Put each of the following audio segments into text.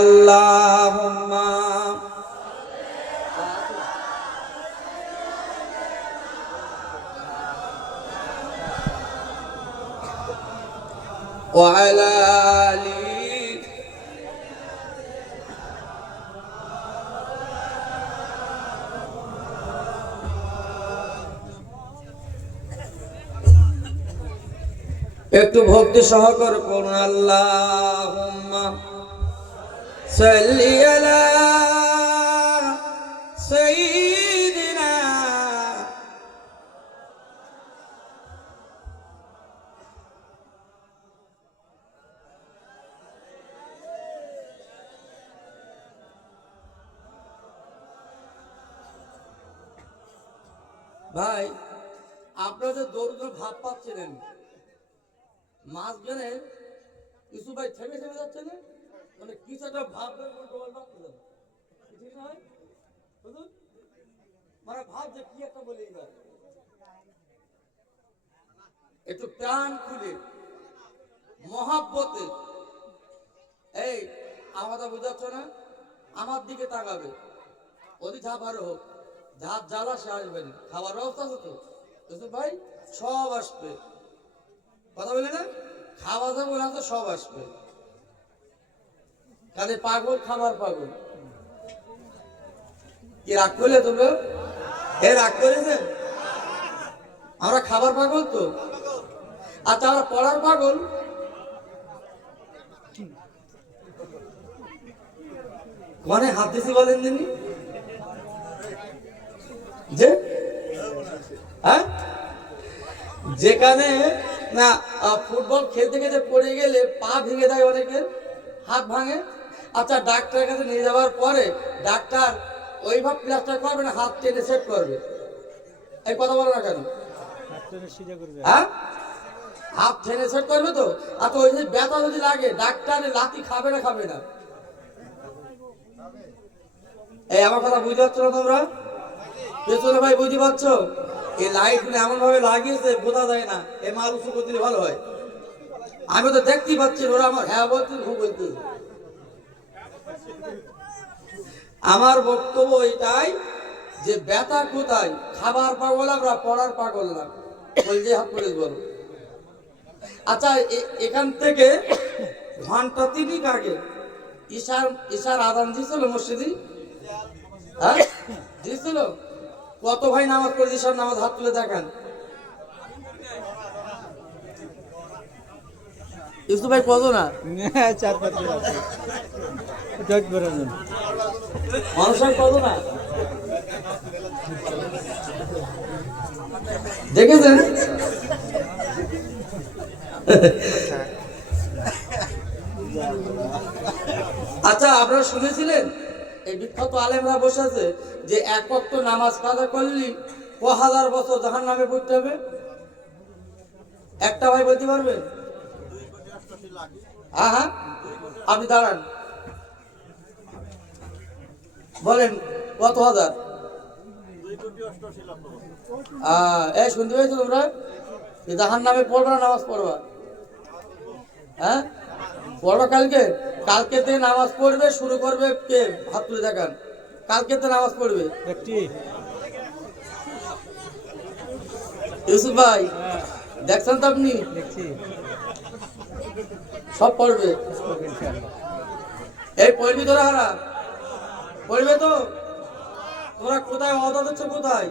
আল্লাহুম্মা ওয়া আলা আলি একটু ভক্তি সহকারে পড়ুন আল্লাহুম্মা সাল্লি আলা সাইয়্যিদিনা ভাই আপনারা যে দৌড়ের ভাব পাচ্ছিলেন মাঝখানে কিছু ভাই থেমে থেমে যাচ্ছে না মানে কিছু একটা ভাব ঠিক নয় বুঝুন মানে ভাব যে কি একটা বলে একটু প্রাণ খুলে মহাব্বতে এই আমাদের বুঝাচ্ছ না আমার দিকে তাকাবে ওদি ঝাপারও হোক ঝাপ জ্বালা সে আসবে না খাবার ব্যবস্থা আছে তো বুঝুন ভাই সব আসবে কথা বলে না খাওয়া দাওয়া বলে তো সব আসবে কাজে পাগল খাবার পাগল কি রাগ করলে তোমরা রাগ করেছেন আমরা খাবার পাগল তো আচ্ছা আমরা পড়ার পাগল কোনে হাত দিছি বলেন দিনি যে হ্যাঁ যেখানে না ফুটবল খেলতে খেলতে পড়ে গেলে পা ভেঙে দেয় অনেকের হাত ভাঙে আচ্ছা ডাক্তারের কাছে নিয়ে যাওয়ার পরে ডাক্তার ওইভাবে প্লাস্টার করবে না হাত টেনে সেট করবে এই কথা বলো না কেন হ্যাঁ হাত টেনে সেট করবে তো আচ্ছা ওই যে ব্যথা যদি লাগে ডাক্তার লাথি খাবে না এই আমার কথা বুঝতে পারছো না তোমরা পেছনে ভাই বুঝতে পারছো এই লাইট এমন ভাবে লাগিয়েছে বোঝা যায় না এই মাল উঁচু করে দিলে ভালো হয় আমি তো দেখতেই পাচ্ছি ওরা আমার হ্যাঁ বলতে ভু বলতে আমার বক্তব্য এটাই যে ব্যথা কোথায় খাবার পাগল আমরা পড়ার পাগল না বলছে হাত করে বলো আচ্ছা এখান থেকে ঘন্টা 3 আগে ঈশার আযান দিয়েছিল মসজিদে হ্যাঁ দিয়েছিল কত ভাই নামাজ পড়ে ঈশার নামাজ হাত তুলে দেখান ইউসুফ ভাই কত না 4-5 মানুষের কত না দেখেছেন আচ্ছা আপনারা শুনেছিলেন এই বিখ্যাত আলেমরা বসে আছে যে এক ওয়াক্ত নামাজ কাজা করলি 1000 বছর জাহান্নামে পড়তে হবে একটা ভাই বলতে পারবে হ্যাঁ হ্যাঁ আপনি দাঁড়ান বলেন কত হাজার এই শুনতে পেয়েছো তোমরা জাহান্নামে পড়বা না নামাজ পড়বা হ্যাঁ পড়বা কালকে থেকে নামাজ পড়বে শুরু করবে কে হাত তুলে দেখান কালকে থেকে নামাজ পড়বে ইউসুফ ভাই দেখছেন তো আপনি সব পড়বে এই পড়বি তোরা হারা পড়বে তো তোরা কোথায় অদা দিচ্ছ কোথায়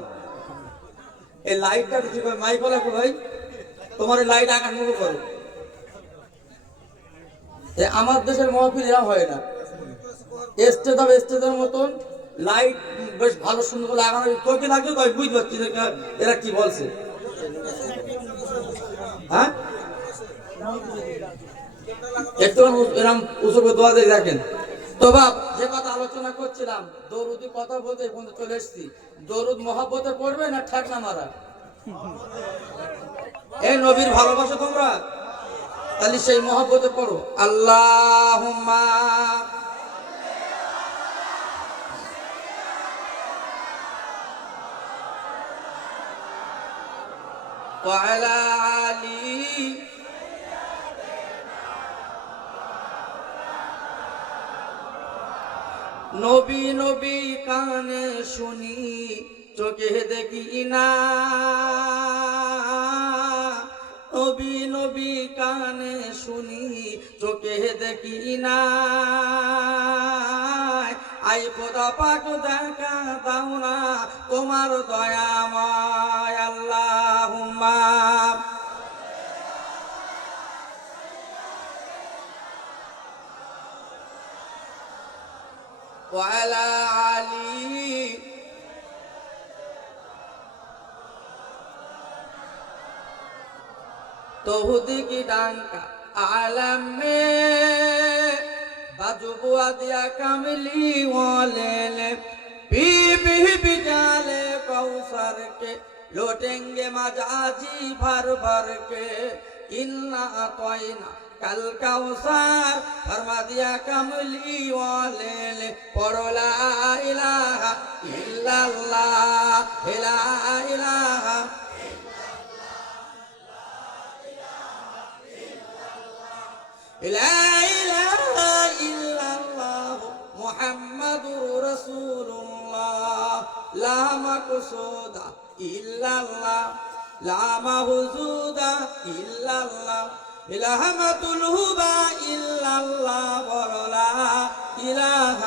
এই লাইটটা কিছু মাইক বলে ভাই তোমার এই লাইট আকাশ মুখ করো আমার দেশের মহফিল এরা হয় না স্টেজের মতন লাইট বেশ ভালো সুন্দর লাগানো তোকে লাগছে তো বুঝতে পারছি এরা কি বলছে হ্যাঁ একটু এরকম উঁচু করে দোয়া দিয়ে দেখেন তো বাপ যে কথা আলোচনা করছিলাম দরুদি কথা বলতে চলে এসছি দরুদ মহব্বতে পড়বে না ঠেকনা মারা এই নবীর ভালোবাসা তোমরা তাহলে সেই মহব্বতে পড়ো আল্লাহুম্মা ওয়া আলা আলি নবী নবী কানে শুনি চোখে দেখি না, নবী নবী কানে শুনি চোখে দেখি না, আই খোদা পাক দেখা দাও না তোমার দয়াময়। আল্লাহুম্মা ওয়া আলা আলি। तौहीद की डांका आलम में बाजुबुआ दिया कमली वाले ले पी बिजाले कौसर के लौटेंगे मजाजी भर भर के इन्ना तोइना कल कौसर फरमा दिया कमली वाले ले पढ़ो ला इलाहा इल्लल्लाह ला इलाहा لا إله إلا الله محمد رسول الله لا مقصود إلا الله لا مهزود إلا الله لا مطلوب إلا الله ولا إله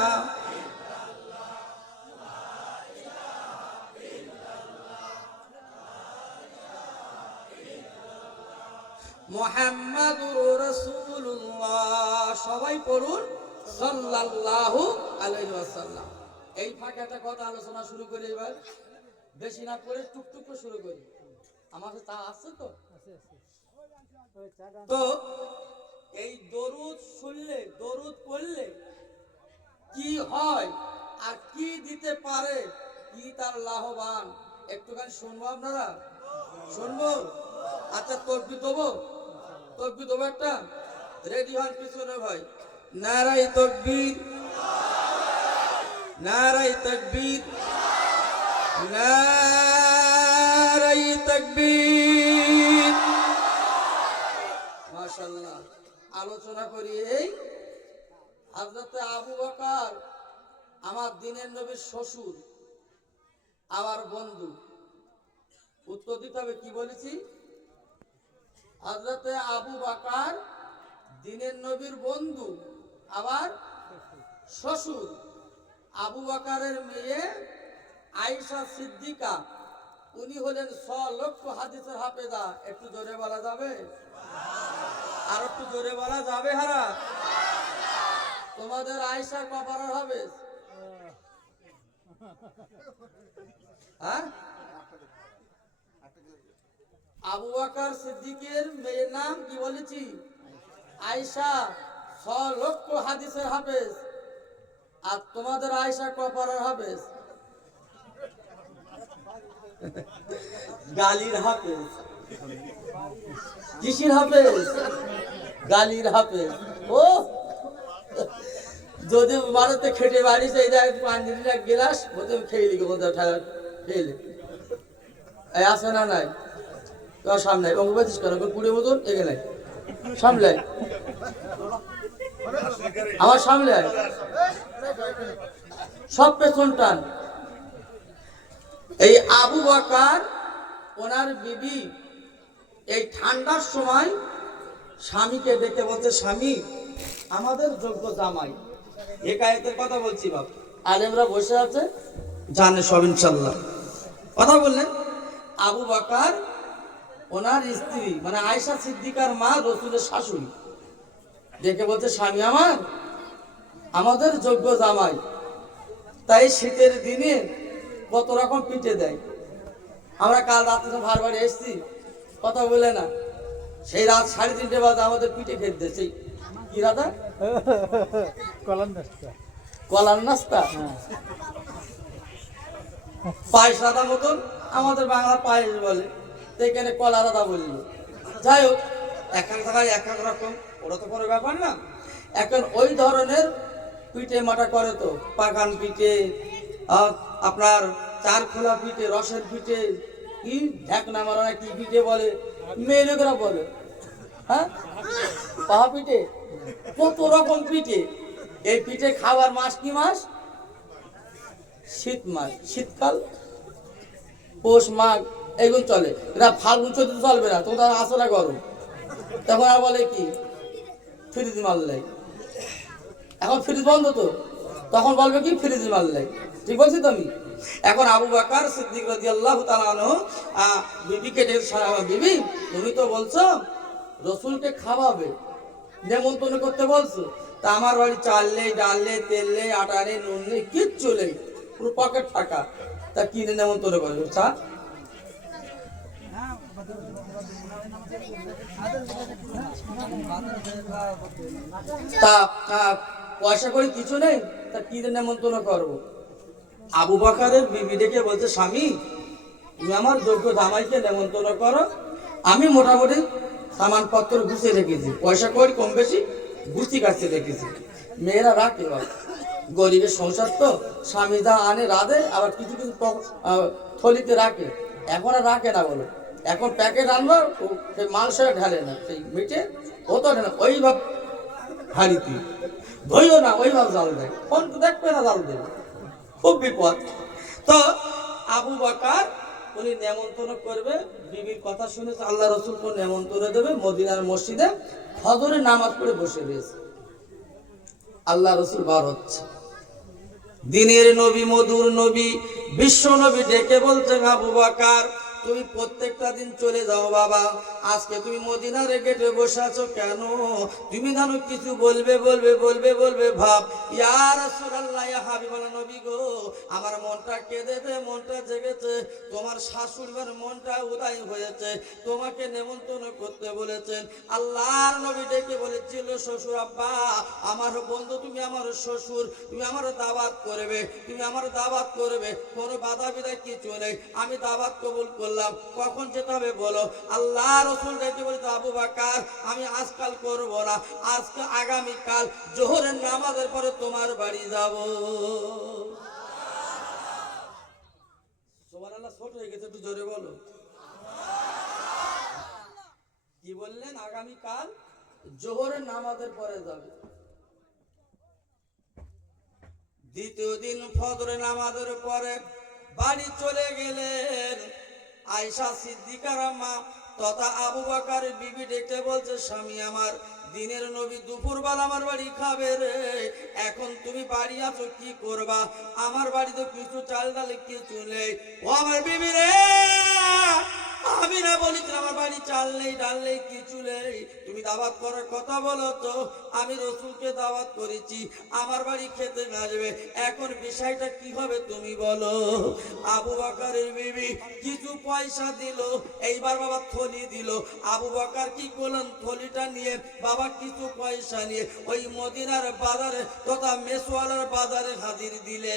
মুহাম্মাদুর রাসূলুল্লাহ। সবাই পড়ুন সাল্লাল্লাহু আলাইহি ওয়াসাল্লাম। এই ফাঁকে একটা কথা আলোচনা শুরু করি, এবার বেশি না করে টুকটুক করে শুরু করি। আমাদের তা আছে তো? তো এই দরুদ শুনলে, দরুদ পড়লে কি হয় আর কি দিতে পারে, কি তার লাভবান, একটুখানি শুনবো। আপনারা শুনবো? আচ্ছা তকবীর দেবো, তকবীর দেবো একটা। রেডি হন পিছনে ভাই। নারায়ে তাকবীর, নারায়ে তাকবীর, নারায়ে তাকবীর। মাশাআল্লাহ। আলোচনা করি এই হযরত আবু বকর আমার দ্বীনের নবীর শ্বশুর, আমার বন্ধু। উত্তর দিতে হবে কি বলেছি? হযরত আবু বকর দ্বীনের নবীর বন্ধু, আবার শ্বশুর। আবু বকরের মেয়ে আয়েশা সিদ্দিকা, উনি হলেন 6 লক্ষ হাদিসের হাফেজা। একটু জোরে বলা যাবে? আর একটু জোরে বলা যাবে? হারা তোমাদের আয়েশা কপারের হাফেজ? হ্যাঁ, আবু বকর সিদ্দিকের মেয়ের নাম কি বলেছি? আয়েশা, 6 লক্ষ হাদিসের হাফেজ। আর তোমাদের আয়েশা কপারের হাফেজ? গালির হাফেজ। কিসির হাফেজ? গালির হাফেজ। ও যদি ভারতে খেটে বাড়ি সেই যায় পানির গ্লাস বলতে খেয়ে লিখে বলতে খেয়ে আসে না নাই সামনে অঙ্গবাদিস করো কুড়ি মতন এখানে সামলে আমার সামলে সব পেছন টান। এই আবু বকর ওনার বিবি এই ঠান্ডার সময় স্বামীকে ডেকে বলছে, স্বামী আমাদের যোগ্য জামাই। একায়েতের কথা বলছি বাপ, আলেমরা বসে আছে জানে সব ইনশাল্লাহ। কথা বললেন আবু বকর ওনার স্ত্রী মানে আয়েশা সিদ্দিকার মা, রসুলের শাশুড়ি, ডেকে বলছে, স্বামী আমার আমাদের যোগ্য জামাই, তাই শীতের দিনে কত রকম পিঠে দেয়। আমরা কাল রাত্রে ভার বাড়ি এসছি, কথা বলে না, সেই রাত 3:30 বাজে আমাদের পিঠে খেতে। সেই কি রাধা? কলার নাস্তা, পায়েস রাধা মতন, আমাদের বাংলা পায়েস বলে, তো এখানে কলা রাধা বললো। যাই হোক, এক এক জায়গায় এক এক রকম, ওরা তো কোনো ব্যাপার না। এখন ওই ধরনের পিঠে মাটা করে, তো পাকান পিঠে, আপনার চার খোলা পিঠে, রসের পিঠে, কি ঢাকনা মারা না কি পিঠে বলে, মেয়ে লোকেরা বলে, হ্যাঁ পাহা পিঠে, কত রকম পিঠে। এই পিঠে খাবার মাস কি মাস? শীত মাস, শীতকাল, পৌষ মাঘ এগুলো চলে। এরা ফাল্গুন চৈত্র চলবে না, তোমরা আসলে গরম। তখন আর বলে কি ফ্রিজ মারলে, এখন ফ্রিজ বন্ধ তো, তখন বলবে কি ফ্রিজ মারলে। ঠিক বলছি তো আমি? এখন আবু বকর সিদ্দিক রাদিয়াল্লাহু তাআলা আনহু বিবিকে ডেকে, বিবি তুমি তো বলছো রসুলকে খাওয়াবে, নেমন্তন্ন করতে বলছো, তা আমার বাড়ি চাল নেই, ডাল নেই, তেল নেই, আটা নেই, নুন নেই, কিচ্ছু নেই, পুরো পকেট ফাঁকা, তা কিনে নেমন্তন্ন করবে? চা তা পয়সা করে কিছু নেই, তা কি নেমন্তন্ন করবো? আবু বকরের বিবি ডেকে বলছে, স্বামী তুমি আমার যোগ্য জামাইকে নেমন্তন্ন করো, আমি মোটামুটি সামানপত্র গুছিয়ে রেখেছি, পয়সা করি কম বেশি গুছি কাছে রেখেছি। মেয়েরা রাখে, গরিবের সংসার তো, স্বামী যা আনে রাধে, আবার কিছু কিছু থলিতে রাখে। এখন আর রাখে না, বলো এখন প্যাকেট আনবো, সেই মাল সে ঢালে না, সেই মিটে ও তো ঢালে ওই ভাব হাড়িতে ধইও না, ওই ভাব জাল দেয়, ফোন তো দেখবে না, জাল দেবে, খুব বিপদ। তো আবু বকর উনি নেমন্তন্ন করবে, বিবির কথা শুনে আল্লাহ রসুল কোন নেমন্তন্ন দেবে, মদিনার মসজিদে ফজরের নামাজ পড়ে বসে রয়েছে। আল্লাহ রসুল বার হচ্ছে, দিনের নবী, মধুর নবী, বিশ্ব নবী ডেকে বলছেন, আবু বকর তুমি প্রত্যেকটা দিন চলে যাও বাবা, আজকে তুমি মদিনার গেটে বসে আছো কেন? তুমি জানো কিছু বলবে বলবে বলবে বলবে ভাব। ইয়া রাসূলুল্লাহ, ইয়া হাবিবাল্লাহ নবী গো, আমার মনটা কেঁদেছে, মনটা জেগেছে, তোমার শাশুড়ির মনটা উদাই হয়েছে, তোমাকে নেমন্তন্ন করতে বলেছেন। আল্লাহর নবী ডেকে বলেছিল, শ্বশুর আব্বা আমার বন্ধু, তুমি আমার শ্বশুর, তুমি আমার দাওয়াত করবে, তুমি আমার দাওয়াত করবে, কোনো বাধা বিধা কিছু নেই, আমি দাওয়াত কবুল করলাম, কখন যেতে হবে বলো? আল্লাহ রসুল ডেকে বলতে, আবু বকর আমি আজকাল করবো না, আজকে আগামীকাল জোহরের নামাজের পরে তোমার বাড়ি যাব। সুবহানাল্লাহ, ছোট হয়ে গেছে, একটু জোরে বলো। কি বললেন? আগামীকাল জোহরের নামাজের পরে যাবে। দ্বিতীয় দিন ফজরের নামাজের পরে বাড়ি চলে গেলেন। আয়েশা সিদ্দিকার মা তথা আবু বকরের বিবি ডেকে বলছে, স্বামী আমার, দিনের নবী দুপুরবেলা আমার বাড়ি খাবে রে, এখন তুমি বাড়ি আছো কি করবা? আমার বাড়িতে কিছু চাল ডাল কিছু নেই। ও আমার বিবি রে, আমি না বলেছিলাম আমার বাড়ি চাল নেই, ডাল নেই, কিছু নেই? তুমি দাওয়াত করার কথা বলো তো, আমি রসুলকে দাওয়াত করেছি, আমার বাড়ি খেতে আসবে, এখন বিষয়টা কি হবে তুমি বলো? আবু বকরের বিবি কিছু পয়সা দিল, এইবার বাবা থলি দিল। আবু বকর কি করলেন? থলিটা নিয়ে বাবা কিছু পয়সা নিয়ে ওই মদিনার বাজারে তথা মেসওয়ালার বাজারে হাজির দিলে।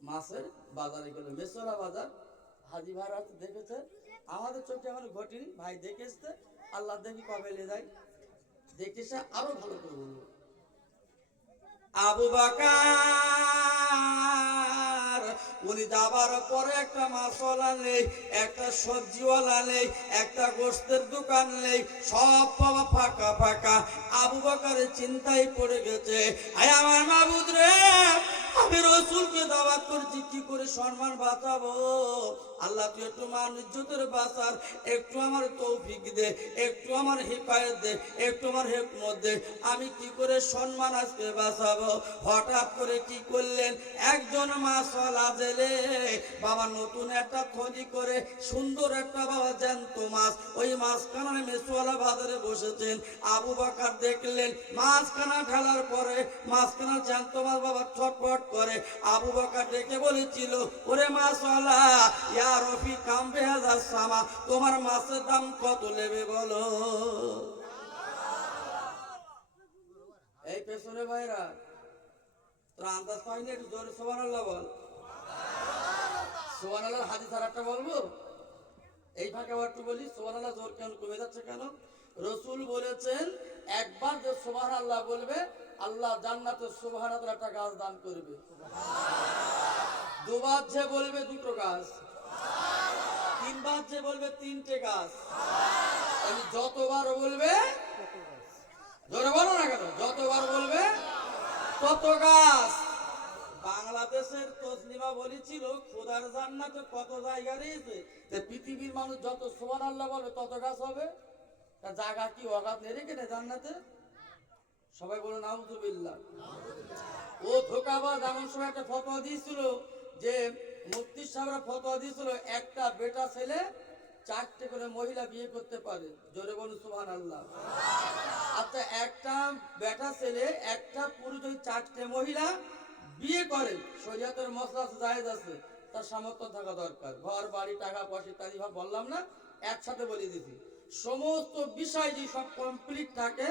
মাছের বাজারে গেল, মেসওয়ালা বাজার, হাজি ভাড়া দেখেছে, আমাদের চোখে এখন ঘটেনি, ভাই দেখেছে, আল্লাহ দেখি কবে লে যায়, দেখেছে আরো ভালো করে বলবো। আবু বকর উনি যাবার পরে একটা মাছওয়ালা নেই, একটা সবজিওয়ালা নেই, একটা গোশতের দোকান নেই, সব বাবা ফাঁকা ফাঁকা। আবু বকরের চিন্তায় পড়ে গেছে, আয় আমার মাবুদ রে, আমি রসুলকে দাওয়াত করছি, কি করে সম্মান বাঁচাবো? আল্লাহ তুই একটু মান ইজ্জতের বাঁচার একটু আমার তৌফিক দে, একটু আমার হিফায়ত দে, একটু আমার হিকমত দে, আমি কি করে সম্মান আজকে বাঁচাবো? হঠাৎ করে কি করলেন? একজন মাছওয়ালা জেলে বাবা নতুন একটা থলি করে সুন্দর একটা বাবা জ্যান্ত মাছ, ওই মাছখানা মেসওয়ালা বাজারে বসেছেন। আবু বকর দেখলেন মাছখানা ঢালার পরে মাছখানা জ্যান্ত মাছ বাবা ছটফট করে। আবু বকর ডেকে বলেছিল, ওরে মাছওয়ালা, ইয়া রফি কাম বেহাজার সামা, তোমার মাছের দাম কত নেবে বলো? এই পেছনে ভাইরা তোরা আন্দাজ পাইনি, একটু জোরে সুবহানাল্লাহ বল। সুবহানাল্লাহর হাদিস আর একটা বলবো, এই ফাঁকে আবার একটু বলি, সুবহানাল্লাহ জোর কেন কমে যাচ্ছে কেন? রসুল বলেছেন, একবার যে সুবহানাল্লাহ বলবে, আল্লাহ জান্নাতে সুবহানাল্লাহ একটা গাছ দান করবে। দুবার যে বলবে দুটো গাছ, তিনবার যে বলবে তিনটে গাছ। যতবার বলবে, জোরে বলো না কেন, যতবার বলবে তত গাছ। বাংলাদেশের তসলিমা বলেছিল খোদার জান্নাতে কত জায়গা রয়েছে, যে পৃথিবীর মানুষ যত সুবহানাল্লাহ বলবে তত গাছ হবে। তা জায়গা কি অগাধ নেই রেখে দেয় জান্নাতে? সবাই বলে নাউযুবিল্লাহ। ও ধোঁকাবাজ এমন সময় একটা ফতোয়া দিয়েছিল, যে মুফতি সাহেবরা ফতোয়া দিয়েছিল একটা বেটা ছেলে 4টে করে মহিলা বিয়ে করতে পারে। জোরে বলুন সুবহানাল্লাহ। আচ্ছা, একটা বেটা ছেলে একটা পুরুষ যদি 4টে মহিলা বিয়ে করে, শরীয়তের মসলা জায়েজ আছে, তার সামর্থ্য থাকা দরকার। ঘর বাড়ি টাকা পয়সা ইত্যাদি ভাব বললাম না, একসাথে বলে দিছি। সমস্ত বিষয় যদি সব কমপ্লিট থাকে,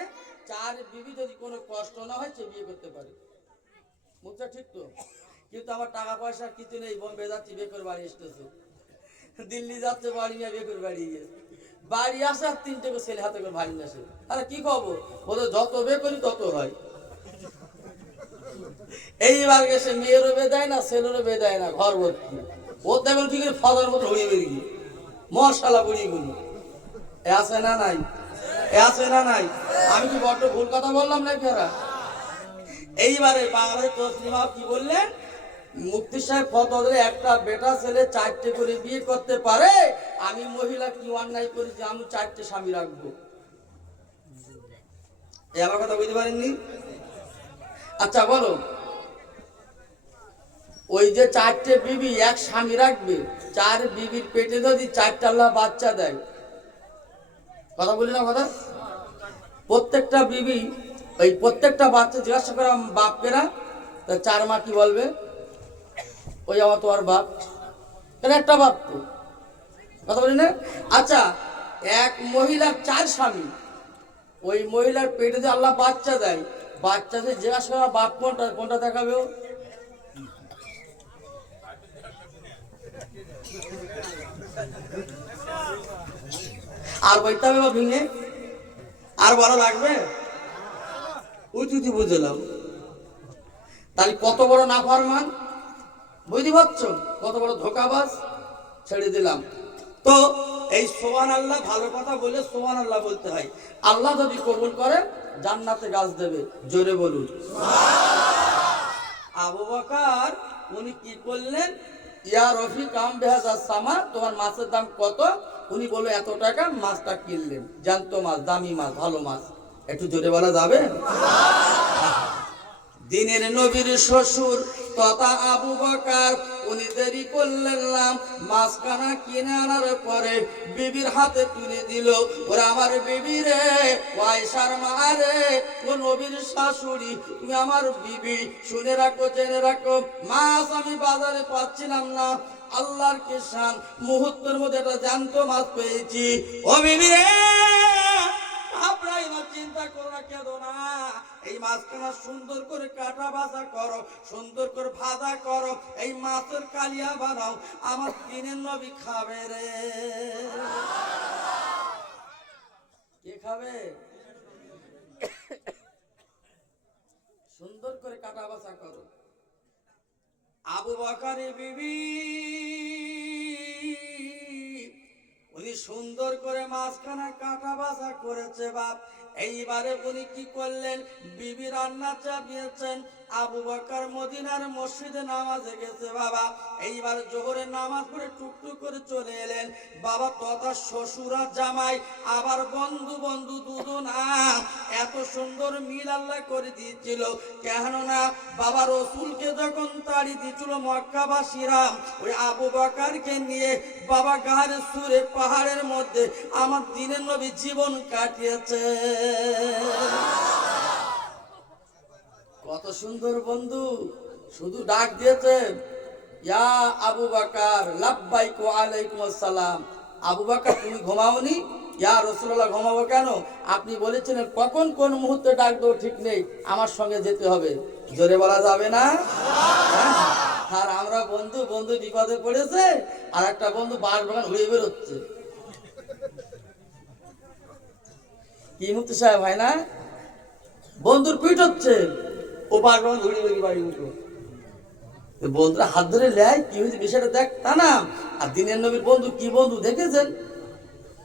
4 বিবি যদি কোনো কষ্ট না হয় সে বিয়ে করতে পারে। মুখটা ঠিক তো? কিন্তু আমার টাকা পয়সা কিছু নেই, বোম্বে যাচ্ছি বিয়ে করে বাড়ি এসতেছে, দিল্লি যাচ্ছে বাড়ি নিয়ে বিয়ে করে বাড়ি গিয়ে বাড়ি আসার 3টে করে ছেলে হাতে করে বাড়ি আসে। আরে কি খবর? বলে যত বিয়ে করি তত হয়। এইবার গেছে মেয়েরও বিয়ে দেয় না, ছেলেরও বিয়ে দেয় না, ঘর ভর্তি। ওর দেখুন ঠিক আছে ফাদার মতো হয়ে বেরিয়ে মশালা বুড়িয়ে গুলি। এ আছে না নাই? এ আছে না নাই? আমি কি বড্ড ভুল কথা বললাম না ফেরা? এইবারে বাংলাদেশ তসলিমা কি বললেন, মুফতি সাহেব ফতোয়া দিলে একটা বেটা ছেলে 4টে করে বিয়ে করতে পারে। আমি মহিলা কি অন্যায় করেছি, আমি 4টে স্বামী রাখবো। এই আমার কথা বুঝতে পারেননি? আচ্ছা বলো, ওই যে 4টে বিবি এক স্বামী রাখবে, 4 বিবির পেটে যদি 4টা আল্লাহ বাচ্চা দেয়, কথা বলি না কথা? প্রত্যেকটা বিবি ওই প্রত্যেকটা বাচ্চা জিজ্ঞাসা করে বাপকেরা, 4 মা কি বলবে? ওই আমার তোমার বাপ। কেন একটা বাপ তো, কথা বলি না? আচ্ছা, এক মহিলার 4 স্বামী, ওই মহিলার পেটে যে আল্লাহ বাচ্চা দেয়, বাচ্চা যে জিজ্ঞাসা করা বাপ কোনটা, কোনটা দেখাবে? আর বইতে হবে বা ভেঙে আর বড় লাগবে? উঁচু বুঝলাম। তাহলে কত বড় নাফরমান বুঝতে পারছো, কত বড় ধোঁকাবাজ। ছেড়ে দিলাম তো। এই সুবহানাল্লাহ ভালো কথা বলে সুবহানাল্লাহ বলতে হয়। আল্লাহ যদি কবুল করে জান্নাতে গাছ দেবে। জোরে বলুন। আবু বকর উনি কি করলেন, ইয়া রফিক আম বেহাজা সামা, তোমার মাছের দাম কত? উনি বললো এত টাকা। মাছটা কিনলেন, জ্যান্ত মাছ, দামি মাছ, ভালো মাছ। একটু জোরে বলা যাবে? দিনের নবীর শ্বশুর তথা আবু বকর উনি দেরি করলেন না, মাছখানা কিনে আনার পরে বিবির হাতে তুলে দিল। ওরা আমার বিবি রে, আয়েশার মা রে, ও নবীর শাশুড়ি, তুমি আমার বিবি, শুনে রাখো, জেনে রাখো, মাছ আমি বাজারে পাচ্ছিলাম না, আল্লাহর কি শান, মুহূর্তের মধ্যে একটা জ্যান্ত মাছ পেয়েছি। ও বিবি রে, আপনারাই না চিন্তা করো না, কেঁদো না, এই মাছখানা সুন্দর করে কাটা ভাজা করো, সুন্দর করে ভাজা করো, এই মাছের কালিয়া বানাও, আমার দিনের নবী খাবে রে। কে খাবে? সুন্দর করে কাটা ভাজা করো। আবু বকরের বিবি উনি সুন্দর করে মাছখানা কাটা ভাজা করেছে বাপ। এইবারে উনি কি করলেন, বিবি রান্না চাপিয়েছেন। আবু বকর মদিনার মসজিদে নামাজে গেছে বাবা। এইবার জোহরের নামাজ পড়ে টুকটুক করে চলে এলেন বাবা। তথা শ্বশুরা জামাই আবার বন্ধু দুজন, এত সুন্দর মিল আল্লাহ করে দিয়েছিল। কেননা বাবা রসুলকে যখন তাড়ি দিয়েছিল মক্কাবাসীরা, ওই আবু বকরকে নিয়ে বাবা গাহারে সুরে পাহাড়ের মধ্যে আমার দিনের নবী জীবন কাটিয়েছে। কত সুন্দর বন্ধু, শুধু ডাক দিয়েছে, ইয়া আবু বকর লাব্বাইক ওয়া আলাইকুম আসসালাম। আবু বকর তুমি ঘুমাওনি? ইয়া রাসূলুল্লাহ ঘুমাবো কেন? আপনি বলেছিলেন কখন কোন মুহূর্তে ডাক দেবো ঠিক নেই, আমার সঙ্গে যেতে হবে। জোরে বলা যাবে না? আর আমরা বন্ধু বিপদে পড়েছে, আর একটা বন্ধু বাঁশবাগান হয়ে বেরোচ্ছে। কি মুফতি সাহেব হয় না, বন্ধুর পিঠ হচ্ছে, ও বাঁশবাগান ঘুরে বেরিয়ে বাড়ি উঠো। বন্ধুরা হাত ধরে নেয়, কি হয়েছে বিষয়টা দেখ, তা না। আর দিনের নবীর বন্ধু কি বন্ধু দেখেছেন,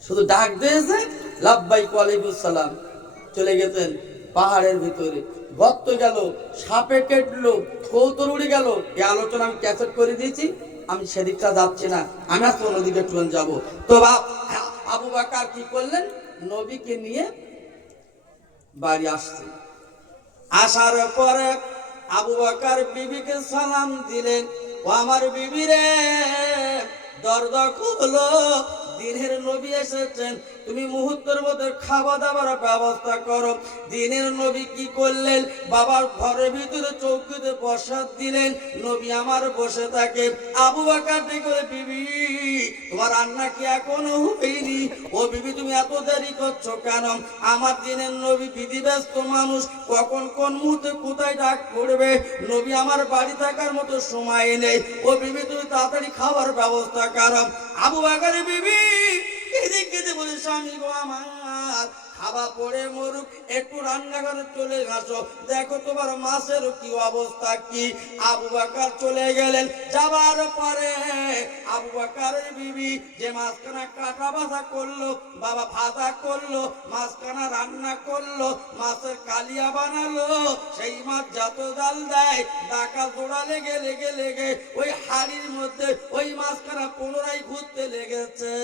শুধু ডাক দিয়েছে লাব্বাইক ওয়া আলাইকুম সালাম, চলে গেছেন পাহাড়ের ভিতরে। গর্ত গেল, সাপে কেটলো, কৌতর উড়ে গেল। এই আলোচনা আমি ক্যাসেট করে দিয়েছি, আমি সেদিকটা যাচ্ছি না, আমি আজকে অন্যদিকে একটু যাবো। তো আবু বকর কি করলেন, নবীকে নিয়ে বাড়ি আসছে। আসার পরে আবু বকর বিবিকে সালাম দিলেন, ও আমার বিবি রে, দরজা খুলো, দিনের নবী এসেছেন, তুমি মুহূর্তের মধ্যে খাওয়া দাওয়ার ব্যবস্থা করো। দিনের নবী কি করলেন, বাবার ঘরের ভিতরে চৌকিতে প্রসাদ দিলেন, নবী আমার বসে থাকে। আবু বকর ডেকে, বিবি তোমার রান্না কি এখনো হয়নি? ও বিবি তুমি এত দেরি করছো কেন? আমার দিনের নবী বিধিব্যস্ত মানুষ, কখন কোন মুহূর্তে কোথায় ডাক পড়বে, নবী আমার বাড়ি থাকার মতো সময় নেই। ও বিবি তুমি তাড়াতাড়ি খাওয়ার ব্যবস্থা করো। আবু বকর বিবি কেঁদে কেঁদে বলে, স্বামী গো আমার, খাওয়া পড়ে মরুক, একটু রান্নাঘরে চলে আসো, দেখো তোমার মাছের কি অবস্থা কি। আবু বকর চলে গেলেন। যাবার পরে আবু বকরের বিবি যে মাছখানা কাটা ভাজা করলো, বাবা ভাজা করলো, মাছখানা রান্না করলো, মাছের কালিয়া বানালো, সেই মাছ যত জাল দেয় ডাকা জোড়া লেগে লেগে লেগে ওই হাড়ির মধ্যে ওই মাছখানা পুনরায় ঘুরতে লেগেছে।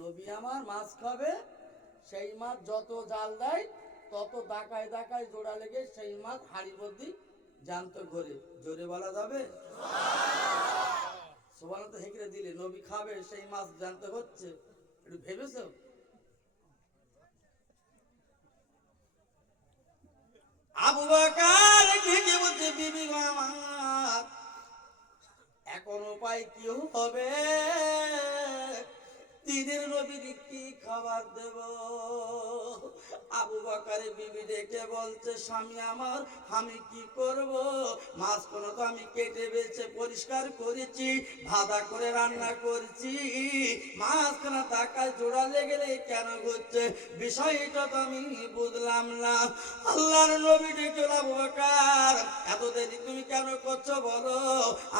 নবী আমার মাছ খাবে, সেই মাছ যত জাল দেয় তত ডাকায় ডাকায় জোড়া লেগে সেই মাছ হাড়ির মধ্যে জ্যান্ত ঘরে। জোরে বলা যাবে? সুবহানাল্লাহ তো হেঁকড়ে দিলে, নবী খাবে সেই মাছ জ্যান্ত হচ্ছে, একটু ভেবেছো? আবু বকর কে বলছে, বিবি গো আমার, এখন উপায় কি হবে? দিনের নবীর কি খাবার দেব? আবু বকরের বিবি ডেকে বলছে, স্বামী আমার, আমি কি করব? মাছগুলো তো আমি কেটে বেছে পরিষ্কার করেছি, ভাজা করে রান্না করছি, মাছখানা টাকায় জোড়া লেগে কেন হচ্ছে, বিষয়টা তো আমি বুঝলাম না। আল্লাহর নবী ডেকে, আবু বকর এত দেরি তুমি কেন করছো বলো,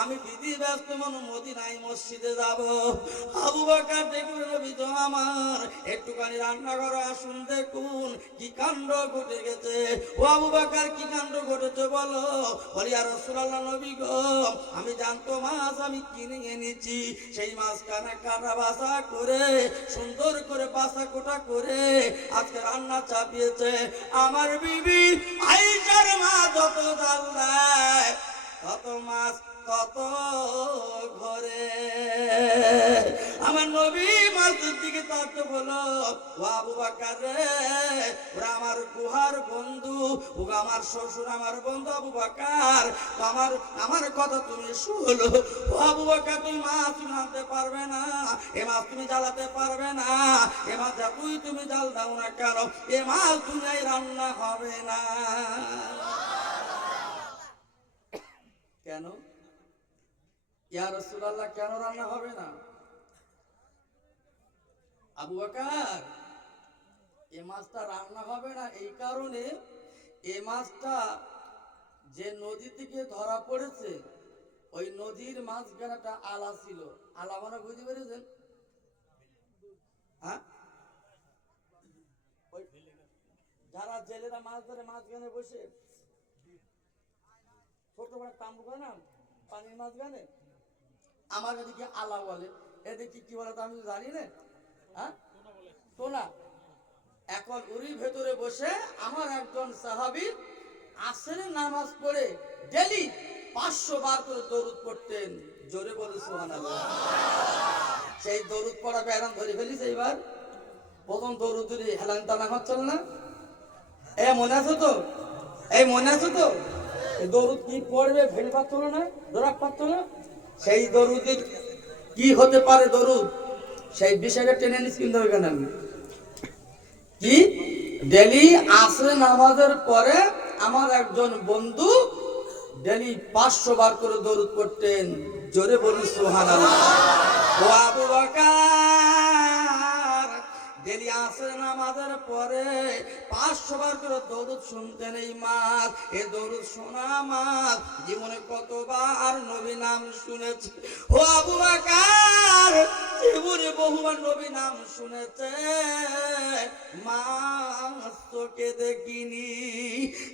আমি বিধি ব্যস্ত মদিনায় মসজিদে যাব। আবু বকর ডেকে, নবী তো আমার, একটুখানি রান্নাঘরে আসুন, দেখুন কি কাণ্ড ঘটে গেছে। ও আবু বকর কি কাণ্ড ঘটেছে বলো? বলি, আর রাসূলুল্লাহ নবী গো, আমি জানতো মাছ আমি কিনে এনেছি, সেই মাছখানা কাটা বাছা করে সুন্দর করে বাছা কোটা করে আজকে রান্না চাপিয়েছে আমার বিবি আয়েশার মা। যত জাল দেয় তত মাছ কত ঘরে। আমার নবী মাছের দিকে তাতে বলো, ও আবু বকর রে, ওরা আমার গুহার বন্ধু, ও আমার শ্বশুর আমার বন্ধু আবু বকর, আমার কথা তুমি শুনো। ও আবু বকর, তুমি মাছ তুমি আনতে পারবে না, এ মাছ তুমি জ্বালাতে পারবে না, এ মাছ যতই তুমি জাল দাও না কেন, এ মাছ দুনিয়ায় রান্না হবে না। কেন ইয়া রাসূলুল্লাহ, কেন রান্না হবে না? আবু বকর, এই মাছটা রান্না হবে না এই কারণে, এই মাছটা যে নদী থেকে ধরা পড়েছে, ওই নদীর মাঝখানে একটা আলা ছিল। আলা মানে বুঝতে পেরেছেন? হ্যাঁ, যারা জেলেরা মাছ ধরে মাঝখানে বসে ছোট বড় তাম্বু করে না পানির মাঝখানে, আমার এদিকে আলা বলে, এদিকে কি বলে তো আমি জানি না। হ্যাঁ, টোনা। এখন ওরই ভেতরে বসে আমার একজন সাহাবী আসরের নামাজ পড়ে ডেলি 500 বার করে দরুদ পড়তেন। জোরে বলে সুবহানাল্লাহ। সেই দরুদ পড়া ব্যারাম ধরে ফেলিস এইবার। প্রথম দরুদ ধরে হেলান তালা হচ্ছিল না, এ মনে আছে তো? এই মনে আছে তো? এই দরুদ কি পড়বে ভেবে পাচ্ছিল না, দরাক পাচ্ছিল না। সেই দরুদের কি হতে পারে দরুদ, সেই বিষয়টা টেনে নিস কিন্তু ওইখানে আমি কি ডেলি আসরে নামাজের পরে আমার একজন বন্ধু ডেলি 500 বার করে দরুদ পড়তেন। জোরে বলি সুবহানাল্লাহ। ও আবু বকর, ডেলি আসর নামাজের পরে 500 বার করে দরুদ শুনতেন এই মাস। এই দরুদ শোনা মাস জীবনে কতবার নবী নাম শুনেছে ও আবু বকর, জীবনে বহুবার নবী নাম শুনেছে, মাছ তোকে দেখিনি।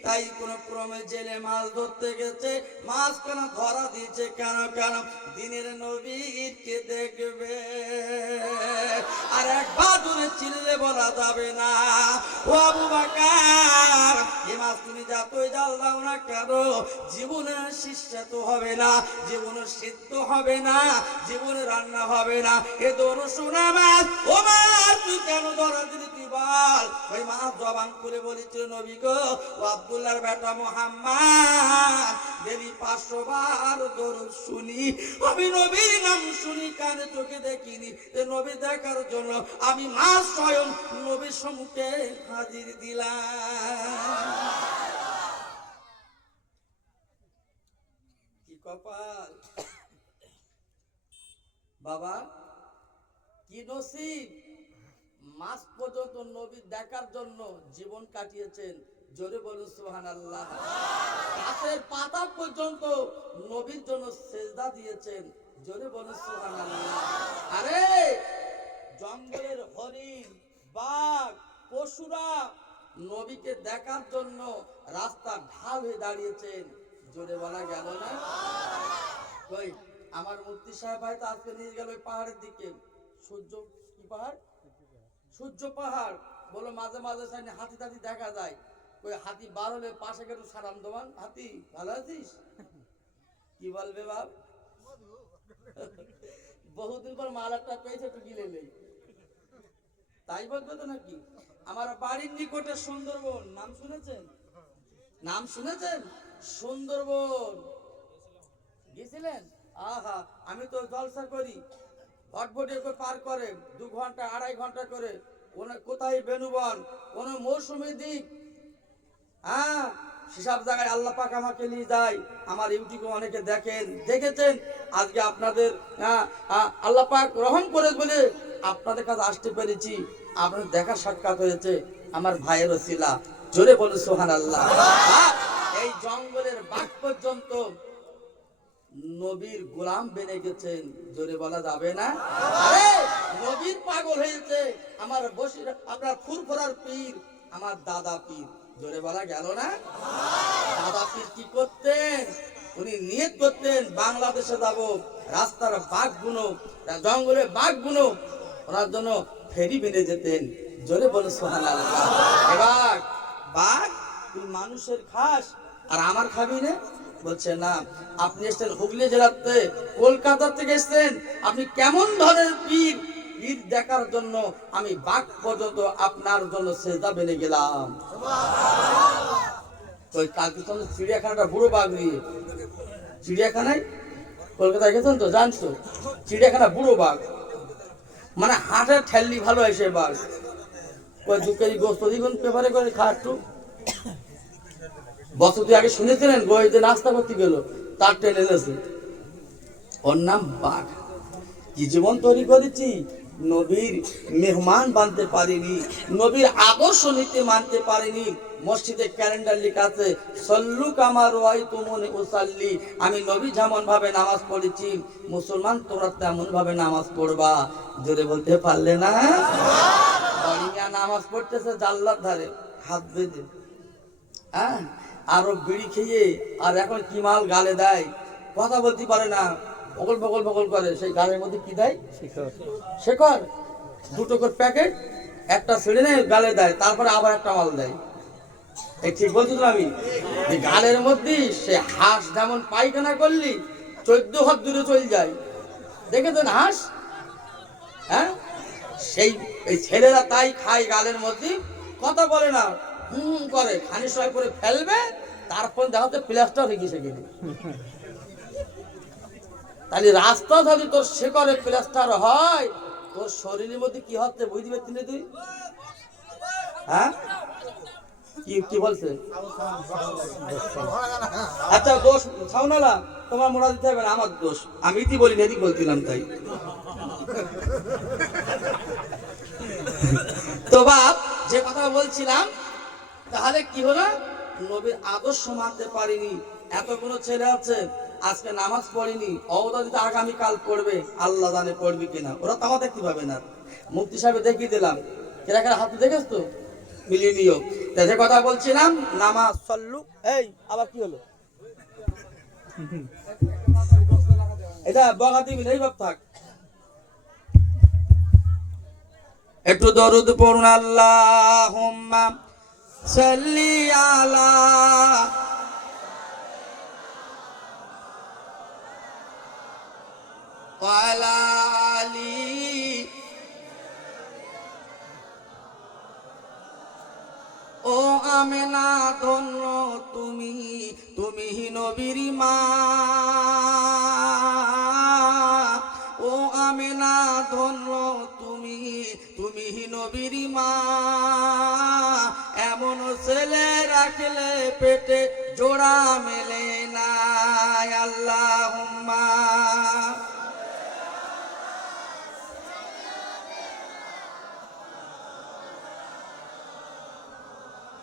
তাই কোন ক্রমে জেলে মাছ ধরতে গেছে, মাছ কেন ধরা দিয়েছে, কেন কেন দিনের নবীকে দেখবে। আর একবার দূরে চিনলে বলা যাবে না ও আবু বকর, এই মাছ তুমি যতই জাল দাও না কেন জীবনে সুস্বাদু হবে না, জীবনে সিদ্ধ হবে না, জীবনে রান্না হবে না। এ দরুদ শোনা মাছ, ও মাছ তুই কেন ধরা দিলি তুই বল। ওই মাছ জবান করে বলেছিল নবী গো, ও আব্দুল্লাহর বেটা মুহাম্মদ, ডেলি 500 বার দরুদ শুনি, আমি নবীর নাম শুনি, কানে চোখে দেখিনি। নবী দেখার জন্য আমি মাছ স্বয়ং নবীর সম্মুখে হাজির দিলাম। কি কপাল বাবা, কি নসিব, মাস পর্যন্ত নবী দেখার জন্য জীবন কাটিয়েছেন। জোরে বলুন সুবহানাল্লাহ। গাছের পাতা পর্যন্ত নবীর জন্য সেজদা দিয়েছেন। জোরে বলুন সুবহানাল্লাহ। আরে জঙ্গলের হরিণ, বাঘ, পশুরা নবীকে দেখার জন্য রাস্তা ঢাল হয়ে দাঁড়িয়েছেন। জোরে বলা গেল না? কই আমার মুফতি সাহেব হয়তো আজকে নিয়ে গেল ওই পাহাড়ের দিকে, সূর্য কি পাহাড়, সূর্য পাহাড়। বলো মাঝে মাঝে সাইনে হাতি টাতি দেখা যায়, ওই হাতি বার হলে পাশে গেল সালাম দেওয়ান, হাতি ভালো আছিস, কি বলবে বাপ, বহুদিন পর মাল একটা পেয়েছে একটু গিলে নেই, তাই বলবে তো নাকি? আমার বাড়ির নিকটে সুন্দরবন, নাম শুনেছেন? নাম শুনেছেন সুন্দরবন? গেছিলেন? আহা, আমি তো জলসা করি, ভটভটি করে পার করে 2 ঘন্টা 2.5 ঘন্টা করে, কোথায় বেনুবন, কোন মৌসুমী দ্বীপ, হ্যাঁ সেসব জায়গায় আল্লাহ পাক আমাকে নিয়ে যায়। আমার ইউটিউবে অনেকে দেখেন, দেখেছেন। আজকে আপনাদের আল্লাহ পাক রহম করে বলে আপনাদের কাছে আসতে পেরেছি, আপনাদের দেখা সাক্ষাৎ হয়েছে, আমার ভাইয়ের ওসিলা। জোরে বলুন সুবহানাল্লাহ। এই জঙ্গলের বাঘ পর্যন্ত নবীর গোলাম বেনে গেছেন। জোরে বলা যাবে না? আরে নবীর পাগল হয়েছে আমার বসির, আপনার ফুরফুরার পীর, আমার দাদা পীর। জোরে বলা গেল না? দাদা পীর কি করতেন? উনি নিয়ত করতেন বাংলাদেশে যাব, রাস্তার বাঘগুলো, জঙ্গলের বাঘগুলো ওনার জন্য ফেরি বেঁধে যেতেন। জোরে বলে সুবহানাল্লাহ। এবার বাঘ তুই মানুষের খাস আর আমার খাবি না? বলছে না, আপনি এসেছেন হুগলি জেলাতে, কলকাতা থেকে এসেছেন, আপনি কেমন ধরনের পীর, পীর দেখার জন্য আমি বাঘ পর্যন্ত আপনার জন্য সেজদা বেনে গেলাম। ওই কালকে তো চিড়িয়াখানাটা বুড়ো বাঘ নিয়ে, চিড়িয়াখানায় কলকাতায় গেছেন তো জানছো, চিড়িয়াখানা বুড়ো বাঘ, মানে হাটের ঠেললি ভালো হয় সে বাঘ। ওই 2 কেজি গোস্ত দিবেন পেপারে করে খা একটু। বছর 2 আগে শুনেছিলেন গো, যে নাস্তা করতে গেল তার টেনে এনেছে, ওর নাম বাঘ। কি জীবন তৈরি করেছি, নবীর মেহমান বানতে পারিনি, নবীর আদর্শ নীতি মানতে পারিনি। মসজিদে ক্যালেন্ডার লেখা আছে সল্লু কামা রাআইতুমুনি উসাল্লি, আমি নবী যেমন ভাবে নামাজ পড়েছি মুসলমান তোমরা তেমন ভাবে নামাজ পড়বা। জোরে বলতে পারলে না? বাড়িয়া নামাজ পড়তেছে জানলার ধারে হাত বেঁধে, হ্যাঁ, আরো বিড়ি খেয়ে, আর এখন কি মাল গালে দেয়, কথা বলতে পারে না, বগল বগল বগল করে। সেই গালের মধ্যে কি দেয়? শেখর। 2 করে প্যাকেট, একটা ছেড়ে নেয় গালে দেয়, তারপরে আবার একটা মাল দেয়। এই ঠিক বলছি তো আমি? গালের মধ্যে সে হাঁস যেমন পায়খানা করলি 14 হাত দূরে চলে যায়, দেখেছেন হাঁস? হ্যাঁ, সেই এই ছেলেরা তাই খায় গালের মধ্যে, কথা বলে না, হুম করে, খানি সময় করে ফেলবে, তারপর দেখাতে প্লাস্টার হয়ে গেছে কিনে। তাহলে রাস্তা যদি তোর শেকড়ে প্লাস্টার হয়, তোর শরীরের মধ্যে কি হচ্ছে বুঝতে পারছি না তুই? হ্যাঁ, কি বলছে? আচ্ছা দোষ ছাউনালা তোমার মোড়া দিতে হবে না, আমার দোষ, আমি কি বলি না, বলছিলাম তাই। তো বাপ যে কথা বলছিলাম, তাহলে কি হলো, নবীর আদর্শ মানতে পারিনি। এতগুলো ছেলে আছে আজকে নামাজ পড়েনি, অবদা দিতে আগামীকাল পড়বে, আল্লাহ জানে পড়বি কিনা, ওরা তামা দেখতে পাবে না। মুফতি সাহেব দেখিয়ে দিলাম, কেরা কেরা হাত দেখেছ তো, মিলিয়ে নিও। যে কথা বলছিলাম, নামাজ সল্লু, এই আবার কি হলো, এটা বগা দিবি এই বাপ থাক। একটু দরুদ পড়ুন, আল্লাহুম্মা সাল্লি আলা ওয়ালা আলি। ও আমেনা ধন্য তুমি, তুমি নবীর মা। ও আমেনা ধন্য তুমি, তুমি নবীর মা। এমন ছেলে রাখলে পেটে জোড়া মেলে না। আল্লাহুম্মা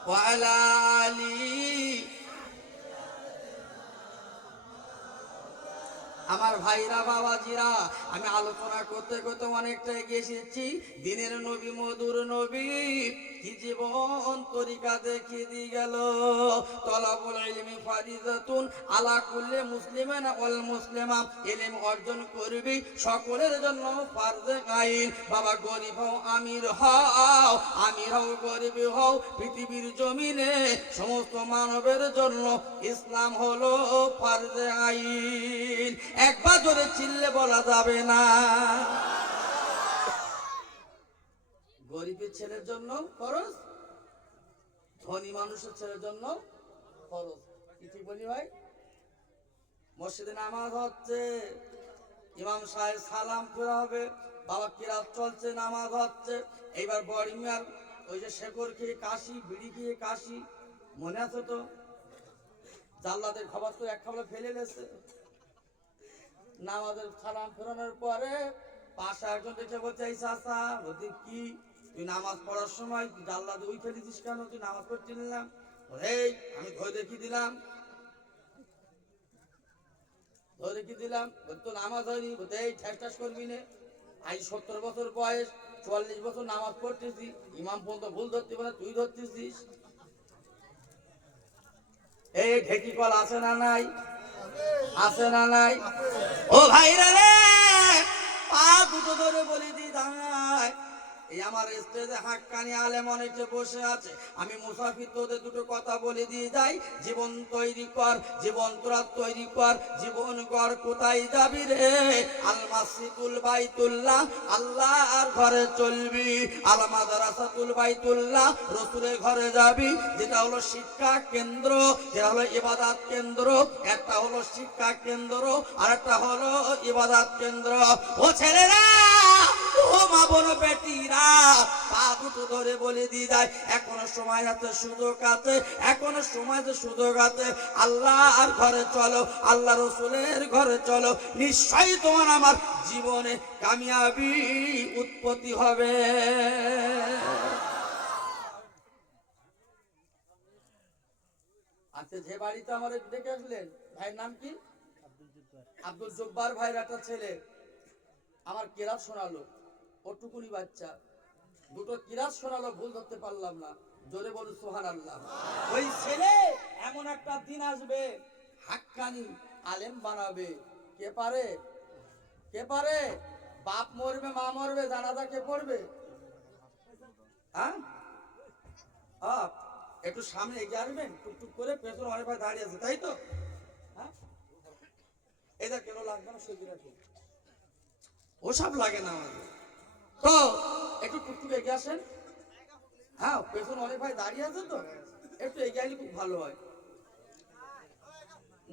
ওয়ালা আলি। আমার ভাইরা বাবাজিরা, আমি আলোচনা করতে করতে অনেকটা এগিয়ে এসেছি। দিনের নবী, মধুর নবী কি জীবন তরিকা দেখিয়ে দিয়ে গেল। তলাবুল ইলমি ফারিজাতুন আলা কুল্লি মুসলিমিন ওয়াল মুসলিমা। ইলম অর্জন করবি সকলের জন্য ফরজে আইন। বাবা গরিব হও আমির হও, আমির হও গরিব হও, পৃথিবীর জমিনে সমস্ত মানবের জন্য ইসলাম হলো ফরজে আইন। একবার জোরে চিল্লে বলা যাবে না। গরিবের ছেলের জন্য ফরজ, ধনী মানুষের ছেলের জন্য ফরজ। কি ঠিক বলি ভাই? মসজিদে নামাজ হচ্ছে, ইমাম সাহেব সালাম ফেরা হবে, বাবা কিরাত চলছে, নামাজ হচ্ছে। এইবার বড় মিয়ার ওই যে শেকর খেয়ে কাশি, বিড়ি খেয়ে কাশি, মনে আছে তো? জাল্লাদের খবর তো এক খাবলে ফেলে গেছে। নামাজের সালাম ফেরানোর পরে পাশে একজন দেখে বলছে, এই চাচা, বলতে কি তুই নামাজ পড়ার সময় জাল্লাদ ওই ফেলেছিস কেন? তুই নামাজ পড়তে নিলাম, এই আমি ধরে দেখিয়ে দিলাম, ধরে দেখিয়ে দিলাম, তো নামাজ হয়নি, বলতে এই ঠ্যাস ঠ্যাস করবি না। আজ 70 বছর বয়স, 44 বছর নামাজ পড়তেছি, ইমাম পর্যন্ত ভুল ধরতে পারে, তুই ধরতেছিস। এই ঢেকি কল আছে না নাই? আছে না নাই? ও ভাইরা রে, পা দুটো ধরে বলি দি দাঁড়ায়। এই আমার স্টেজে হাক্কানি আলেম অনেকে বসে আছে, আমি মুসাফির, তোদের দুটো কথা বলে দিয়ে যাই। জীবন তৈরি কর, জীবন তোরা তৈরি কর, জীবন গড়, কোথায় যাবি রে? আল মাসজিদুল বাইতুল্লাহ, আল্লাহর ঘরে চলবি। আল মাদ্রাসাতুল বাইতুল্লাহ, রাসূলের ঘরে যাবি। যেটা হলো শিক্ষা কেন্দ্র, যেটা হলো ইবাদত কেন্দ্র। একটা হলো শিক্ষা কেন্দ্র, আর একটা হলো ইবাদত কেন্দ্র। ও ছেলেরা, ও মা বোন বেটিরা, পা দুটো ধরে বলে দিয়ে যায়, এখনো সময় আছে, সুযোগ আছে, এখনো সময় আছে, সুযোগ আছে। আল্লাহর ঘরে চলো, আল্লাহ রসুলের ঘরে চলো, নিশ্চয়ই তোমার আমার জীবনে কামিয়াবি উৎপত্তি হবে। আচ্ছা, যে বাড়িতে আমার দেখে আসলেন, ভাইয়ের নাম কি? আব্দুল জব্বার ভাইয়ের একটা ছেলে আমার কেরাত শোনালো, ওটুকুনি বাচ্চা, দুটো কিরাত শোনালো, ভুল ধরতে পারলাম না। জোরে বলুন সুবহানাল্লাহ। ওই ছেলে এমন একটা দিন আসবে, হাক্কানি আলেম বানাবে। কে পারে? কে পারে? বাপ মরবে, মা মরবে, জানাজা কে পড়বে? হ্যাঁ, একটু সামনে এগিয়ে আসবেন, টুকটুক করে, পেছনে অনেক ভাই দাঁড়িয়ে আছে, তাই তো? হ্যাঁ, এটা কেন লাগবে না, সত্যি রাখুন, ওসব লাগে না আমাদের। তো একটু টুকটুক এগিয়ে আসেন। হ্যাঁ, পেছনে অনেক ভাই দাঁড়িয়ে আছে তো, একটু এগিয়ে আসলে খুব ভালো হয়।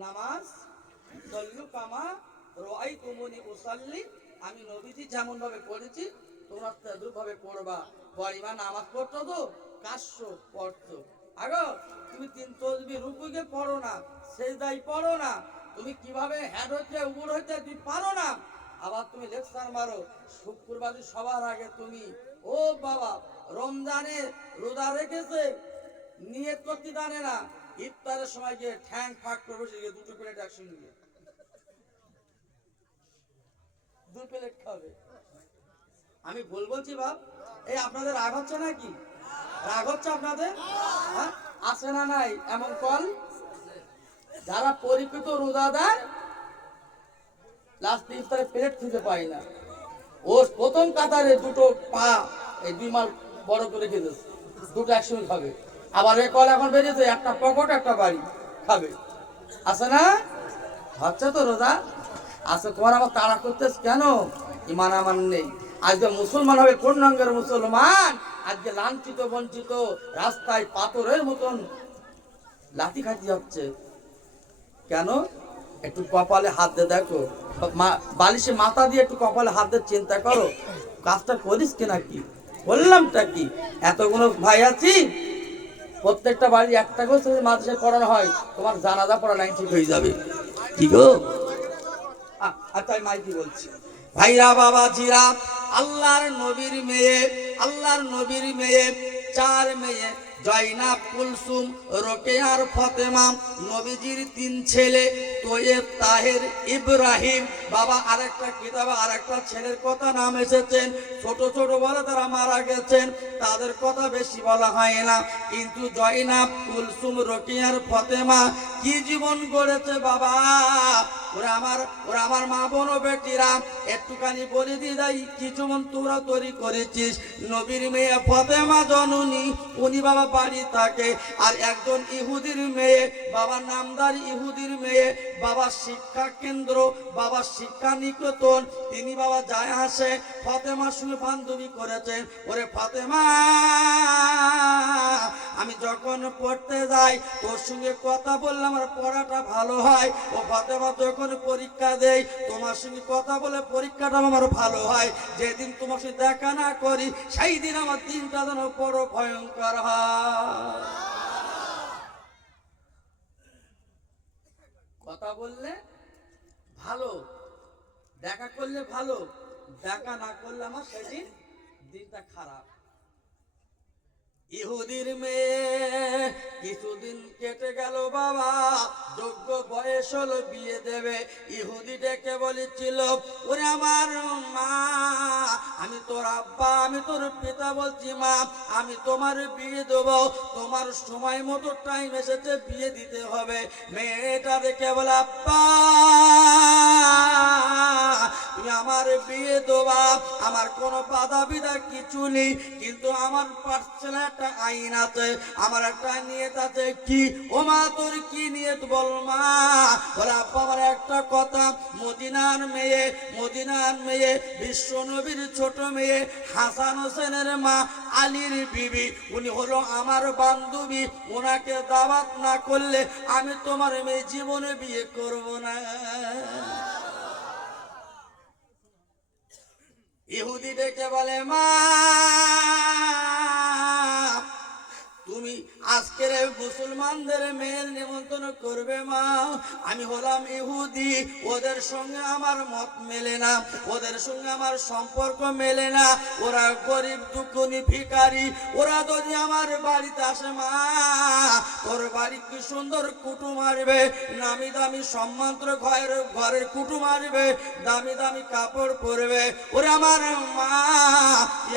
নামাজ সল্লু কামা রাআইতুমুনি উসাল্লি, আমি নবীজি যেমন ভাবে পড়েছি তোমরা তদ্রূপ ভাবে পড়বা। বড়িমা নামাজ পড়তো তো কাশ্য পড়তো। আগো তুমি 3 তাসবিহ রুকুকে পড়ো না, সেজদায় পড়ো না, তুমি কিভাবে হেড হচ্ছে উপর হচ্ছে তুমি পারো না। আবার তুমি লেকচার মারো শুক্রবারে সবার আগে তুমি, ও বাবা রমজানে রোজা রেখেছে নিয়ত করতে জানে না, ইফতারের সময় গিয়ে ঠ্যাং ফাঁক করে বসে গিয়ে দুটো প্লেট একসঙ্গে গিয়ে 2 প্লেট খাবে। আমি ভুল বলছি বাপ? এই আপনাদের রাগ হচ্ছে নাকি? রাগ হচ্ছে আপনাদের? হ্যাঁ আছে না নাই এমন কল? যারা পরিকৃত রোজাদার লাস্ট ইফতারে প্লেট খুঁজে পায় না, ও প্রথম কাতারে দুটো পা এই 2 মাল বড় করে খেয়েছে, দুটো একসঙ্গে খাবে। আবার এ কল এখন বেরিয়েছে একটা পকেট একটা বাড়ি খাবে, আছে না? হচ্ছে তো রোজা আছে। তোমার আবার তাড়া করতেছ কেন? ইমান আমার নেই। আজকে মুসলমান হবে কোন রঙের মুসলমান? আজকে লাঞ্ছিত বঞ্চিত রাস্তায় পাথরের মতন লাঠি খাইতে যাচ্ছে কেন? একটু কপালে হাত দিয়ে দেখো, বালিশে মাথা দিয়ে একটু কপালে হাত দিয়ে চিন্তা করো কাজটা করিস কিনা। কি বললামটা কি? এতগুলো ভাই আছি, প্রত্যেকটা বাড়ি একটা করে মাদ্রাসায় পড়ানো হয়, তোমার জানাজা পড়া লাইন ঠিক হয়ে যাবে। কি গো? আচ্ছা আমি মাইকি বলছি, ভাইরা বাবাজিরা, আল্লাহর নবীর মেয়ে, আল্লাহর নবীর মেয়ে 4 মেয়ে, জয়নাব, কুলসুম, রোকেয়ার, ফতেমা, নবীজির 3 ছেলে তৈয়ব, তাহের, ইব্রাহিম। বাবা আরেকটা কিতাবে আরেকটা ছেলের কথা নাম এসেছেন, ছোট ছোট বলে তারা মারা গেছেন, তাদের কথা বেশি বলা হয় না। কিন্তু জয়নাব, কুলসুম, রোকেয়ার, ফতেমা কি জীবন গড়েছে বাবা! ওরা আমার মা বোন ও বেটিরা, একটুখানি বলে দিয়ে যাই কি জীবন তোরা তৈরি করেছিস। নবীর মেয়ে ফতেমা জননী, উনি বাবা বাড়ি থাকে। আর একজন ইহুদির মেয়ে, বাবার নামদার ইহুদির মেয়ে, বাবার শিক্ষা কেন্দ্র, বাবার শিক্ষা নিকেতন, তিনি বাবা যায় আসে। ফতেমার সঙ্গে বান্ধবী করেছেন, ওরে ফতেমা আমি যখন পড়তে যাই তোর সঙ্গে কথা বললে আমার পড়াটা ভালো হয়। ও ফতেমা যখন পরীক্ষা দেই তোমার সঙ্গে কথা বলে পরীক্ষাটা আমার ভালো হয়। যেদিন তোমার সঙ্গে দেখা না করি সেই দিন আমার দিনটা যেন বড় ভয়ঙ্কর হয়। কথা বললে ভালো, দেখা করলে ভালো, দেখা না করলে আমার সেদিন দিনটা খারাপ। ইহুদির মেয়ে কিছুদিন কেটে গেল বাবা, যোগ্য বয়স হলো বিয়ে দেবে। ইহুদি ডেকে বলেছিল, ওরে আমার মা, আমি তোর আব্বা, আমি তোর পিতা বলছি মা, আমি তোমার বিয়ে দেব, তোমার সময় মতো টাইম এসেছে, বিয়ে দিতে হবে। মেয়েটা দেখে বলে, আব্বা তুমি আমার বিয়ে দেবা, আমার কোনো বাধা বিধা কিছু নেই, কিন্তু আমার পার্সোনাল একটা আইন আছে, আমার একটা নিয়ত আছে। কি? ও মা তোর কি নিয়ত বল মা? বলে আব্বা আমার একটা কথা, মদিনার মেয়ে, মদিনার মেয়ে, বিশ্ব নবীর ছোট মেয়ে হাসান হোসেনের মা আলীর বিবি, উনি হলো আমার বান্ধবী, ওনাকে দাওয়াত না করলে আমি তোমার মেয়ে জীবনে বিয়ে করব না। ইহুদি ডেকে বলে, মা তুমি আজকের মুসলমানদের মেয়ের নিমন্ত্রণ করবে মা? আমি হলাম ইহুদি, ওদের সঙ্গে আমার মত মেলে না, ওদের সঙ্গে আমার সম্পর্ক মেলে না, ওরা গরিব দুঃখী ভিখারি, ওরা যদি আমার বাড়িতে আসে মা, তোর বাড়ি কি সুন্দর কুটুম আসবে, নামি দামি সম্মান্তর ঘরের কুটুম আসবে, দামি দামি কাপড় পরবে। ওরে আমার মা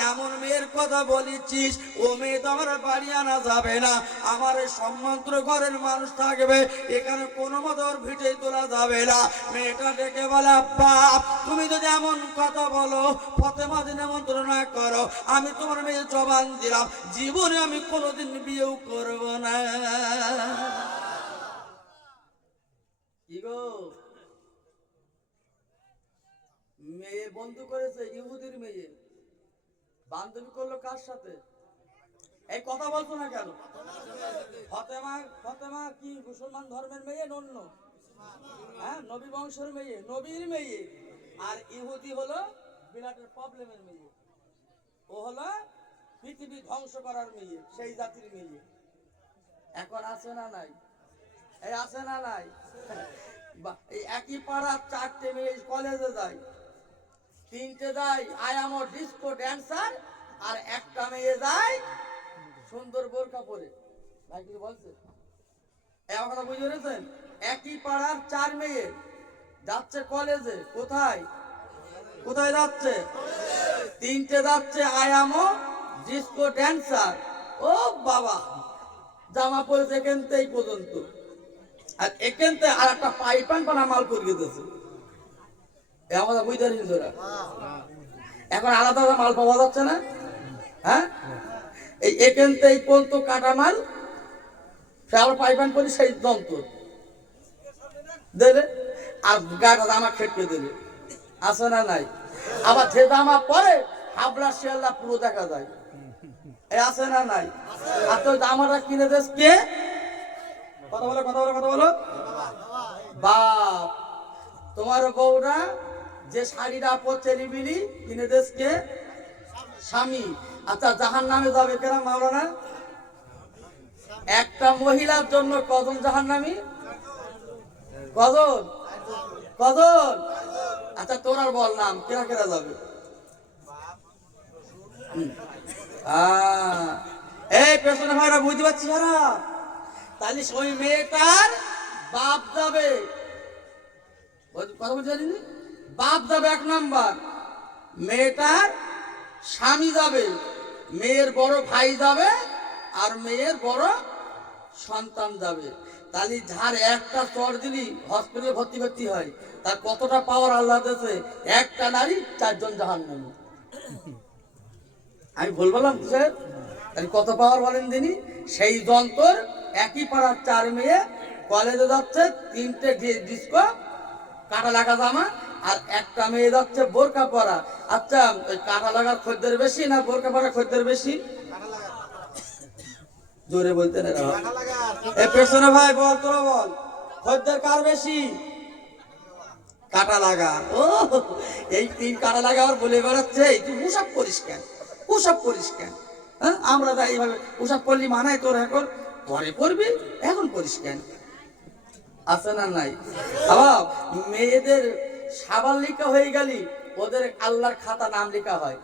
এমন মেয়ের কথা বলেছিস, ও মেয়ে তো আমার বাড়ি আনা যাবে না, আমার সম্মান্তর ঘরের মানুষ থাকবে, এখানে কোনো মতো ওর ভিটে তোলা যাবে না। মেয়েটা ডেকে বলে, আব্বা তুমি যদি এমন কথা বলো, ফতেমা দিন নিমন্ত্রণ না করো, আমি তোমার মেয়ে জবান দিলাম জীবনে আমি কোনোদিন বিয়েও করব না। কি গো? মেয়ে বন্ধু করেছে ইহুদির মেয়ে, বান্ধবী করলো কার সাথে? এই কথা বলছো না কেন? ফতেমা, ফতেমা কি মুসলমান ধর্মের মেয়ে? অন্য হ্যাঁ নবী বংশের মেয়ে, নবীর মেয়ে। আর ইহুদি হলো বিরাটের প্রবলেমের মেয়ে, ও হলো পৃথিবী ধ্বংস করার মেয়ে, সেই জাতির মেয়ে। এখন আছে না নাই? এই আছে না নাই? এই একই পাড়ার 4টে মেয়ে কলেজে যায়, তিনটে যায় I am a disco dancer, আর একটা মেয়ে যায় সুন্দর বোরকা পরে। ভাই কিছু বলছে? আমার কথা বুঝতে পেরেছেন? একই পাড়ার 4 মেয়ে যাচ্ছে কলেজে। কোথায় কোথায় যাচ্ছে? তিনটে যাচ্ছে I am a disco dancer. ও বাবা, জামা পরেছে এখান থেকে এই পর্যন্ত, আর এখান থেকে আর একটা পাইপান পানা মাল করে দিতেছে। আমার কথা বুঝতে পারছিস তোরা? এখন আলাদা আলাদা মাল পাওয়া যাচ্ছে না? হ্যাঁ, এই এখান থেকে পর্যন্ত কাটা মাল, সে আবার পাইপান করে সেই যন্ত্র দেবে, আর গাটা জামা খেটকে দেবে। আছে না নাই? আবার যে জামা পরে হাবলা শিয়াল্লা পুরো দেখা যায়। এই আছে না নাই? আর তো জামাটা কিনে দেশ কে? কথা বলো কথা বলো কথা বলো। বাপ। তোমার বউরা যে শাড়িটা পরছে নিবিলি কিনে দেশ কে? স্বামী। আচ্ছা, জাহান নামে যাবে কেনা মাওলানা? একটা মহিলার জন্য কজন জাহান্নামী? কজন? কজন? আচ্ছা তোর আর বললাম কেনা কেনা যাবে? এই পেছনে ভাইরা বুঝতে পারছি যারা, তাহলে ওই মেয়েটার বাপ যাবে। কথা বুঝতে পারিনি? বাপ যাবে 1 নাম্বার, মেয়েটার স্বামী যাবে, মেয়ের বড় ভাই যাবে, আর মেয়ের বড় সন্তান যাবে। তাহলে যার একটা চর দিলি হসপিটালে ভর্তি হয়, তার কতটা পাওয়ার আল্লাহ দিয়েছে? একটা নারী 4 জন জাহান্নামী। আমি ভুল বললাম স্যার? তাহলে কত পাওয়ার বলেন দিনই? সেই যন্ত্র একই পাড়ার 4 মেয়ে কলেজে যাচ্ছে, 3টে ডিস্কো কাটা লাগা জামা, আর একটা মেয়ে যাচ্ছে বোরকা পরা। আচ্ছা, ওই কাটা লাগার খদ্দের বেশি না বোরকা পরা খদ্দের বেশি? জোরে বলতে না। এই পেছনে ভাই বল, তোরা বল, খদ্দের কার বেশি? কাটা লাগা। ও, এই 3 কাটা লাগা আর বলে বেড়াচ্ছে তুই পোশাক করিস কেন, পোশাক করিস কেন? হ্যাঁ, আমরা তাই এইভাবে পোশাক করলি মানায় তোর, এখন পরে করবি, এখন করিস কেন? আছে না নাই? আবার মেয়েদের সাবাল লেখা হয়ে গেলি ওদের আল্লাহর খাতা নাম লেখা হয়।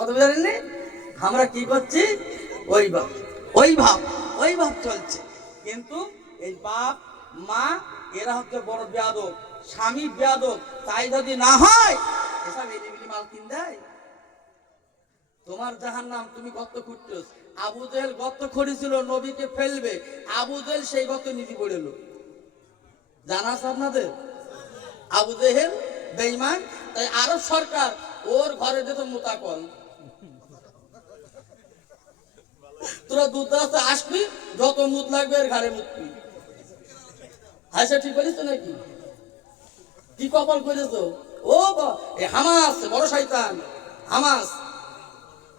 কথা জানেননি? আমরা কি করছি? ওই ভাব ওই ভাব ওই ভাব চলছে। কিন্তু এই বাপ মা এরা হচ্ছে বড় বেয়াদব, স্বামী বেয়াদব। তাই যদি না হয় এসব এলিবিলি মাল কিন দেয়। তোমার জাহান্নাম, তুমি গর্ত খুঁড়তেছ। আবু জেহেল গর্ত খুঁড়েছিল নবীকে ফেলবে, আবু জেহেল সেই গর্ত নিজে পড়েল। জানা আছে আপনাদের? আবু জেহেল বেঈমান, তাই আরব সরকার ওর ঘরে যেত মোতাকল। তোরা দুধ রাস্তা আসবি, যত মুদ লাগবে এর ঘাড়ে মুতবি। হাসা ঠিক বলিস তো নাকি? কি কপাল করেছ? ও হামাস বড় শয়তান, হামাস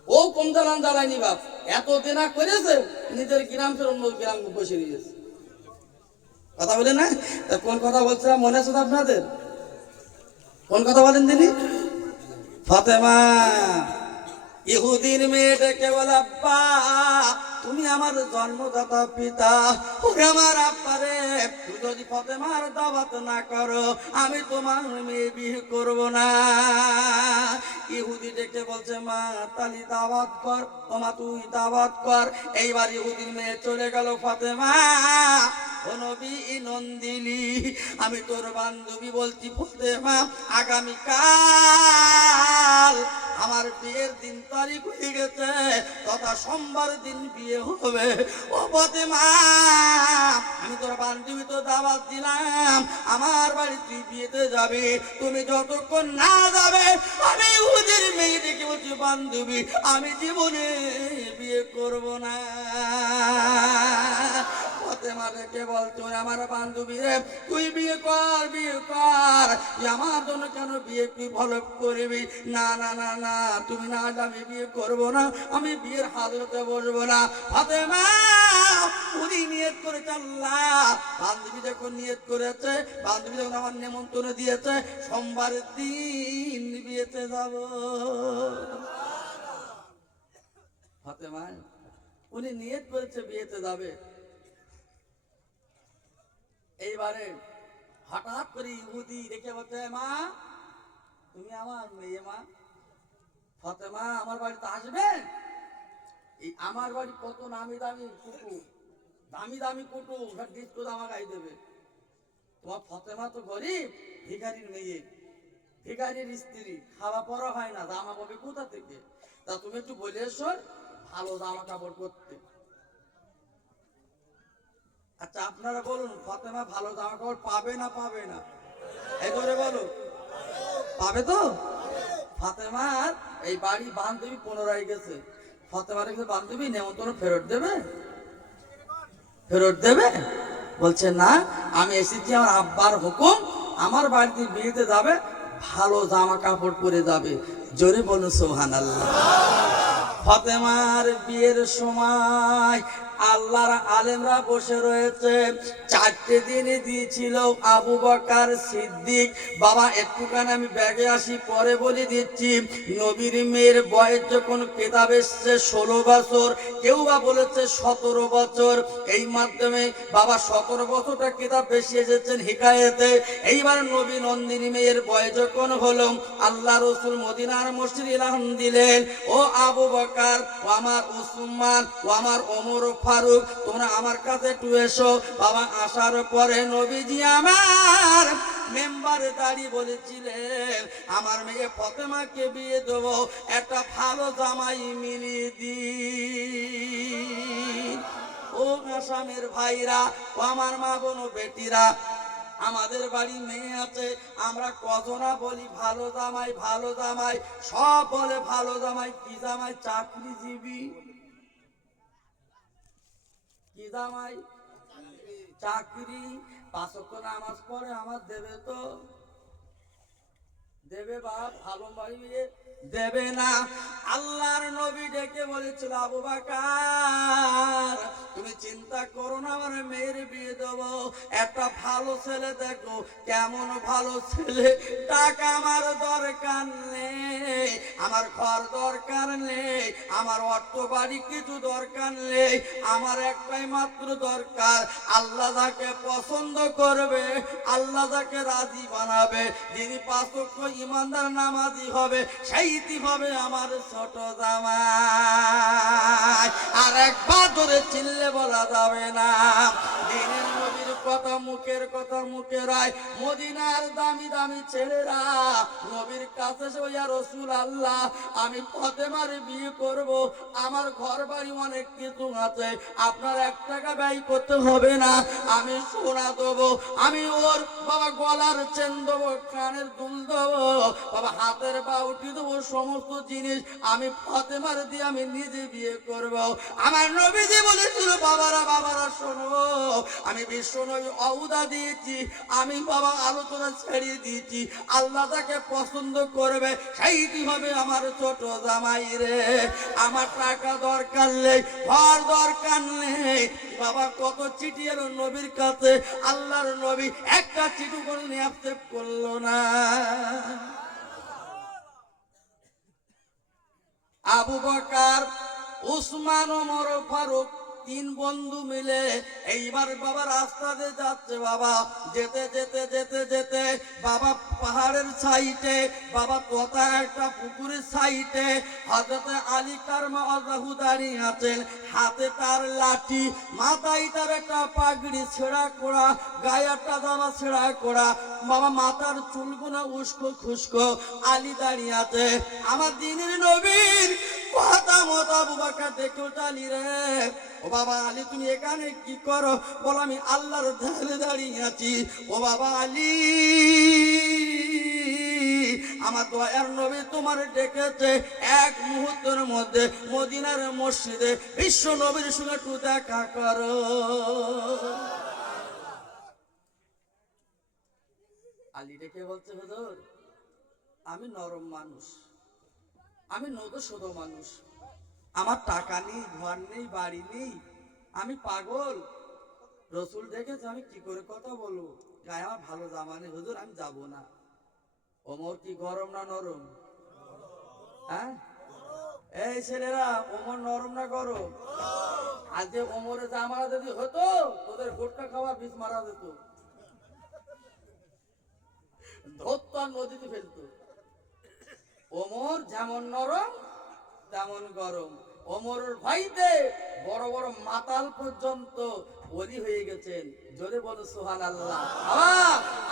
ও কম জ্বালান জ্বালায়নি বাপ, এত দেনা করেছে নিজের গ্রাম ফের অন্য গ্রাম বসে দিয়েছে। কথা বলে না? কোন কথা বলছিলাম মনে আছে তো আপনাদের? কোন কথা বলেন তিনি? ফাতেমা ইহুদির মেয়ে ডেকে বলে, আব্বা তুমি আমার জন্মদাতা পিতা, ওরে আমার আব্বা রে, তুই যদি ফাতেমার দাওয়াত না করো আমি তোমার মেয়ে বিয়ে করব না। ইহুদি ডেকে বলছে, মা তালি দাওয়াত কর, ওমা তুই দাওয়াত কর। এইবার ইহুদির মেয়ে চলে গেল। ফাতেমা ও নবী নন্দিনী, আমি তোর বান্ধবী বলছি ফাতেমা, আগামীকাল আমার বিয়ের দিন তারিখ হয়ে গেছে, তথা সোমবার দিন বিয়ে হবে। ও ফাতেমা, আমি তোর বান্ধবী তো দাওয়াত দিলাম, আমার বাড়ি তুই বিয়েতে যাবে, তুমি যতক্ষণ না যাবে আমি ইহুদির মেয়ে ডেকে বলছি বান্ধবী আমি জীবনে বিয়ে করব না। ফাতেমা ডেকে বলতো, আমার বান্ধবী রে তুই বিয়ে কর, বিয়ে কর, আমার জন্য কেন বিয়ে তুই ভালো করবি? না না না না, তুমি না আমি বিয়ে করব না, আমি বিয়ের হাজতে বসবো না। ফাতেমা উনি নিয়ত করে আল্লাহ, বান্ধবী যখন নিয়ত করেছে, বান্ধবী যখন আমার নেমন্ত্রণ দিয়েছে সোমবারের দিন বিয়েতে যাব। ফাতেমা উনি নিয়ত করেছে বিয়েতে যাবে। এইবারে হঠাৎ করে ইহুদি দেখে বলছে, মা তুমি আমার মেয়ে মা ফাতেমা, আমার বাড়িতে আসবেন। এই আমার বাড়ি কত নামি দামি কুটু, দামি দামি কুটু, ডিস্কো জামা গাই দেবে। তোমার ফাতেমা তো গরিব, ভিখারির মেয়ে, ভিখারির স্ত্রী, খাওয়া পড়া হয় না, জামা পাবে কোথা থেকে? তা তুমি একটু বলে এসো ভালো জামা কাপড় করতে। আচ্ছা আপনারা বলুন, ফাতেমা ভালো জামা কাপড় পাবে না পাবে না? এই করে বলো, পাবে তো? ফাতেমার এই বাড়ি বান্ধবী পুনরায় গেছে, ফাতেমার বান্ধবী নেমন্তন্ন ফেরত দেবে? ফেরত দেবে? বলছে না, আমি এসেছি আমার আব্বার হুকুম, আমার বাড়িতে বিয়েতে যাবে, ভালো জামা কাপড় পরে যাবে। জোরে বলুন সুবহানাল্লাহ। ফাতেমার বিয়ের সময় আল্লাহর আলেমরা বসে রয়েছে, 4টে দিন দিয়েছিল আবু বকর সিদ্দিক। বাবা একটুখানি আমি ব্যাগে আসি, পরে বলে দিচ্ছি। নবীর মেয়ের বয়স যখন কেতাব এসছে 16 বছর, কেউ বা বলেছে 17 বছর, এই মাধ্যমে বাবা 17 বছরটা কেতাব বেশি এসেছেন হিকায়েতে। এইবার নবী নন্দিনী মেয়ের বয়স যখন হলো, আল্লাহ রসুল মদিনার মসজিদে এলান দিলেন, ও আবু বকর, ও আমার উসমান, ও আমার ওমর ফারুক, তোমরা আমার কাছে একটু এসো। বাবা আসার পরে নবীজি আমার মেম্বারে দাঁড়িয়ে বলেছিলেন, আমার মেয়ে ফাতেমাকে বিয়ে দেবো, একটা ভালো জামাই মিলিয়ে দিন। ও আসামের ভাইরা, ও আমার মা বোন বেটিরা, আমাদের বাড়ি মেয়ে আছে, আমরা কজনা বলি ভালো জামাই ভালো জামাই, সব বলে ভালো জামাই। কি জামাই? চাকরিজীবী। কি জামাই? চাকরি। 5 ওয়াক্ত নামাজ পড়ে, আমার দেবে তো? দেবে বাপ? ভালো বাড়ি দেবে না। আল্লাহর নবী ডেকে বলেছিল, আবু বকর তুমি চিন্তা করো না, আমার মেয়ের বিয়ে দেবো, একটা ভালো ছেলে দেখো। কেমন ভালো ছেলে? টাকা আমার দরকার নেই, আমার ঘর দরকার নেই, আমার অর্থ বাড়ি কিছু দরকার নেই, আমার একটাই মাত্র দরকার, আল্লাহ যাকে পছন্দ করবে, আল্লাহ যাকে রাজি বানাবে, যিনি 5 ওয়াক্ত ইমানদার নামাজি হবে, সেইটি হবে আমার ছোট জামাই। আর একবার ধরে চিল্লে বলা যাবে না। দিনের নবীর কথা মুখের কথা মুখে রায়, মদিনার দামি দামি ছেলেরা নবীর কাছে এসে, ইয়া রাসূলুল্লাহ, আমি ফাতেমার বিয়ে করব, আমার ঘর বাড়ি অনেক কিছু আছে, আপনার 1 টাকা ব্যয় করতে হবে না, আমি সোনা দেবো, আমি ওর বাবা গলার চেন দেবো, কানের দুল দেবো, বাবা হাতের বাউটি দেবো, সমস্ত জিনিস আমি ফাতেমার দিয়ে আমি নিজে বিয়ে করব। আমার নবীজি বলেছিল, বাবারা বাবারা শোনো, আমি বিশ্ব নবী ওয়াদা দিয়েছি, আমি বাবা আলোচনা ছেড়ে দিয়েছি, আল্লাহ তাকে পছন্দ করবে, সেইটি হবে আমার ছোট জামাই রে। আমার টাকা দরকার নেই, ঘর দরকার নেই। বাবা কত চিঠি এলো নবীর কাছে, আল্লাহর নবী একটা চিঠি করে নিয়ে অ্যাকসেপ্ট করলো না। আবু বকর, উসমান, ওমর ফারুক 3 বন্ধু মিলে এইবার বাবা রাস্তাতে যাচ্ছে। বাবা যেতে যেতে যেতে যেতে বাবা পাহাড়ের সাইডে, বাবা তোতা একটা পুকুরের সাইডে হযরতে আলী কারমাল্লাহু দাঁড়িয়ে আছেন, হাতে তার লাঠি, মাথায় তার একটা পাগড়ি ছেঁড়া করা, গায়ে একটা জামা ছেঁড়া করা, বাবা মাথার চুলগুলো উস্কো খুস্কো। আলী দাঁড়িয়ে আছে। আমার দিনের নবীর কথা মতো আবু বকর দেখে উঠালি রে, ও বাবা আলী তুমি এখানে কি করো? বল আমি আল্লাহর ধারে দাঁড়িয়ে আছি। ও বাবা আলী, আমার দয়ার নবী তোমার ডেকেছে, 1 মুহূর্তের মধ্যে মদিনার মসজিদে বিশ্ব নবীর সঙ্গে একটু দেখা করো। আলী ডেকে বলছে, হুজুর আমি নরম মানুষ, আমি নদশোধ মানুষ, আমার টাকা নেই, ঘর নেই, বাড়ি নেই, আমি পাগল। রসুল ডেকেছে, আমি কি করে কথা বলবো, গায়ে আমার ভালো জামা নেই, হুজুর আমি যাব না। ওমর কি গরম না নরম? হ্যাঁ এই ছেলেরা, ওমর নরম না গরম? আজকে ওমরের জামারা যদি হতো, তোদের ভোটটা খাওয়ার বীজ মারা যেত, ধরতো আর নদীতে ফেলতো। ওমর যেমন নরম তেমন গরম। ওমরের ভয়তে বড় বড় মাতাল পর্যন্ত ওলি হয়ে গেছেন। জোরে বলো সুবহানাল্লাহ।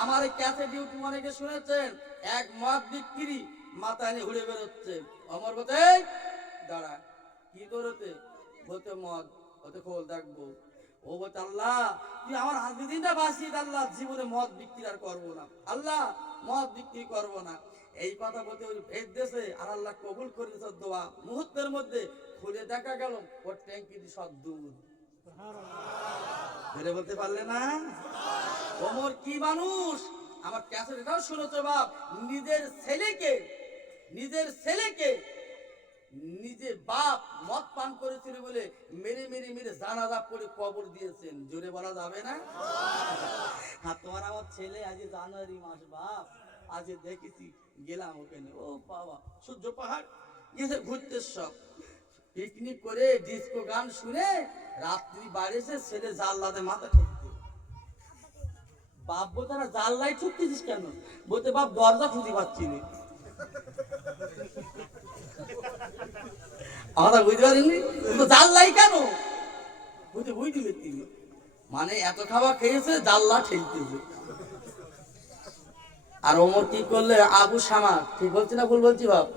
আমার এই ক্যাসেট ডিউটি অনেকে শুনেছেন, এক মদ বিক্রি মাথা নিয়ে ঘুরে বেরোচ্ছে। ওমর বলতে দাঁড়া, কি করতে? বলতে মদ। বলতে খোল দেখবো। ও বলতে আল্লাহ তুই আমার আজকে দিনটা বাঁচিয়ে দে, আল্লাহ জীবনে মদ বিক্রি আর করবো না, আল্লাহ মদ বিক্রি করবো না। এই কথা বলতে ওই ভেদ দেশে আর আল্লাহ কবুল করে দিয়েছে দোয়া। মুহূর্তের মধ্যে খুলে দেখা গেল ওর ট্যাঙ্কি দিয়ে সব দুধ। ধরে বলতে পারলে না ওমর কি মানুষ? আমার ক্যাসেট এটাও শুনেছো বাপ, নিজের ছেলেকে নিজে বাপ মদ পান করেছিল বলে মেরে মেরে মেরে জানাজা করে কবর দিয়েছেন। জোরে বলা যাবে না? আর তোমার আমার ছেলে আজ জানুয়ারি মাস বাপ, আজ দেখেছি গেলাম ওখানে, ও বাবা সূর্য পাহাড় গেছে ঘুরতে, সব পিকনিক করে ডিস্কো গান শুনে রাত্রি বাড়ি এসে ছেলে জানলাতে মাথা ঠুকতে। বাপ বলতে না জানলাই ঠুকতেছিস কেন? বলতে বাপ দরজা খুঁজে পাচ্ছি না। আমরা বুঝতে পারিনি জানলাই কেন বুঝতে পারছি, মানে এত খাবার খেয়েছে জানলা ঠেলতেছে। আর ওমর কি করলে? আবু শামা, ঠিক বলছি না ভুল বলছি বাপ?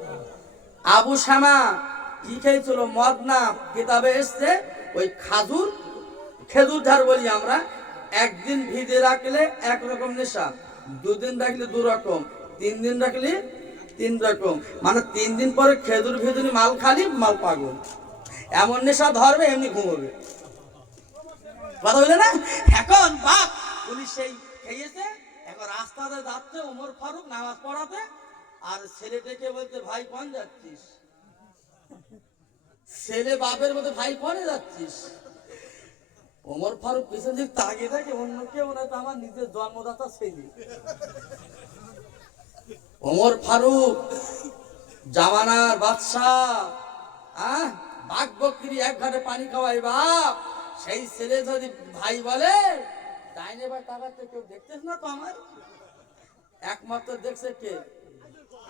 আবু শামা কি খেয়েছিল? মদ না, কিতাবে এসছে ওই খেজুর ঝাড় বলি আমরা। একদিন ভিজে রাখলে একরকম নেশা, দুদিন রাখলে দু রকম, 3 দিন রাখলে 3 রকম। মানে 3 দিন পরে খেজুর ভেজুরি মাল খালি মাল পাগল, এমন নেশা ধরবে এমনি ঘুমোবে। কথা বলে না? এখন বাপ পুলিশ সেই খেয়েছে, এখন রাস্তাতে যাচ্ছে ওমর ফারুক নামাজ পড়াতে, আর ছেলেটাকে বলতে ভাই কোন যাচ্ছিস? ছেলে বাপের মধ্যে ভাই কোনে যাচ্ছিস? ওমর ফারুক পিছন দিক তাকিয়ে থাকে, অন্য কেউ না, আমার নিজের জন্মদাতা ছেলে। ওমর ফারুক জামানার বাদশাহ, বাঘ বকরি এক ঘাটে পানি খাওয়াই বাপ। সেই ছেলে যদি ভাই বলে ডাইনে বা তাকাতে, কেউ দেখতেছ না তো আমার? একমাত্র দেখছে কে?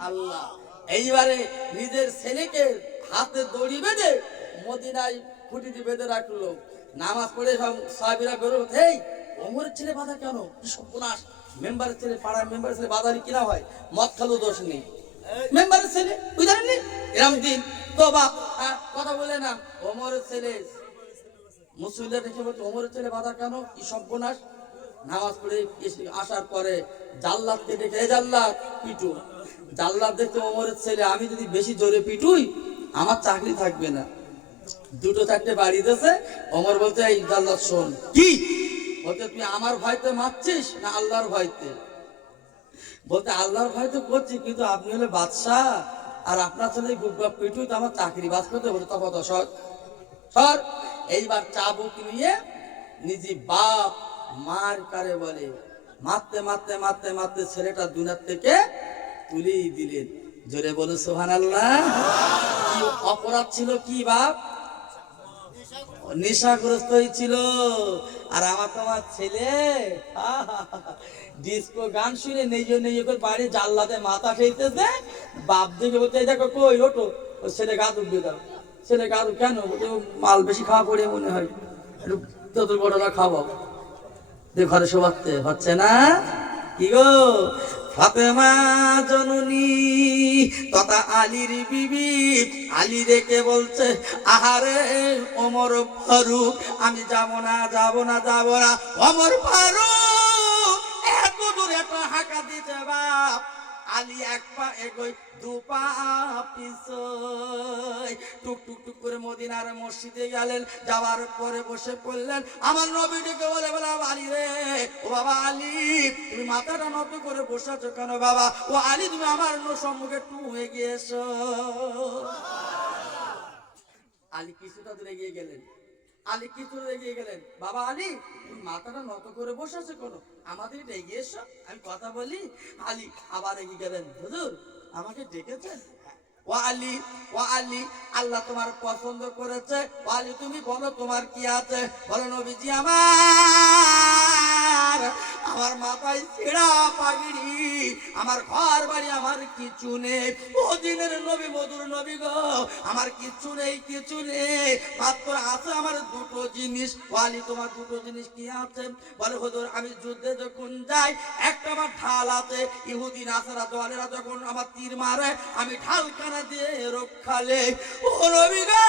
আল্লাহ। এইবারে নিজের ছেলেকে হাতে দড়ি বেঁধে মদিনায় খুঁটিতে বেঁধে রাখলো। নামাজ পড়ে সব সাহাবীরা বেরো, এই ওমরের ছেলে বাধা কেন? কি সর্বনাশ! মেম্বারের ছেলে, পাড়ার মেম্বারের ছেলে বাধারি কিনা হয়? মদ খালো দোষ নেই, মেম্বারের ছেলে বুঝলেন নি? এরম দিন তো বাপ কথা বলে না। ওমরের ছেলে মুসলিমরা দেখে বলছে ওমরের ছেলে বাধা কেন? কি সর্বনাশ! নামাজ পড়ে আসার পরে জাল্লাদকে দেখে, জাল্লাদ পিটু। জাল্লাদ দেখতে ওমরের ছেলে, আমি যদি বেশি জোরে পিটুই আমার চাকরি থাকবে না। 2-4টে বাড়ি দিয়েছে। ওমর বলতে এই জাল্লাদ শোন, কি বলতে তুই আমার ভয়তে মারছিস না আল্লাহর ভয়তে? বলতে আল্লাহর ভয়তে করছি, কিন্তু আপনি হলে বাদশাহ আর আপনার ছেলে গুপগাপ পিটুই তো আমার চাকরি বাদ করতে বলে তফাত সর। এইবার চাবুক নিয়ে নিজে বাপ মার কারে বলে মারতে মারতে মারতে মারতে ছেলেটা দুনিয়ার থেকে তুলেই দিলেন। জোরে বলুন সুবহানাল্লাহ। কি অপরাধ ছিল? কি বাপ? নেশাগ্রস্ত হয়েছিল। আর আমার তোমার ছেলে ডিস্কো গান শুনে নেই নেই করে বাড়ি জানলাতে মাথা ঠেলতেছে। বাপ দেখে বলতে দেখো কই ওঠো, ছেলে গা ডুববে দাও। ছেলে গা ডুব কেন? মাল বেশি খাওয়া পড়ে মনে হয়, একটু তেঁতুল বড়টা খাবো, ঘরে শোভাতে হচ্ছে না। কি গো ফাতেমা জননী তথা আলীর বিবি, আলী রেখে বলছে আহারে ওমর ফারুক আমি যাবো না। ওমর ফারুক এত দূরে একটা হাঁকা দিতে বাপ। আলী 1 পা এগোয় 2 পা পিছয়, টুক টুক টুক করে মদিনার মসজিদে গেলেন। যাওয়ার পরে বসে পড়লেন। আমার নবী ডেকে বলে আলী রে, ও বাবা আলী তুমি মাথাটা নত করে বসে আছো কেন বাবা? ও আলী তুমি আমার সম্মুখে একটু এগিয়ে এসো। আলী কিছুটা দূরে এগিয়ে গেলেন। বাবা আলী তুমি মাথাটা নত করে বসে আছো কেন? আমাদের এটা এগিয়ে এসো, আমি কথা বলি। আলী আবার এগিয়ে গেলেন। হুজুর আমাকে ডেকেছেন? ও আলী আল্লাহ তোমার পছন্দ করেছে। ও আলী তুমি বলো তোমার কি আছে? বলো নবীজি আমার আমার, আমার মাথায় ছেঁড়া পাগড়ি, আমার ঘর বাড়ি আমার কিছু নেই। ও দিনের নবী, মধুর নবী গো, আমার কিছু নেই, কিছু নেই, মাত্র আছে আমার দুটো জিনিস। ওয়ালি তোমার দুটো জিনিস কি আছে? বলে হুজুর আমি যুদ্ধে যখন যাই একটা আমার ঢাল আছে, ইহুদি নাসারা দলেরা যখন আমার তীর মারে আমি ঢালখানা দিয়ে রক্ষালে। ও নবী গো,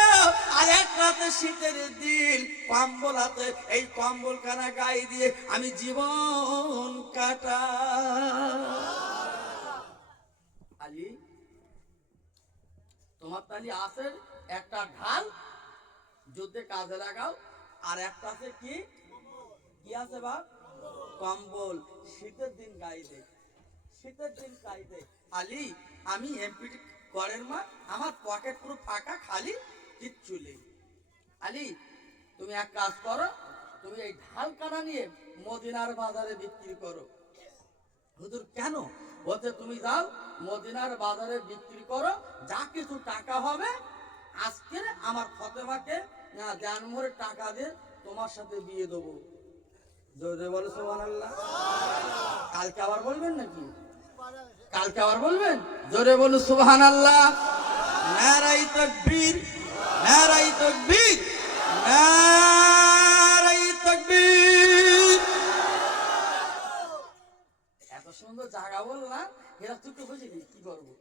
আর এক রাতে শীতের দিন কম্বল আছে, এই কম্বলখানা গায়ে দিয়ে আমি জীবন কাটা। আলী তোমার তালি আছে একটা ঢাল, যুদ্ধে কাজে লাগাও, আর একটা আছে কি কি আছে বাপ? কম্বল, শীতের দিন গায়ে দে, শীতের দিন গায়ে দে। আলী আমি এমপি করেন মা, আমার পকেট পুরো ফাঁকা, খালি, কিচ্ছু নেই। আলী তুমি এক কাজ করো, তুমি এই ঢাল কাটা নিয়ে মদিনার বাজারে বিক্রি করো। হুজুর কেন? বলতে তুমি যাও মদিনার বাজারে বিক্রি করো, যা কিছু টাকা হবে আজকে আমার ফতেমাকে জানমোহরের টাকা দিয়ে তোমার সাথে বিয়ে দেবো। জোরে বলো সুবহানাল্লাহ। কালকে আবার বলবেন নাকি? কালকে আবার বলবেন? জোরে বলো সুবহানাল্লাহ। নারায়ে তাকবীর, নারায়ে তাকবীর, নারায়ে তাকবীর। এত সুন্দর জায়গা বললাম, এরা তুই বুঝিনি কি করবো।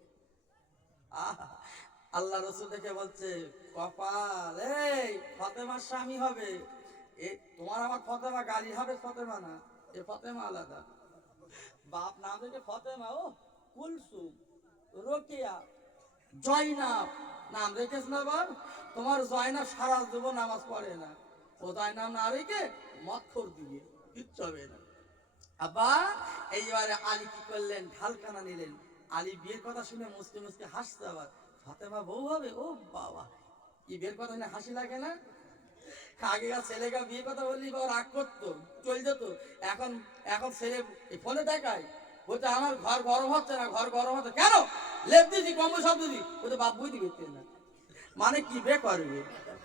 আল্লাহ রাসূল দেখে বলছে কপাল, এই ফাতেমার স্বামী হবে। এ তোমার আমার ফতেমা গাড়ি হবে, ফতেমা না, এ ফতেমা আলাদা। বাপ নাম দেখে ফতেমা, ও কুলসুম, রোকেয়া, জয়নাব নাম রেখেছ না বাপ? তোমার জয়নাব সারা জীবন নামাজ পড়ে না, ও জয়নাব না রেখে মক্খর দিয়ে কিচ্ছু হবে না। আব্বা এইবারে আলী কি করলেন? ঢালখানা নিলেন। আলী বিয়ের কথা শুনে মুসকে মুসকে হাসতে, আবার ফাতেমা বউ হবে, ও বাবা, কি বিয়ের কথা শুনে হাসি লাগে না? আগেকার ছেলেকে বিয়ে কথা বললি বাবা রাগ করতো, চল যেত। এখন এখন ছেলে ফোনে দেখায়, বলছে আমার ঘর গরম হচ্ছে না, ঘর গরম হচ্ছে কেন? লেপ দিছি, কম্বল সব দিছি, বলছে বাপ বুঝতে পারছে না, মানে কি বে করবে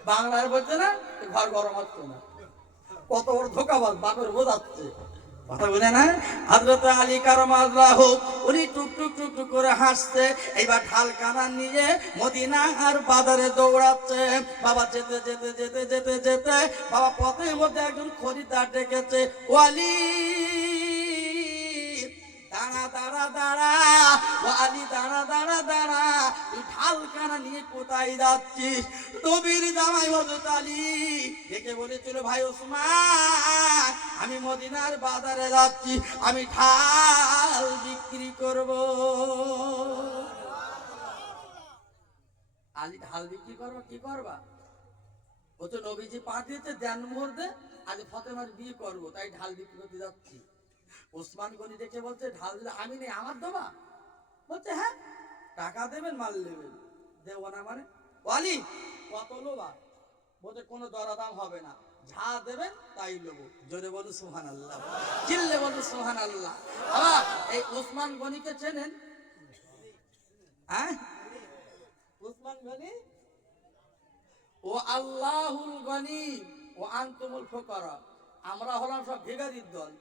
বাংলায় বলছে না ঘর গরম হচ্ছে না। কত বড় ধোকাবাজ, বাপের বোঝাচ্ছে কথা বলে না। হযরত আলী কারামাল্লাহু উনি টুক টুক টুক টুক করে হাসছে। এইবার ঢালখানা নিয়ে মদিনার বাজারে দৌড়াচ্ছে। বাবা যেতে যেতে যেতে যেতে যেতে বাবা পথের মধ্যে একজন খরিদ্দার ডেকেছে, ও আলী দাঁড়া দাঁড়া দাঁড়া, ও আলী দাঁড়া দাঁড়া দাঁড়া, তুই ঢালখানা নিয়ে কোথায় যাচ্ছিস? নবীর জামাই হযরত আলী ডেকে বলেছিল, ভাই ওসমান আমি মদিনার বাজারে যাচ্ছি, আমি ঢাল বিক্রি করব। আলী ঢাল বিক্রি করবো, কি করবা? ও তো নবীজি পাঠিয়েছে দেন মুহূর্তে, আজ ফতেমার বিয়ে করবো, তাই ঢাল বিক্রি করতে যাচ্ছি। ওসমান গনি দেখে বলছে, ঢাল আমি নেই, আমার দেবা? বলছে হ্যাঁ, টাকা দেবেন, মাল নেবেন। দেবো না মানে? আলী কত লোবা? বলছে কোনো দরদাম হবে না, যা দেবেন তাই নেবো। জোরে বলুন সুবহানাল্লাহ, চিল্লে বলুন সুবহানাল্লাহ। আবার এই ওসমান গনিকে চেনেন? হ্যাঁ, ওসমান গনি ও আল্লাহুল গনি ও আনতুমুল ফুকারা, আমরা হলাম সব ভিখারির দল।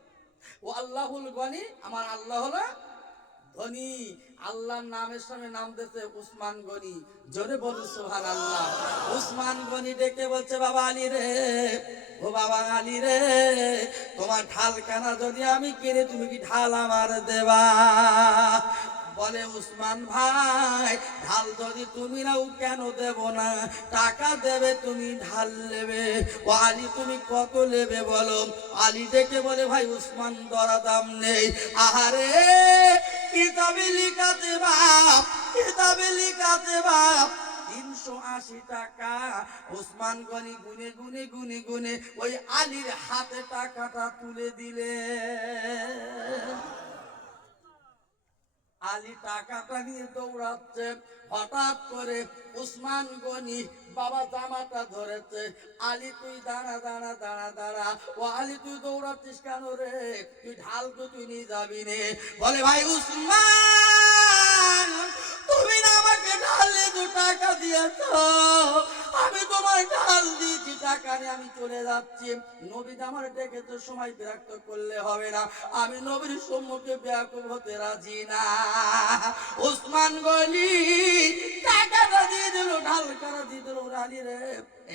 ও আল্লাহুল গনি, আমার আল্লাহ হলো ধনী। আল্লাহর নামের সঙ্গে নাম দিয়েছে উসমান গনি। জোরে বলুন সুবহানাল্লাহ। উসমান গনি ডেকে বলছে, বাবা আলী রে, ও বাবা আলী রে, তোমার ঢালখানা যদি আমি কিনে তুমি কি ঢাল আমার দেবা? বলে উসমান ভাই, ঢাল যদি তুমি নাও কেন দেব না, টাকা দেবে তুমি, ঢাল নেবে। ও আলী তুমি কত নেবে বলো? আলী ডেকে বলে, ভাই উসমান দরদাম নেই। আহারে কিতাবে লিখাতে বাপ, কিতাবে লিখাতে বাপ 380 টাকা। ওসমান গনি গুনে গুনে গুনে গুনে ওই আলীর হাতে টাকাটা তুলে দিলে। আলী টাকাটা নিয়ে দৌড়াচ্ছে, হঠাৎ করে উসমান গনি বাবা জামাটা ধরেছে। আলী তুই দাঁড়া দাঁড়া দাঁড়া দাঁড়া, ও আলী তুই দৌড়াচ্ছিস কেন রে? তুই ঢাল তো তুই নিয়ে যাবি নে। বলে ভাই উসমান, তুমি না আমাকে ঢালে 2 টাকা দিয়েছ, আমি তোমার ঢাল দিয়েছি, টাকা নিয়ে আমি চলে যাচ্ছি। নবী আমার ডেকেছে, সময় বিরক্ত করলে হবে না, আমি নবীর সম্মুখে বেয়াকুব হতে রাজি না। ওসমান গনি টাকাটা দিয়ে দিল, ঢাল কারা দিয়ে দিল, আলী রে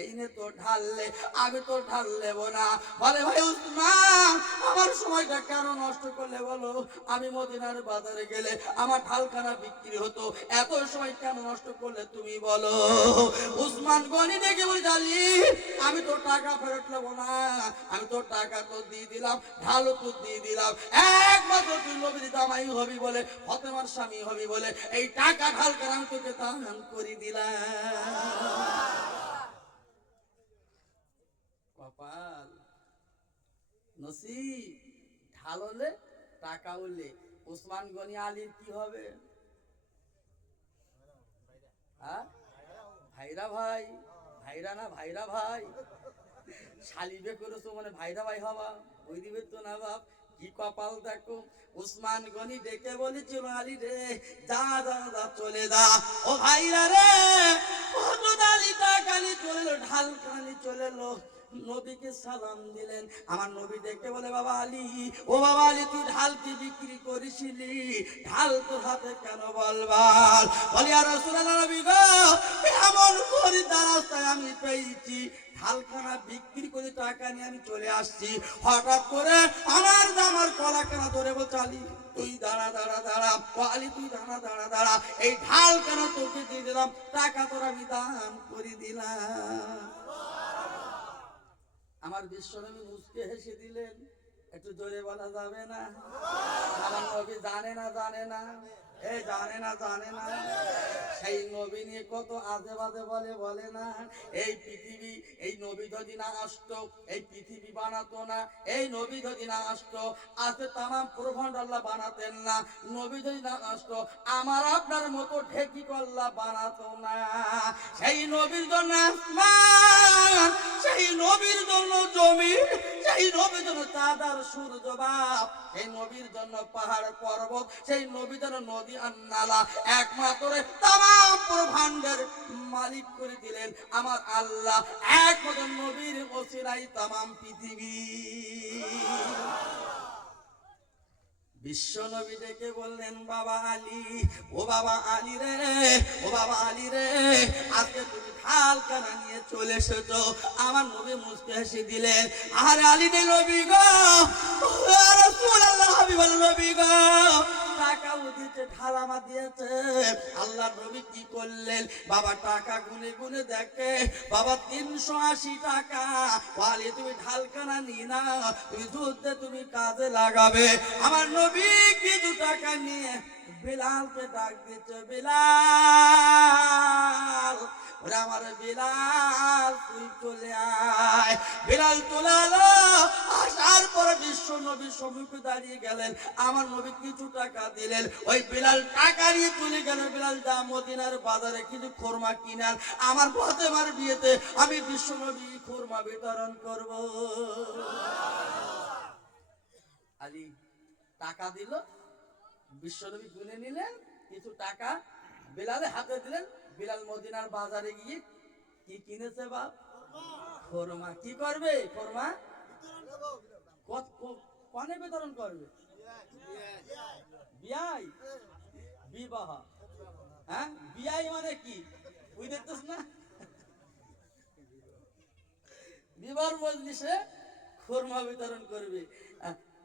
এই নে তো ঢাললে, আমি তো ঢাল নেব না। বলে ভাই উসমান, আমার সময়টা কেন নষ্ট করলে বলো? আমি মদিনার বাজারে গেলে আমার ঢালখানা বিক্রি হতো, এত সময় কেন নষ্ট করলে তুমি বলো? উসমান গনি দেখে বলি, আলী আমি তো টাকা ফেরত নেবো না, আমি তো টাকা তো দিয়ে দিলাম, ঢালও তো দিয়ে দিলাম, একমাত্র তুই নবীর জামাই হবি বলে, ফাতেমার স্বামী হবি বলে এই টাকা ঢালখানা আমি তোকে দান করে দিলাম। কপাল নসিব, ঢাল হলে টাকা উঠলে উসমান গনি আলীর কি হবে? ভাইরা ভাই, ভাইরা না ভাইরা ভাই, শালিবে করেছো মানে ভাইরা ভাই হবা, ওই দিবে তো না বাপ। কি কপাল দেখো, উসমান গনি ডেকে বলেছিল, আলী রে যা যা যা চলে যা। ও ভাইরা রে, আলী টাকা নিয়ে চলে এলো, ঢাল কানি চলে এলো, নবীকে সালাম দিলেন। আমার নবী দেখে বলে, বাবা আলী, ও বাবা আলী, তুই ঢাল কি বিক্রি করিসনি? ঢাল তোর হাতে কেন বলবার? বলি আর রাসূলুল্লাহ নবী গো, এমন খরিদ্দার রাস্তায় আমি পেয়েছি, ঢালখানা বিক্রি করে টাকা নিয়ে আমি চলে আসছি, হঠাৎ করে আমার জামার কলা কেনা ধরে বলছে, আলী তুই দাঁড়া দাঁড়া দাঁড়া, ও আলী তুই দাঁড়া দাঁড়া দাঁড়া, এই ঢাল কেন তোকে দিয়ে দিলাম, টাকা তোর আমি দান করে দিলাম। আমার বিশ্বনবী মুচকে হেসে দিলেন। একটু জোরে বলা যাবে না? আমার নবী জানে না, জানে না, এই জানে না, জানে না, সেই নবী নিয়ে কত আজে বাজে বলে, বলে না? এই পৃথিবী, এই নবী যদি না আসতো এই পৃথিবী বানাতো না, এই নবী যদি না আসতো আজকে তামাম ব্রহ্মাণ্ড আল্লাহ বানাতেন না, নবী যদি না আসতো আমার আপনার মতো ঢেকি কল্লা বানাতো না। সেই নবীর জন্য আসমান, সেই নবীর জন্য জমিন, সেই নবীর জন্য চাঁদ আর সূর্য বাপ, সেই নবীর জন্য পাহাড় পর্বত, সেই নবীর জন্য নদী আর নালা, একমাত্র তামাম ব্রহ্মাণ্ডের মালিক করে দিলেন আমার আল্লাহ, একমাত্র নবীর ওসিলাই তামাম পৃথিবী। বিশ্ব নবী ডেকে বললেন, বাবা আলী, ও বাবা আলী রে, ও বাবা আলী রে, আজকে তুমি ঢাল কানা নিয়ে চলে এসেছো। আমার নবী মুচকে হেসে দিলেন, আরে আলী রে নবী গো, রাসূলুল্লাহ হাবিবুল নবী গো, টাকা দিয়েছে, ঢাল আমার দিয়েছে। আল্লাহ নবী কি করলেন? বাবা টাকা গুনে গুনে দেখে, বাবা 380 টাকা। ওয়ালি তুমি ঢালখানা নিয়ে না, তুমি যুদ্ধে তুমি কাজে লাগাবে। আমার নবী কিছু টাকা নিয়ে বিলালকে ডাক দিচ্ছে, বিলাল, ওরে আমার বিলাল তুই চলে আয়। বিলাল চলে এলো, আসার পরে বিশ্ব নবীর সম্মুখে দাঁড়িয়ে গেলেন। আমার নবী কিছু টাকা দিলেন, ওই বিলাল টাকা নিয়ে চলে গেল। বিলাল যা মদিনার বাজারে কিছু খোরমা কিনার, আমার ফাতেমার বিয়েতে আমি বিশ্ব নবী খোরমা বিতরণ করব। আলী টাকা দিল, বিশ্বনবী গুনে নিলেন, কিছু টাকা বিলালের হাতে দিলেন। বিলাল মদিনার বাজারে গিয়ে কি কিনেছে বাপ? খোরমা। কি করবে? খোরমা কনে বিতরণ করবে? বিয়াই, বিবাহ। হ্যাঁ, বিয়াই মানে কি তুই দেখতেছ না? বিবাহ মজলিসে খোরমা বিতরণ করবে।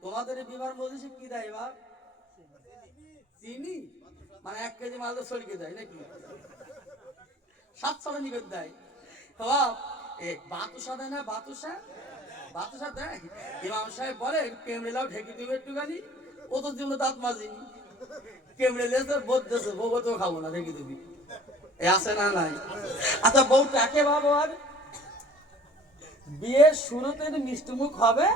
তোমাদের বিবাহ মজলিসে কি দেয় বাপ? চিনি, মানে 1 কেজি মাল তো সরিয়ে দেয় নাকি? 7 নিকট দেয় বাপ। বাতুসা দেয় না? বাতুসা, বাতুসা দেয়। ইমাম সাহেব বলে কেমড়ে লাও ঢেকে দিবে একটুখানি, ও তো জীবনে দাঁত মাজিনি, কেমড়ে লেছে বোধ দেছে, বউ তো খাবো না, ঢেকে দিবি। এ আছে না নাই? আচ্ছা বউ কাকে বাবু? আর বিয়ের শুরুতে মিষ্টিমুখ হবে,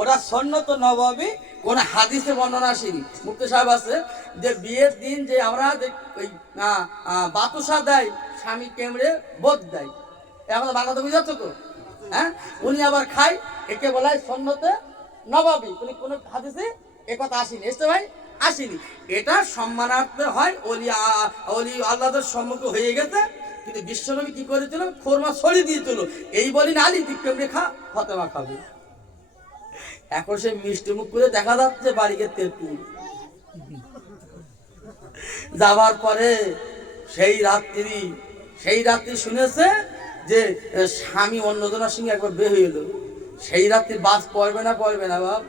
ওরা সন্ন্যত নববী, কোন হাদিসে বর্ণনা আসেনি। মুফতি সাহেব আছে যে বিয়ের দিন যে আমরা ওই বাতুসা দেয়, স্বামী কেমড়ে বোধ দেয়, এখন বাংলাতে বুঝাচ্ছ তো? হ্যাঁ, উনি আবার খায়, একে বলা হয় সন্ন্যতে নববী। উনি কোন হাদিসে এ কথা আসেনি, এসছে ভাই আসেনি। এটা সম্মানার্থে হয়, অলি আল্লাহদের সম্মুখ হয়ে গেছে, কিন্তু বিশ্বনবী কি করেছিল? খোরমা ছড়িয়ে দিয়েছিল, এই বলি না আলী বিক্রম রেখা ফাতেমা খাবে। এখন সে মিষ্টি মুখ করে দেখা যাচ্ছে বাড়িতে তেঁতুল। যাবার পরে সেই রাত্রি শুনেছে যে স্বামী অন্যজনের সঙ্গে একবার বের হয়ে এলো। সেই রাত্রি বাস পড়বে না বাপ?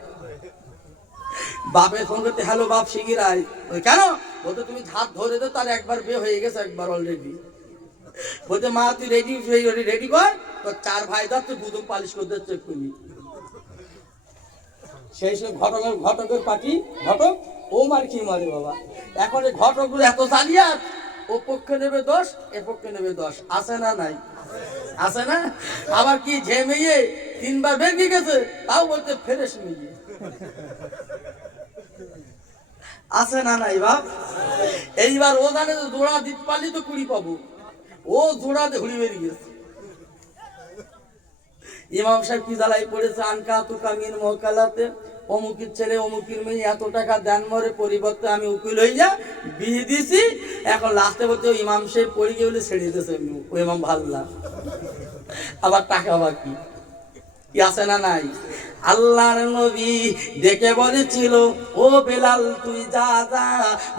বাপের ফোন করতে, হ্যালো বাপ শিগগির আয়। কেন? বলতে তুমি হাত ধরে দে, তার একবার বিয়ে হয়ে গেছে, একবার অলরেডি। বলতে মা তুই রেডি কর, তোর 4 ভাই যাচ্ছে বুদুম পালিশ করে দিচ্ছে এক্ষুনি। সেই সময় ঘটকের পার্টি ঘটক ও মার কি মারে বাবা। এখন এই ঘটকগুলো এত জালিয়াত, ও পক্ষে নেবে 10, এ পক্ষে নেবে 10, আছে না নাই? আছে না? আবার কি যে মেয়ে 3 বার বেরিয়ে গেছে তাও বলতে ফ্রেশ মেয়ে, আছে না নাই বাপ? এইবার ও জানে জোড়া দিতে পারলি তো 20 পাবো, ও জোড়াতে ঘুরি বেরিয়ে গেছে। ইমাম সাহেব কি জ্বালাই পড়েছে, আনকা তুকা মিন মহকালাতে, অমুকের ছেলে অমুকের মেয়ে এত টাকা দেন মরে, পরিবর্তে আমি উকিল হয়ে যা বিয়ে দিছি। এখন লাস্টে বলতে ইমাম সাহেব পড়ে গিয়ে বলে ছেড়ে দিতেছে, ও ইমাম ভাল্লা, আবার টাকা বাকি। কি আছে না নাই? আল্লাহর নবী দেখে বলেছিল, ও বেলাল তুই যা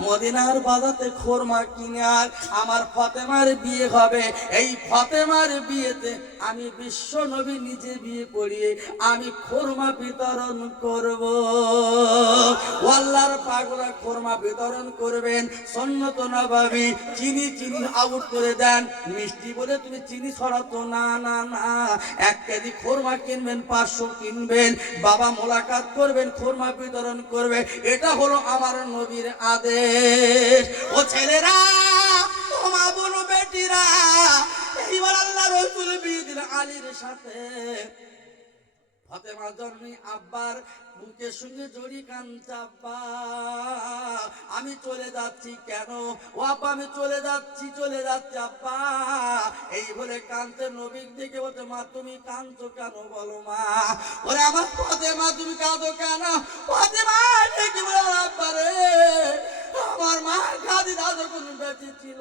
মদিনার বাজাতে খোরমা কিনে আর, আমার ফাতেমার বিয়ে হবে। এই ফাতেমার বিয়েতে আমি বিশ্ব নবী নিজে বিয়ে পড়িয়ে আমি খোরমা বিতরণ করব। আল্লাহর পাগলা খোরমা বিতরণ করবেন, সুন্নত নববী। চিনি আউট করে দেন, মিষ্টি বলে তুমি চিনি ছড়াতো না, 1 কেজি খোরমা কিনবেন, 500 কিনবেন, বাবা মোলাকাত করবেন, খোরমা বিতরণ করবে। এটা হলো আমার নবীর আদেশ। ও ছেলেরা, ও মা বোন বেটিরা, এইবার আল্লাহ রাসূল বিয়ে দিলেন আলীর সাথে। ফাতেমা জন্মি আব্বার বুকের সঙ্গে জড়ি কাঁদছে, আব্বা আমি চলে যাচ্ছি। কেন? ও আব্বা আমি চলে যাচ্ছি আব্বা, এই বলে কাঁদতে। নবীর দিকে বলতে, মা তুমি কাঁদছো কেন বলো মা? ওরে আমার ফাতেমা তুমি কাঁদো কেন? ফাতেমা দেখি বলে, আব্বা রে, আমার মা খাদিজা যখন বেঁচে ছিল,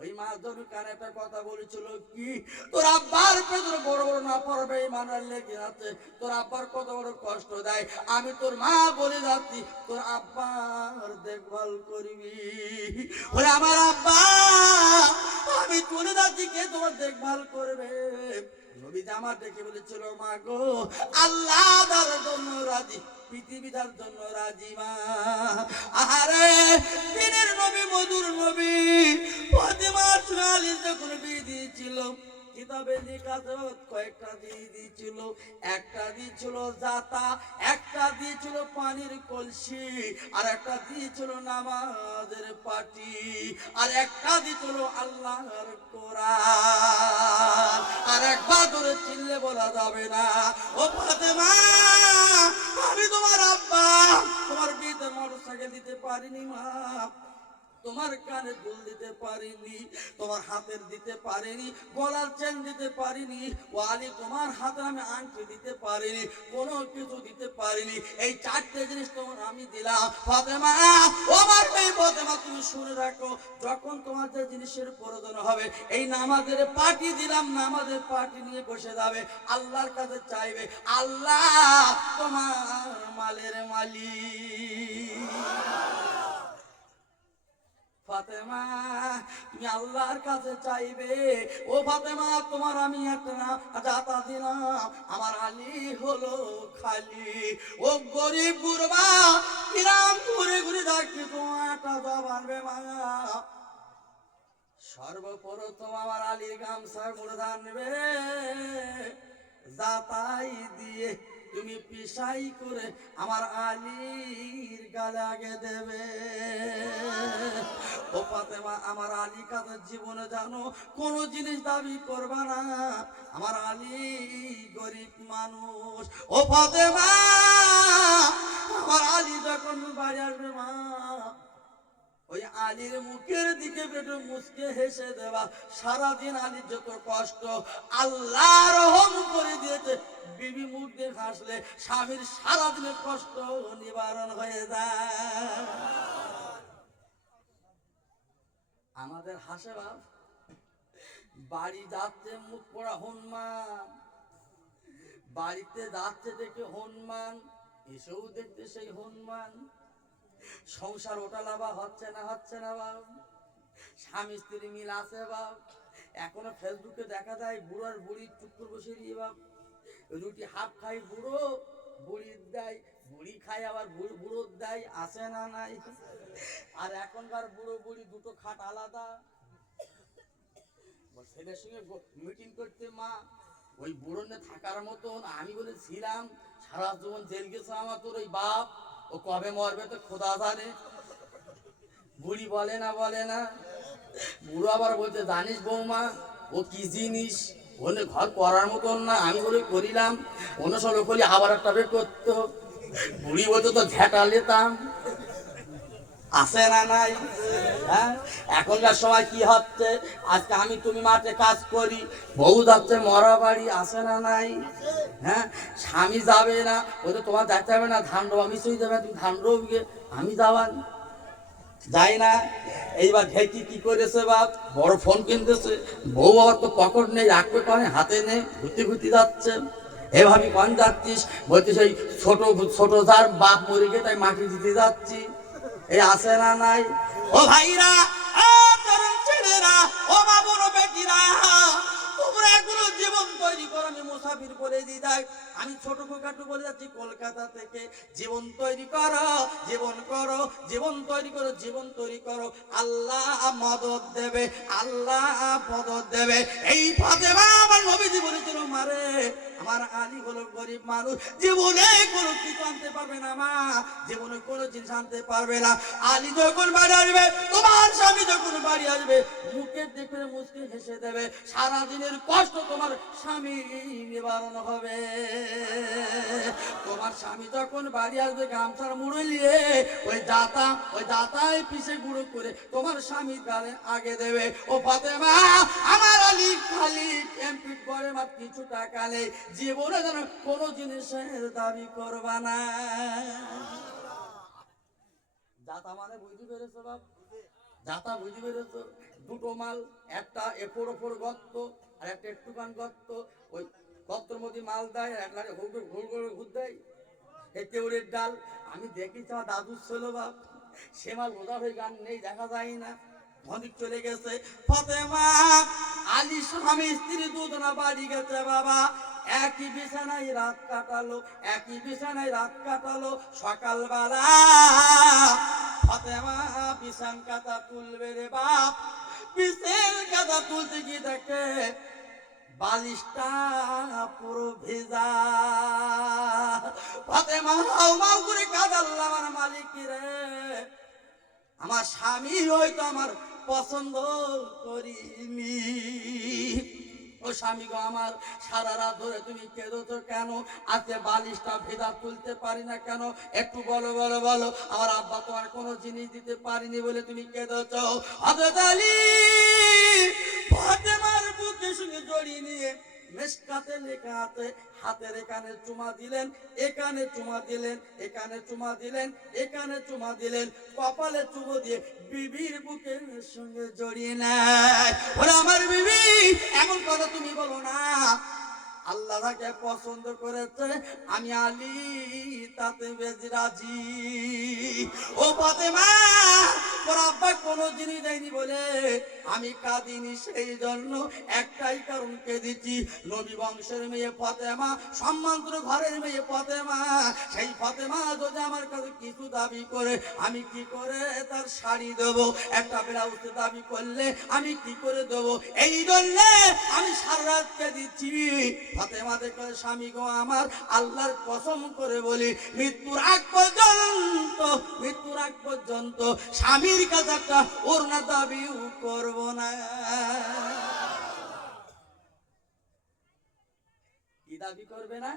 ওই মা ধরু কানে একটা কথা বলেছিল, কি তোর আব্বার পেছনে বড় বড় না পড়বে মানার লেগে আছে, তোর আব্বার কত বড় কষ্ট দেয়, আমি তোর মা বলে যাচ্ছি তোর আব্বার দেখভাল করবি। ওরে আমার আব্বা আমি চলে যাচ্ছি, কে তোমার দেখভাল করবে? নবী আমার দেখে বলেছিল, মা গো আল্লাহ তার জন্য রাজি, পৃথিবীটার জন্য রাজি মা। আরে দিনের নবী, মধুর নবী ফাতেমা আলী যখন বিয়ে দিয়েছিল, কিতাবে লেখা কয়েকটা দিয়ে দিয়েছিল। একটা দিয়েছিল জাতা, একটা দিয়েছিল পানির কলসি, আর একটা দিয়েছিল নামাজের পাটি, আর একটা দিয়েছিল আল্লাহর কোরআন। আর একবার ধরে চিল্লে বলা যাবে না, ও ফাতেমা আমি তোমার আব্বা, তোমার বিয়েতে মোটরসাইকেল দিতে পারিনি মা, তোমার কানে দুল দিতে পারিনি, তোমার হাতের দিতে পারিনি, গলার চেন দিতে পারিনি, ও আলী তোমার হাতে আমি আংটি দিতে পারিনি, কোনো কিছু দিতে পারিনি। এই 4টে জিনিস তোমার আমি দিলাম। ফাতেমা, ও আমার মেয়ে ফাতেমা, তুমি শুনে রাখো, যখন তোমার যে জিনিসের প্রয়োজন হবে, এই নামাজের পার্টি দিলাম, নামাজের পার্টি নিয়ে বসে যাবে, আল্লাহর কাছে চাইবে, আল্লাহ তোমার মালের মালিক। ফাতেমা তুমি আল্লাহর কাছে চাইবে, ও ফাতেমা তোমার আমি একটা জাতা দিলাম, আমার আলী হলো খালি। ও গরিব গুরবা কিরাম ঘুরে ঘুরে দেখি তোমার একটা জবানবে মা, সর্বপ্রথম আমার আলীর গামছা মুড়ে ধানবে, জাতাই দিয়ে তুমি পিসাই করে আমার আলীর গালে আগে দেবে। ও ফাতেমা আমার আলী কাছে জীবনে জানো কোন জিনিস দাবি করবা না, আমার আলী গরিব মানুষ। ও ফাতেমা আমার আলী যখন বাড়ি আসবে মা, ওই আলীর মুখের দিকে একটু মুচকে হেসে দেবা। সারাদিন আলীর যত কষ্ট আল্লাহ রহম করে দিয়েছে, বিবি মুখ দিয়ে হাসলে স্বামীর সারাদিনের কষ্ট নিবারণ হয়ে যায়। আমাদের হাসে বাপ, বাড়ি যাচ্ছে মুখ পড়া হনুমান, বাড়িতে যাচ্ছে দেখে হনুমান, এসেও দেখতে সেই হনুমান। সংসার ওটা লাভা হচ্ছে না বাপ, স্বামী স্ত্রী মিল আছে বাপ। এখনো ফেসবুকে দেখা যায় বুড়ো আর বুড়ি চুক্কুর বসে দিয়ে বাপ রুটি হাফ খাই বুড়ো, বুড়ির দেয়, বুড়ি খায় আবার বুড়োর দেয়, আছে না নাই? আর এখনকার বুড়ো বুড়ি দুটো খাট আলাদা। ছেলের সঙ্গে মিটিং করতে মা ওই বুড়ো নিয়ে থাকার মতন আমি বলেছিলাম, সারা জীবন জেল গেছে আমার তোর ওই বাপ, ও কবে মরবে তো খোদা জানে। বুড়ি বলে না বুড়ো আবার বলছে জানিস বৌমা ও কি জিনিস, ওনে ঘর করার মতন না। আমি বলে করিলাম, অন্য সব করি আবার একটা বের করতো। বুড়ি বলতো তো ঝেঁটা লেতাম, আছে না নাই? হ্যাঁ, এখনকার সময় কি হচ্ছে, আজকে আমি তুমি মাঠে কাজ করি, বউ যাচ্ছে মরা বাড়ি, আছে না নাই? হ্যাঁ, স্বামী যাবে না, ওই তো তোমার যাইতে হবে না, ধান রোয়া মিশিয়ে দেবে, তুমি ধান রোবগে, আমি যাবান যাই না। এইবার ঢেকি কি করেছে বাপ, বড় ফোন কিনতেছে, বউ আবার তো পকেট নেই, রাখবে কনে, হাতে নেই, ঘুরতে যাচ্ছে। এভাবে কন যাচ্ছিস? বলতে সেই ছোট ছোট যার বাপ মরে গিয়ে তাই মাটি দিতে যাচ্ছি, এই আছে না নাই? ও ভাইরা, ও তরুণ ছেলেরা, ও মা বড় বেটিরা, তোমরা এগুলো জীবন তৈরি করো। আমি মুসাফির করে দিদাই, আমি ছোট খাটো বলে যাচ্ছি কলকাতা থেকে। জীবন তৈরি করো, জীবন করো, জীবন তৈরি করো, জীবন তৈরি করো, আল্লাহ মদদ দেবে, আল্লাহ মদদ দেবে। এই ফাতেমা আমার নবীজি বলেছিল মারে, আমার আলী হলো গরিব মানুষ, জীবনে কোনো কিছু আনতে পারবে না মা, জীবনে কোনো জিনিস আনতে পারবে না। আলী যখন বাড়ি আসবে, তোমার স্বামী যখন বাড়ি আসবে, মুখের দেখে মুচকি হেসে দেবে, সারাদিনের কষ্ট তোমার স্বামী নিবারণ হবে। তোমার স্বামী যখন বাড়ি আসবে গামছার মুড়ো নিয়ে, ওই দাতায় পিছে গুঁড়ো করে তোমার স্বামী গালে আগে দেবে। ও ফাতেমা, আমার আলী খালি এমপিট করে মার কিছু টাকা নেই, জীবনে যেন কোনো জিনিসের দাবি করবা না। দাতা মানে বুঝতে পেরেছো বাপ? দাতা বুঝতে পেরেছো? দুটো মাল, একটা এফোর ওপর গর্ত আর একটা একটুখান গর্ত, ওই গর্তের মধ্যে মাল দেয়, আর একটা ঘুর করে ঘুর দেয়, এই কেউরের ডাল। আমি দেখেছি আমার দাদুর ছিল বাপ, সে মাল বোঝা হয়ে গান নেই, দেখা যায় না, মন্দির চলে গেছে। ফাতেমা আলী স্বামী স্ত্রী দুজনা বাড়ি গেছে বাবা, একই বিছানায় রাত কাটালো, একই বিছানায় রাত কাটালো। সকালবেলা ফাতেমা বিছান কাটা তুলবে রে বাপ, বিছান কাটা তুলতে গিয়ে দেখে বালিশটা পুরো ভেজা। ফাতেমা হাউ মাউ করে কাঁদাল্লা, আমার মালিক রে, আমার স্বামী হয়তো আমার পছন্দ করিনি। ও স্বামী গো আমার, সারা রাত ধরে তুমি কেঁদোছো কেন? আজকে বালিশটা ভেজা তুলতে পারি না কেন? একটু বলো বলো বলো। আমার আব্বা তোমার কোনো জিনিস দিতে পারিনি বলে তুমি কেঁদোছো। হযরত আলী ফাতেমার বুকের সঙ্গে জড়িয়ে নিয়ে মেশকাতে লেখা আছে, হাতের এখানে চুমা দিলেন, এখানে চুমা দিলেন, এখানে চুমা দিলেন, এখানে চুমা দিলেন, কপালে চুমো দিয়ে বিবির বুকের সঙ্গে জড়িয়ে নেয়। ওরে আমার বিবি, এমন কথা তুমি বলো না, আল্লাহ তাকে পছন্দ করেছে, আমি আলী তাতে বেশ রাজি। ও ফাতেমা, তোর আব্বা কোনো জিনিস দেয়নি বলে আমি কাঁদিনি, সেই জন্য একটাই কারণ কেঁদেছি, নবী বংশের মেয়ে ফাতেমা, সম্মানিত ঘরের মেয়ে ফাতেমা, সেই ফাতেমা যদি আমার কাছে কিছু দাবি করে, আমি কি করে তার শাড়ি দেব? একটা ব্লাউজ দাবি করলে আমি কি করে দেব? এই জন্য আমি সারা রাত কেঁদেছি। ফাতেমা দেখে, স্বামী গো আমার, আল্লাহর কসম করে বলি, মৃত্যুর আগ পর্যন্ত, মৃত্যুর আগ পর্যন্ত স্বামীর কাছে একটা ওড়না দাবিও করব না। কি দাবি করবে না?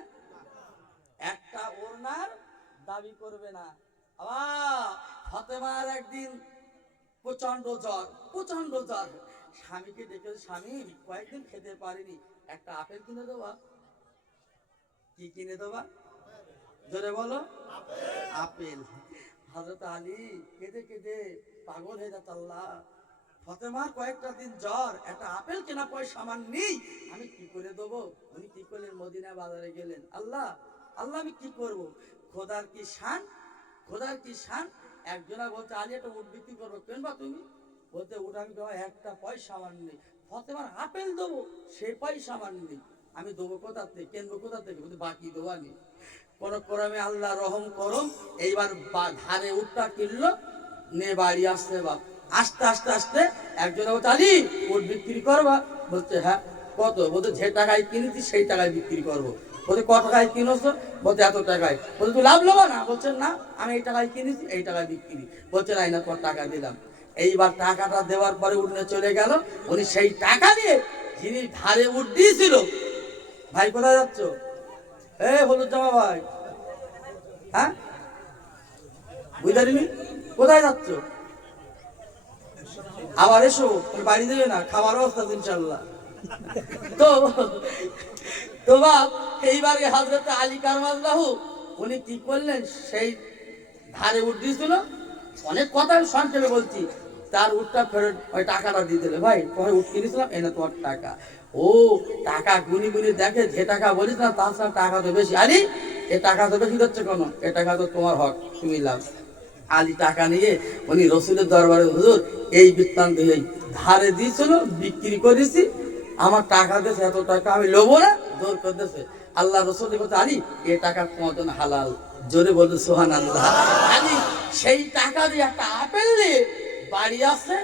একটা ওড়নার দাবি করবে না। আবার ফাতেমার একদিন প্রচন্ড জ্বর, প্রচন্ড জ্বর, স্বামীকে ডেকে, স্বামী কয়েকদিন খেতে পারিনি, একটা আপেল কিনে দেবা। কি কিনে দেবা? জোরে বলো। আপেল। হযরত আলী কেঁদে কেঁদে পাগল হয়ে যাচ্ছে, আল্লাহ ফতেমার কয়েকটা দিন জ্বর, একটা আপেল কেনা পয়সা আমার নেই, আমি কি করে দেবো? উনি কি করলেন, মদিনা বাজারে গেলেন। আল্লাহ আল্লাহ আমি কি করব? খোদার কি শান, খোদার কি শান। একজনা বলছে আলী একটা উট বিক্রি করবো, কেনবা তুমি? বলতে ওটা আমি দেবো, একটা পয়সা আমার নেই। ফতেমার আপেল দেবো, সেই পয়সা আমার নেই, আমি দেবো কোথা থেকে, কেনবো কোথা থেকে? বলতে বাকি দেওয়া নেই। কোন ক্রমে আল্লাহ রহম করম, এইবার ধারে উটটা কিনলো, নে বাড়ি আসতে বাপ। আস্তে আস্তে আস্তে একজন বলছে আলী উট বিক্রি করবা? বলছে হ্যাঁ। কত? বলতে যে টাকায় কিনেছি সেই টাকায় বিক্রি করবো। বলতে ক টাকায় কিনেছো? বলতে এত টাকায়। বলতে তুই লাভ নেবো না? বলছে না, আমি এই টাকায় কিনেছি, এই টাকায় বিক্রি। বলছে না, না তোর টাকা দিলাম। এইবার টাকাটা দেওয়ার পরে উঠ নিয়ে চলে গেল। উনি সেই টাকা দিয়ে যিনি ধারে উঠ দিয়েছিল, ভাই কোথায় যাচ্ছ? হলুদ জামা ভাই, হ্যাঁ বুঝারিনি, কোথায় যাচ্ছ? আবার এসো, বাড়ি দেবে না, খাবার ব্যবস্থা ইনশাল্লাহ। তো তো বাপ, এইবারে হযরত আলী কাররামাল্লাহু উনি কি করলেন, সেই ধারে উঠ দিয়েছিল, অনেক কথা আমি সংক্ষেপে বলছি, তার উঠটা ফেরত ওই টাকাটা দিয়ে দিলে, ভাই তোমার উঠ কিনেছিলাম, এনে তোমার টাকা। ও টাকা গুনি গুনি দেখে, যে টাকা বলিস না তার সাথে টাকা তো বেশি। আলী এ টাকা তো বেশি দিচ্ছে কেন? এ টাকা তো তোমার হক, তুমি লাভ। আলী টাকা নিয়ে উনি রসুলের দরবারে, হুজুর এই বৃত্তান্ত, এই ধারে দিয়েছিল, বিক্রি করেছি, আমার টাকা দিয়েছে, এত টাকা আমি লোবো না, জোর করে দিয়েছে। আল্লাহ রসুল বলতে আলী এ টাকা তোমার জন্য হালাল। জোরে বলতে সুবহানাল্লাহ। আলী সেই টাকা দিয়ে একটা আপেল নিয়ে বাড়ি আসছে,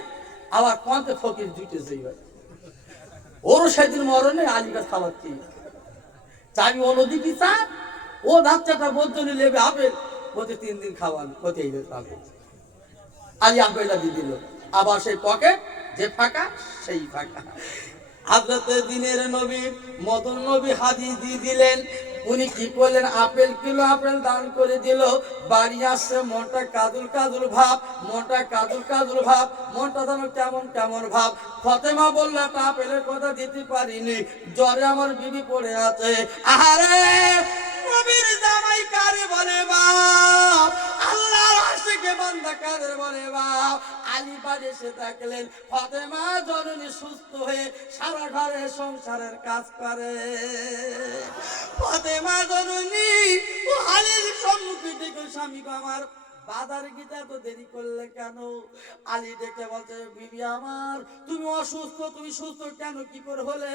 আবার কোয়ান্তে ফকির জুটেছে। এইবার ওরও সেদিন মরণে আলী গাছ খাওয়াচ্ছি, চাবি অনুদি কি চা, ও বাচ্চাটা বলতে লেবে আপেল, বলতে 3 দিন খাওয়ান, হতে এই আপেল। আলী আপেলটা দিয়ে দিল, আবার সেই পকেট যে ফাঁকা সেই ফাঁকা। হযরতে দিনের নবী মদন নবী হাদিস দিয়ে দিলেন। উনি কি করলেন, আপেল কিলো আপেল দান করে দিল। বাড়ি আসছে মনটা কাদুল কাদুল ভাব, মনটা কাদুল কাদুল ভাব, মনটা যেন কেমন কেমন ভাব। ফতেমা বলল একটা আপেলের কথা দিতে পারিনি, জ্বরে আমার বিবি পড়ে আছে। আহারে নবীর জামাই কারে বলে বাপ, আল্লাহর আশিকে বান্দা কাদের বলে বাপ। আলী বাড়ি এসে দেখলেন ফতেমা জননী সুস্থ হয়ে সারা ঘরে সংসারের কাজ করে। ফতেমা জননী ও আলীর সম্মুখে দেখো, স্বামী গো আমার বাজার গিয়ে এত দেরি করলে কেন? আলী ডেকে বলছে বিবি আমার, তুমি অসুস্থ, তুমি সুস্থ কেন, কি করে হলে?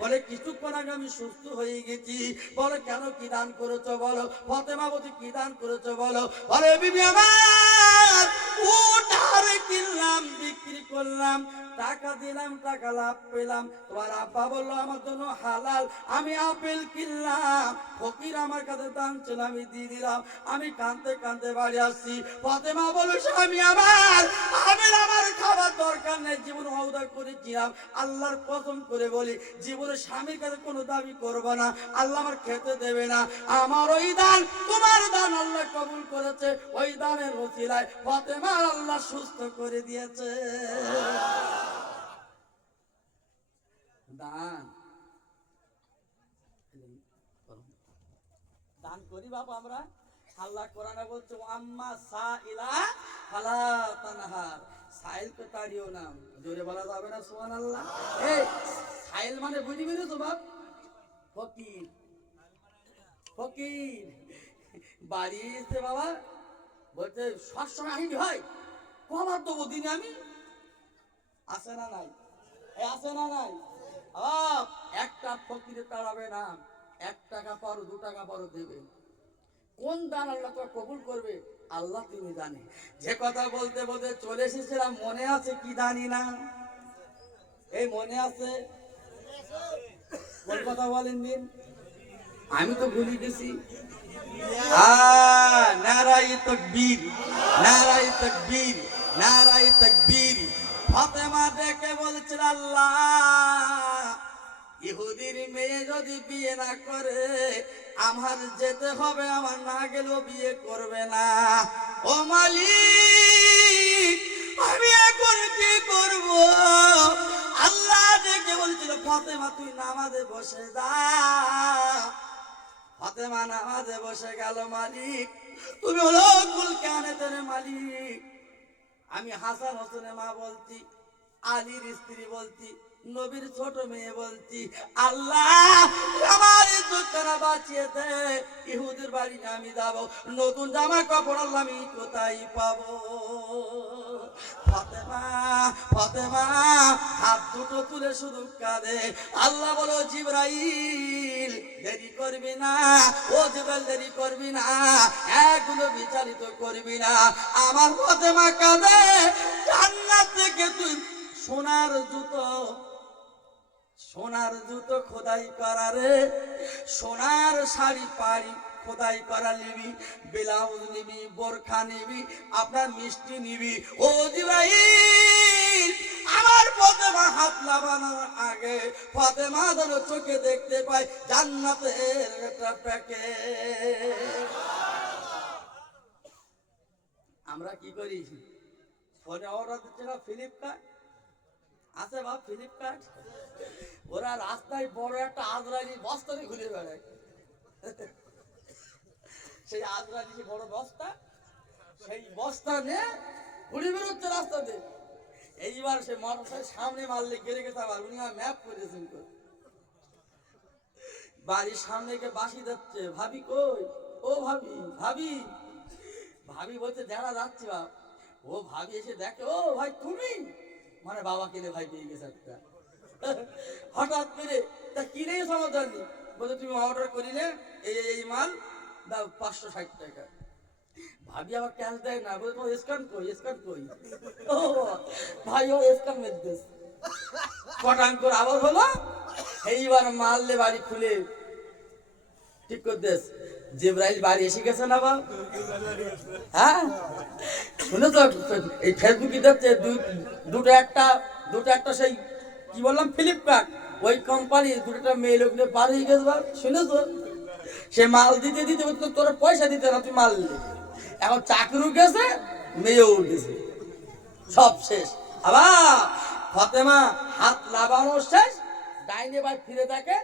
বলে কিছুক্ষণ আগে আমি সুস্থ হয়ে গেছি। বলে কেন, কি দান করেছো বলো? ফতেমা বলছে কি দান করেছো বলো? বলে বিবি আমার উঠারে কিনলাম, বিক্রি করলাম, টাকা দিলাম, টাকা লাভ পেলাম। তোমার আব্বা বললো আমার জন্য হালাল, আমি আপেল কিনলাম, ফকির আমার কাছে দান ছিল, আমি দিয়ে দিলাম। আমি কাঁদতে কাঁদতে বাড়ি আসছি। ফতেমা বলল স্বামী আমার, আপেল আমার খাবার দরকার নেই, জীবন ওয়াদা করেছিলাম, আল্লাহর কসম করে বলি জীবনে স্বামীর কাছে কোনো দাবি করবো না, আল্লাহ আমার খেতে দেবে না। আমার ওই দান তোমার দান আল্লাহ কবুল করেছে, ওই দানের ওসিলায় ফতেমার আল্লাহ সুস্থ করে দিয়েছে। দান দান করি বাবা আমরা। আল্লাহ কোরআনে বলছে আম্মা সাইলা ফালা তানহার, সাইল তো তাড়িও না, জোরে বলা যাবে না সুবহানাল্লাহ। এই সাইল মানে বুঝবি না তো বাপ, ফকির। ফকির বাড়ি এসে বাবা বলতে সবসময় আহিনি হয়, কবার দেবো দিনে আমি, আসে না নাই, আসে না নাই। একটা ফকিরে তাড়াবে না, 1 টাকা পারো 2 টাকা পারো দেবে। কোন দান আল্লাহ তো কবুল করবে আল্লাহ তুমি জানে। যে কথা বলতে বলতে চলে এসেছিলাম, মনে আছে কি জানি না, এই মনে আছে? কোন কথা বলেন দিন, আমি তো ভুলে গেছি। নারায়ে তাকবীর, নারায়ে তাকবীর, নারায়ে তাকবীর। ফাতেমা ডেকে বলছিল আল্লাহ, ইহুদির মেয়ে যদি বিয়ে না করে আমার যেতে হবে, আমার না গেলেও বিয়ে করবে না। ও মালিক আমি এখন কি করব? আল্লাহ ডেকে বলছিল ফাতেমা তুই নামাজে বসে যা। ফাতেমা নামাজে বসে গেল। মালিক তুমি হলো কুল কানেতের মালিক, আমি হাসান হোসেনের মা বলছি, আলীর স্ত্রী বলছি, নবীর ছোট মেয়ে বলছি, আল্লাহ আমার ইজ্জতটা বাঁচিয়ে দে, ইহুদির বাড়ি আমি যাব, নতুন জামা কাপড় আল্লাহ আমি কোথায় পাবো? ফাতেমা ফাতেমা হাত দুটো তুলে শুধু কাঁদে। আল্লাহ বলো, জিবরাইল দেরি করবি না, ও জিবরাইল দেরি করবি না, একগুলো বিচারিত করবি না। আমার ফাতেমা কাঁদে, জান্নাত থেকে তুই সোনার জুতো খোদাই করা রে, সোনার শাড়ি পাড়ি খোদাই করা নিবি, ব্লাউজ নিবি, বোরখা নিবি, আপনার মিষ্টি নিবি। ও জিবরাইল, আমার ফাতেমা হাত লাগানোর আগে ফাতেমা যেন চোখে দেখতে পায় জান্নাতের একটা প্যাকেট। আমরা কি করি, ফোনে অর্ডার দিচ্ছে না, ফ্লিপকার্ট আছে বা ফ্লিপকার্ট, ওরা রাস্তায় বড় একটা আজরাইলি বস্তা নিয়ে ঘুরে বেড়ায়। সেই আজরাইলি বড় বস্তা, সেই বস্তা নিয়ে ঘুরে বেরোচ্ছে রাস্তাতে। এইবার সে মোটরসাইকেল সামনে মারলে গেড়ে গেছে, আবার উনি ম্যাপ করেছেন, বাড়ির সামনে গিয়ে বাসি যাচ্ছে, ভাবি কই, ও ভাবি ভাবি ভাবি বলছে যারা যাচ্ছি বাপ। ও ভাবি এসে দেখে, ও ভাই তুমি, মানে বাবা কিনে ভাই পেয়ে গেছে একটা। হঠাৎ করে তা কিনে সমাধান নেই, বলছে তুমি অর্ডার করিলে এই মাল দাও 560 টাকা। ভাবি আবার ক্যাশ দেয় না, বলে তোমার স্ক্যান কই, স্ক্যান কই। ও ভাই ও স্ক্যান মেদিস কটাং করে আবার হলো। এইবার মারলে বাড়ি খুলে ঠিক করতেস, জিবরাইল বাড়ি এসে গেছে না বাবা। হ্যাঁ শুনে তো, এই ফেসবুকে দেখছে দুটো একটা সেই কি বললাম ফ্লিপকার্ট, ওই কোম্পানি দুটো মেয়ে লোক বাড়ি গেছে বাবা, শুনে তো। সে মাল দিতে দিতে তোরা পয়সা দিতে না, তুই মাল দিতে, এখন চাকরিও গেছে, মেয়েও গেছে, সব শেষ। আবার ফাতেমা হাত লাগানো শেষ, ডাইনে বাই ফিরে থাকে,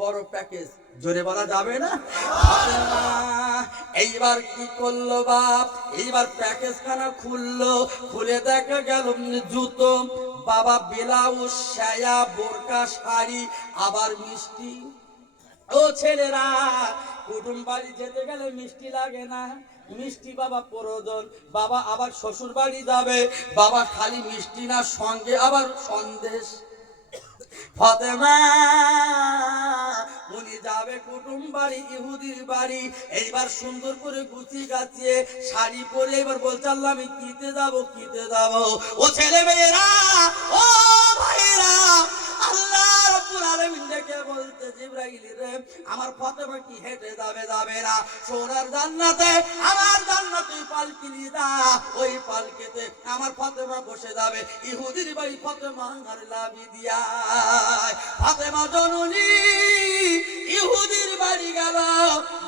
বড় প্যাকেজ, জোরে বলা যাবে না। এইবার কি করলো বাপ, এইবার প্যাকেজ খানা খুললো, খুলে দেখা গেল জুতো, বাবা ব্লাউজ, সায়া, বোরকা, শাড়ি, আবার মিষ্টি। ও ছেলেরা, কুটুম বাড়ি যেতে গেলে মিষ্টি লাগে না, মিষ্টি বাবা প্রয়োজন। বাবা আবার শ্বশুর বাড়ি যাবে, বাবা খালি মিষ্টি না, সঙ্গে আবার সন্দেশ। ফাতেমা উনি যাবে কুটুম বাড়ি, ইহুদির বাড়ি, এইবার সুন্দর করে গুছিয়ে গাছিয়ে শাড়ি পরে এবার বলছে আল্লাহ আমি কিতে যাব, কিতে যাব। ও ছেলে মেয়েরা, ও ভাইরা, আল্লাহ রাব্বুল আলামিন ডেকে বলতে, জিবরাইল রে, আমার ফাতেমা কি হেঁটে যাবে, যাবে না, সোনার জান্নাতে, আমার জান্নাতে পালকি নিয়ে যা, ওই পালকিতে আমার ফাতেমা বসে যাবে, ইহুদির বাড়ি ফাতেমা আর লাভি দিয়া। ফাতেমা জননী ইহুদির বাড়ি গেল,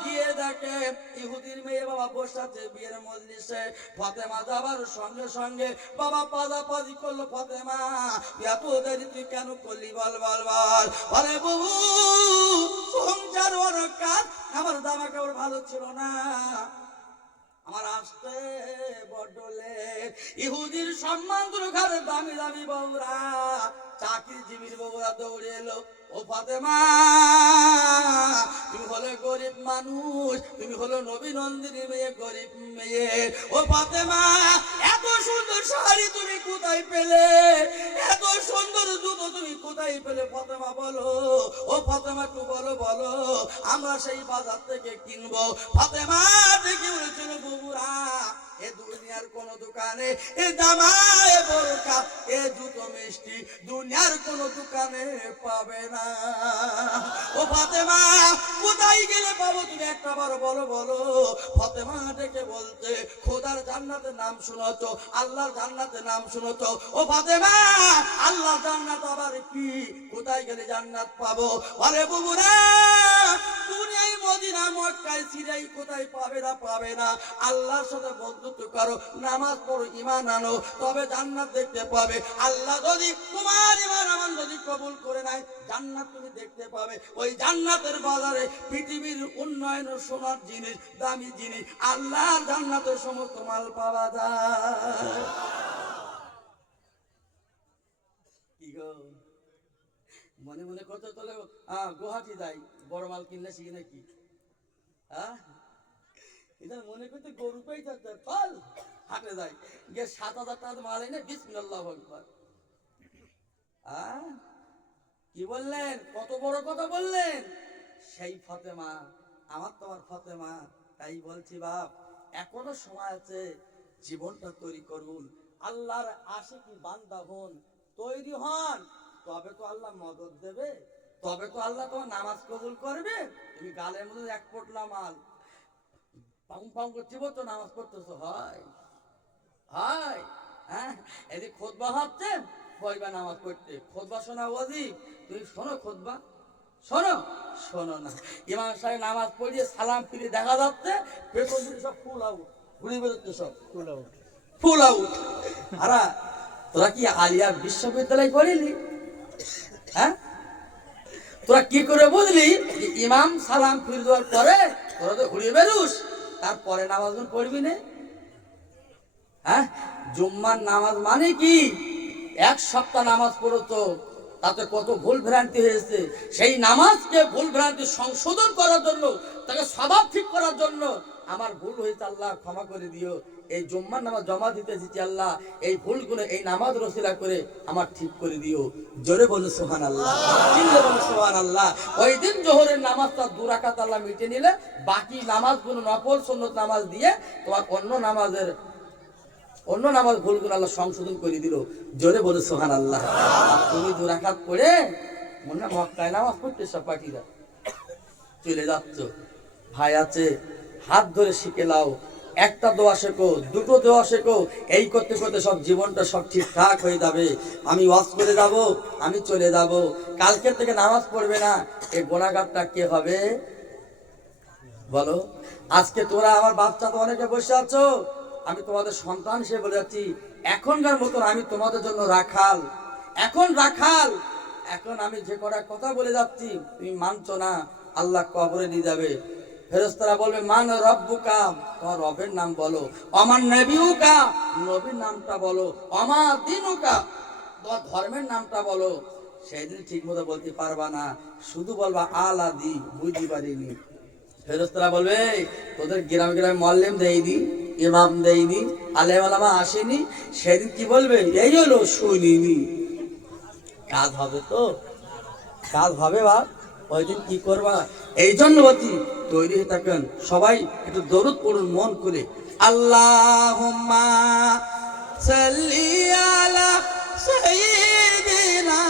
গিয়ে দেখে ইহুদির মেয়ে বাবা বসে আছে বিয়ের মজলিসে। ফাতেমা যাবার সঙ্গে সঙ্গে বাবা পাজাপাজি করলো, ফাতেমা এত দেরি তুই কেন করলি, বল বল বল। বলে বাবু সংসার অনেক কাজ, আমার জামা কাপড় ভালো ছিল না, আমার আসতে বড্ড লেট। ইহুদির সম্মান গুলো ঘরে দামি দামি বউরা, চাকরিজীবীর বউরা দৌড়ে এলো, ও ফাতেমা তুমি হলে গরিব মানুষ, তুমি হলো নবী নন্দিনী মেয়ে, গরিব মেয়ে। ও ফাতেমা এত সুন্দর শাড়ি তুমি কোথায় পেলে, এত সুন্দর জুতো তুমি কোথায় পেলে, ফাতেমা বলো, ও ফাতেমা একটু বলো বলো, আমরা সেই বাজার থেকে কিনবো। ফাতেমা দেখে বলেছিল, বউরা এ দুনিয়ার কোন দোকানে এ জামা, এ বোরকা, এ জুতো, মিষ্টি দুনিয়ার কোন দোকানে পাবে না। ও ফাতেমা কোথায় গেলে পাবো তুমি একটা বার বলো বলো। ফাতেমা ডেকে বলতে, খোদার জান্নাতের নাম শুনেছো, আল্লাহর জান্নাতের নাম শুনেছো। ও ফাতেমা আল্লাহর জান্নাত আবার কি, কোথায় গেলে জান্নাত পাবো? আরে বাবুরা দুনিয়ায় মদিনা মক্কায় সিরাই কোথায় পাবে না, পাবে না। আল্লাহর সাথে বন্ধুত্ব করো, নামাজ পড়ো, ঈমান আনো, তবে জান্নাত দেখতে পাবে। আল্লাহ যদি তোমার ঈমান আমল যদি কবুল করে নেয়, জান্নাত তুমি দেখতে পাবে। ওই জান্নাতের বাজারে পৃথিবীর উন্নয়ন সোনার জিনিস, দামি জিনিস, আল্লাহর জান্নাতের সমস্ত মাল পাওয়া যায়। গো মনে মনে করতে চলে গুয়াহাটি যাই বড় মাল কিনলে শিখি নাকি এটা মনে করতে গরু পেয়ে যাচ্ছে চল হাটে যাই গিয়ে 7,000 টাকা মাল এনে বিসমিল্লাহ আকবার কি বললেন কত বড় কথা বললেন সেই ফাতেমা আমার তোমার ফাতেমা তাই বলছি বাপ এখনো সময় আছে জীবনটা তৈরি করুন আল্লাহর আশিকি বান্দা হন তৈরি হন তবে তো আল্লাহ মদদ দেবে তবে তো আল্লাহ তোমার নামাজ কবুল করবে তুমি গালের মধ্যে এক পোটলা মাল পাং পাং করছি তো নামাজ পড়তেছো হয় হয় হ্যাঁ এদিকে খুতবা হচ্ছে বলবা নামাজ পড়তে খুতবা শোনা ওয়াজিব তুমি শোনো খুতবা শোনো শোনো না ইমাম সাহেব নামাজ পড়িয়ে সালাম ফিরে দেখা যাচ্ছে পেছন দিকে সব ফুল আউট ঘুরে বেরোচ্ছে সব ফুল আউট আরা তোরা কি আলিয়া বিশ্ববিদ্যালয় পড়িলি হ্যাঁ তোরা কি করে বুঝলি ইমাম সালাম ফিরে দেওয়ার পরে তোরা তো ঘুরে বেরুস তারপরে নামাজ পড়বি না হ্যাঁ জুম্মার নামাজ মানে কি 1 সপ্তাহ নামাজ পড়তো তাতে কত ভুল ভ্রান্তি হয়েছে সেই নামাজকে ভুল ভ্রান্তি সংশোধন করার জন্য তাকে স্বভাব ঠিক করার জন্য আমার ভুল হয়েছে আল্লাহ ক্ষমা করে দিও এই জুম্মার নামাজ জমা দিতে এসেছি আল্লাহ এই ভুলগুলো এই নামাজ রসিলা করে আমার ঠিক করে দিও জোরে বলো সুবহানাল্লাহ চিল্লে বলো সুবহানাল্লাহ ওই দিন জোহরের নামাজটা 2 রাকাত আল্লাহ মিটে নিলে বাকি নামাজগুলো নফল সুন্নত নামাজ দিয়ে তোমার অন্য নামাজ ভুলগুলো আল্লাহ সংশোধন করে দিল জোরে বলে সুবহানাল্লাহ তুমি 2 রাকাত পড়ে মনে মক্কায় নামাজ পড়তে সব পাঠিরা চলে যাচ্ছ ভাই আছে হাত ধরে শিখে লাও একটা দোয়া শেখো দুটো দোয়া শেখো এই করতে করতে সব জীবনটা সব ঠিকঠাক হয়ে যাবে আমি ওয়াজ করে যাব আমি চলে যাব কালকে থেকে নামাজ পড়বে না এই গুনাহগারটা কে হবে বলো আজকে তোরা আমার বাচ্চা তো অনেকে বসে আছো আমি তোমাদের সন্তান হিসেবে বলে যাচ্ছি এখনকার মতন আমি তোমাদের জন্য রাখাল এখন আমি যে কটা কথা বলে যাচ্ছি তুমি মানছো না আল্লাহ কবরে নিয়ে যাবে ফেরেশতারা বলবে মান রব্বুকা তোমার রবের নাম বলো আমার নবিউকা নবীর নামটা বলো আমার দিনুকা তোমার ধর্মের নামটা বলো সেদিন ঠিক মতো বলতে পারবা না শুধু বলবা আলাদি বুঝতে পারিনি ফেরেশতারা বলবে তোদের গ্রামে গ্রামে মুআল্লিম দেয়নি ইমাম দেয়নি আলেম ওলামা আসেনি সেদিন কি বলবে এই হলো শুনিনি কাজ হবে তো কাজ হবে বাপ ওই দিন কি করবা এই জন্য বলছি তৈরি হয়ে থাকেন সবাই একটু দরুদ পড়ুন মন করে আল্লাহুম্মা সাল্লি আলা সাইয়্যিদিনা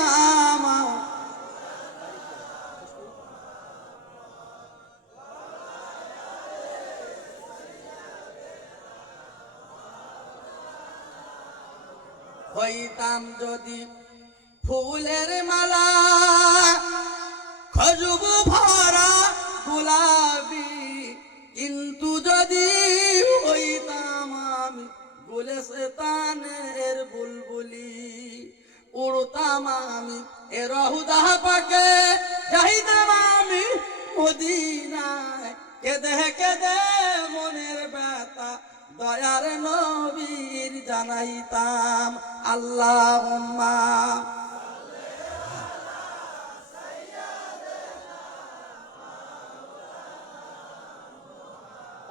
হইতাম যদি ফুলের মালা খুশবু ভরা গোলাপি কিন্তু যদি হইতাম আমি গুলিস্তানের বুলবুলি উড়তাম আমি এ রহুদা পাকে যাইতাম আমি মদিনায় কেঁদে কেঁদে মনের ব্যথা দয়ার নবীর জানাইতাম আল্লাহুম্মা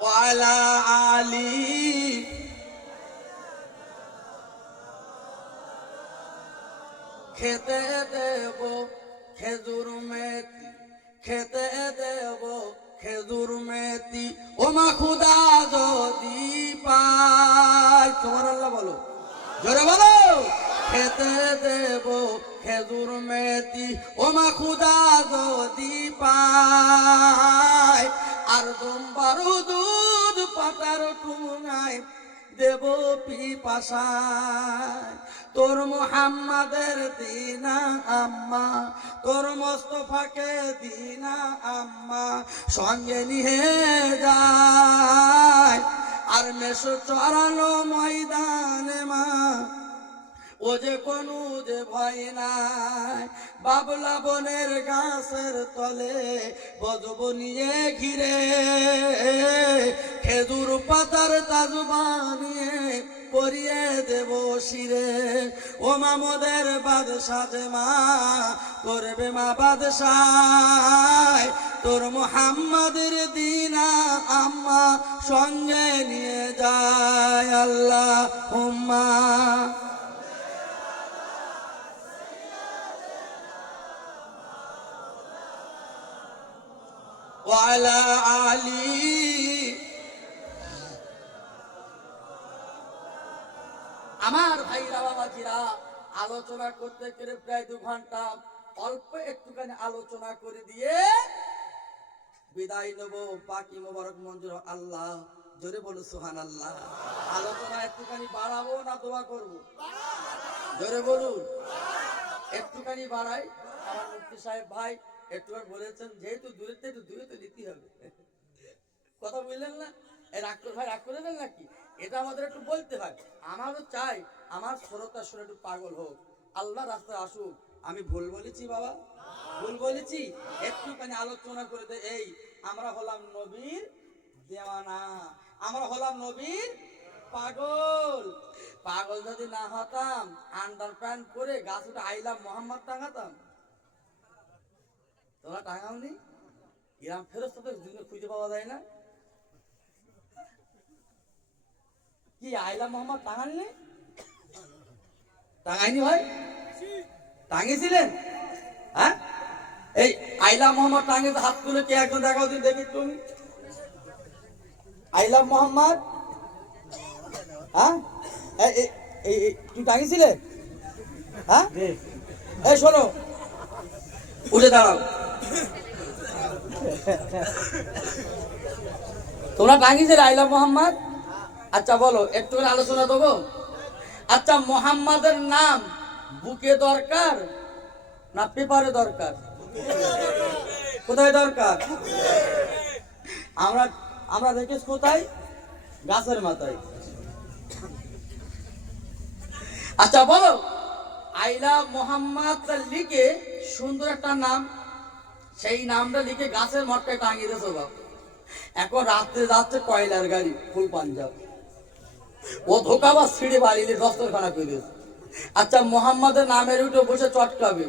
ওয়ালা আলি খেতে দেব খেজুর মেথি খেতে দেব খেজুর মেথি ও মা খুদা যদি পাই তোমার আল্লাহ বলো জোরে বলো খেতে দেব খেজুর মেথি ও মা খুদা যদি পাই আর দমবারু দুধ পাতার টুনায় দেব পিপাসায় তোর মুহাম্মাদের দিনা আম্মা তোর মোস্তফাকে দিনা আম্মা সঙ্গে নিয়ে যায় আর মেশো চড়ানো ময়দানে মা ও যে কোনো যে ভয় নাই বাবলা বনের গাছের তলে বজব নিয়ে ঘিরে খেজুর পাতার তাজ বানিয়ে পরিয়ে দেব শিরে। ও মামদের বাদশা যে মা করবে মা বাদশাহ, তোর মুহাম্মাদের দিনা আম্মা সঙ্গে নিয়ে যায়। আল্লাহ হুম্মা ওয়ালা আলী। আমার ভাইরা বাবাজিরা, আলোচনা করতে গেলে প্রায় 2 ঘন্টা, অল্প একটুখানি আলোচনা করে দিয়ে বিদায় নেব। বাকি মোবারক মঞ্জুর আল্লাহ, জোরে বলো সুবহানাল্লাহ। আলোচনা একটুখানি বাড়াবো না দোয়া করব? জোরে বলুন। একটুখানি বাড়াই। আমার মুফতি সাহেব ভাই একটুবার বলেছেন, যেহেতু দূরের থেকে একটু দূরে তো নিতে হবে। কথা বললেন না? এই রাগ করে ভাই, রাগ করে দেন নাকি? এটা আমাদের একটু বলতে হয়। আমারও চাই আমার শ্রোতা শুনে একটু পাগল হোক, আল্লাহ রাস্তায় আসুক। আমি ভুল বলেছি বাবা? ভুল বলেছি? একটুখানি আলোচনা করে দে। এই আমরা হলাম নবীর দেওয়ানা, আমরা হলাম নবীর পাগল। পাগল যদি না হতাম, আন্ডার প্যান্ট পরে গাছ উঠে আইলাম মোহাম্মদ টাঙাতাম? তোমরা টাঙাওনি? ইরাম ফেরত খুঁজে পাওয়া যায় না কি? আইলা মোহাম্মদ টাঙাননি? টাঙাইনি ভাই? টাঙিয়েছিলেন? হ্যাঁ, এই আইলা মোহাম্মদ টাঙিয়ে হাত তুলে কে একজন দেখাও দিন দেখি তুমি। আইলা মোহাম্মদ, হ্যাঁ তুই টাঙিয়েছিলে? হ্যাঁ, এই শোনো, উঠে দাঁড়াও। তোমরা টাঙিয়েছিলে আইলা মোহাম্মদ? আচ্ছা বলো, একটু করে আলোচনা দেবো। আচ্ছা, মোহাম্মদের নাম বুকে দরকার না পেপারে দরকার? কোথায় দরকার? আমরা আমরা দেখেছি কোথায়? গাছের মাথায়। আচ্ছা বলো, আইলা মোহাম্মদ লিখে সুন্দর একটা নাম, সেই নামটা লিখে গাছের মটকায় টাঙিয়ে দিয়েছো বাবা। এখন রাত্রে যাচ্ছে কয়লার গাড়ি ফুল পাঞ্জাব, ও ধোকাবা ছিঁড়ে বাড়িলে দস্তরখানা করে দিয়েছে। আচ্ছা, মোহাম্মদের নামের উঠে বসে চটকাবে,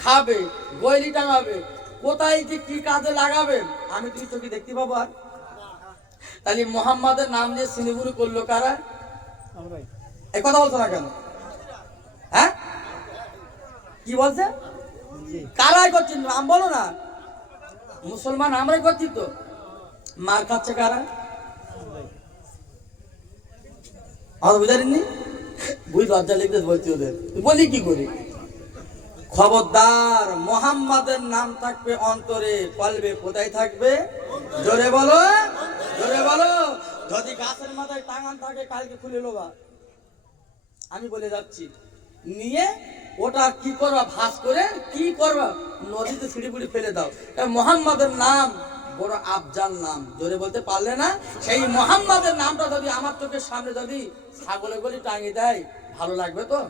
খাবে, গয়লি টাঙাবে, কোথায় যে কি কাজে লাগাবে আমি তুমি চোখে দেখতে পাবো? আর তাহলে মোহাম্মদের নাম দিয়ে সিনেবুনি করলো কারা? এই কথা বলছো না কেন? হ্যাঁ, কি বলছে? কারাই করছেন? নাম বলো না। মুসলমান আমরাই করছি তো। মার খাচ্ছে কারা? বুঝারিনি? বুঝ লজ্জা লিখতে বলছি ওদের, বলি কি করি? খবরদার, মোহাম্মদের নাম থাকবে অন্তরে, কলবে কোথায় থাকবে? জোরে বলো, জোরে বলো। যদি গাছের মাথায় টাঙান থাকে, কালকে খুলে লোবা, আমি বলে যাচ্ছি। নিয়ে ওটা কি করবা? ভাস করে কি করবা? নদীতে ছিঁড়ি পুড়ি ফেলে দাও। মোহাম্মদের নাম বড় আফজাল নাম, জোরে বলতে পারলে না? সেই মোহাম্মদের নামটা যদি আমার চোখের সামনে যদি ছাগলে গলি টাঙিয়ে দেয়, ভালো লাগবে তো?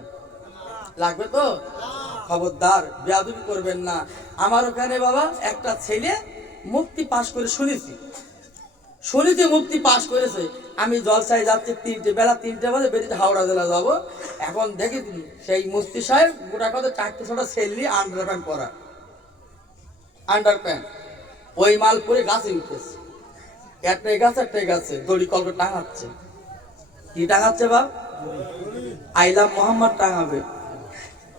লাগবে তো? খবরদার, বেয়াদবি করবেন না। আমার ওখানে বাবা একটা ছেলে মুফতি পাশ করে শুনেছি মুফতি পাশ করেছে। আমি জলসায় যাচ্ছি বেলা 3টে বাজে, বেরিয়ে হাওড়া জেলা যাবো। এখন দেখি সেই মুফতি সাহেব গোটা কথা 4-6টা ছেলে আন্ডার প্যান্ট পরা, আন্ডার প্যান্ট, ওই মাল পরে গাছে উঠেছে। একটাই গাছে দড়ি কল্প টাঙাচ্ছে। কি টাঙাচ্ছে বাপ? আইলাম মোহাম্মদ টাঙাবে।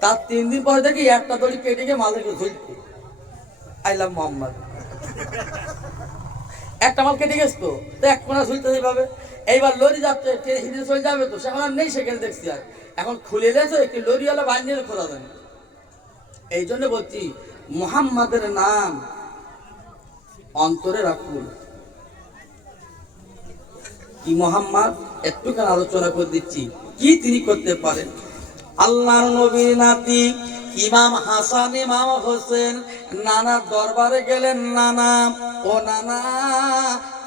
তার 3 দিন পরে দেখি একটা দড়ি কেটে গিয়ে মাল ঝুলতে, আইলাম মোহাম্মদ। একটা মাল কেটে গেছে তো এক কোনা ঝুলতে যাবে। এইবার লরি যাচ্ছে, হিরে চলে যাবে তো, সেখানে নেই, সেখানে দেখছি। আর এখন খুলে গেছে, একটি লরিওয়ালা বানিয়ে খোলা যায়। এই জন্য বলছি, মুহাম্মাদের নাম অন্তরে রাখুন। কি মুহাম্মদ? একটুখানি আলোচনা করে দিচ্ছি কি তিনি করতে পারেন। আল্লাহর নবীর নাতি ইমাম হাসান ইমাম হোসেন নানা দরবারে গেলেন। নানা, ও নানা,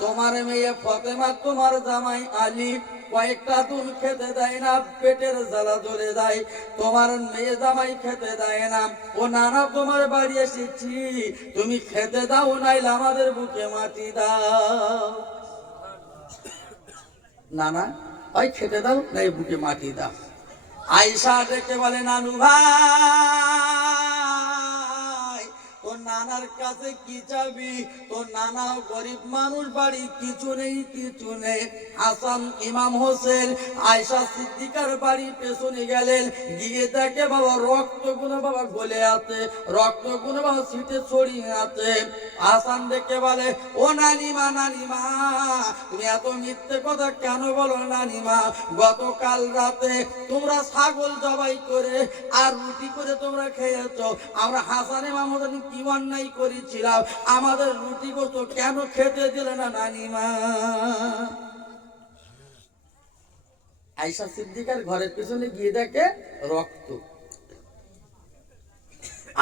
তোমার মেয়ে ফাতেমা, তোমার জামাই আলী কয়েকটা দুধ খেতে দেয় না, পেটের জ্বালা ধরে যায়, তোমার মেয়ে জামাই খেতে দেয় না। ও নানা, তোমার বাড়ি এসেছি, তুমি খেতে দাও, নাইলে আমাদের বুকে মাটি দাও। নানা ওই খেতে দাও না এই বুকে মাটি দাও। আয়েশা ডেকে বলে নানু ভাই তোর নানার কাছে কি চাবি? তোর নানা গরিব মানুষ, বাড়ি কিছু নেই কিছু নেই। হাসান ইমাম হোসেন আয়েশা সিদ্দিকার বাড়ি পেছনে গেলেন, গিয়ে দেখে বাবা রক্তগুলো বাবা গলে আছে, রক্তগুলো বাবা সিটে ছড়িয়ে আছে। হাসান ডেকে বলে ও নানিমা নানিমা তুমি এত মিথ্যে কথা কেন বলো নানিমা? গতকাল রাতে তোমরা ছাগল জবাই করে আর রুটি করে তোমরা খেয়েছো, আমরা হাসান ইমাম হোসেন কি অন্যায় করেছিলাম? আমাদের রুটি তো কেন খেতে দিলে না নানিমা? আয়েশা সিদ্দিকার ঘরের পিছনে গিয়ে দেখে রক্ত।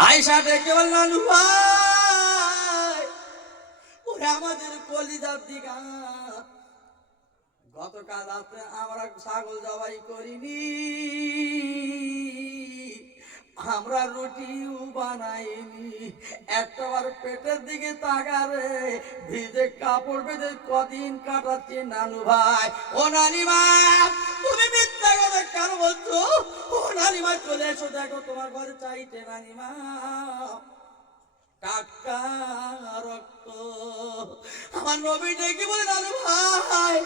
আয়েশা ডেকে বল নানু ভাই ওরে আমাদের কলিজার দিঘা, গতকাল রাতে আমরা ছাগল জবাই করিনি, আমরা রুটিও বানাইনি, একটাবার পেটের দিকে তাকারে ভিজে কাপড় বেঁধে কদিন কাটাচ্ছি নানু ভাই। ও নানিমা তুমি মিথ্যা কথা কেন বলছো? ও নানিমা চলে এসো দেখো তোমার ঘরে চাইতে নানিমা টাটকা রক্ত। আমার নবী ডেকে বলে নানু ভাই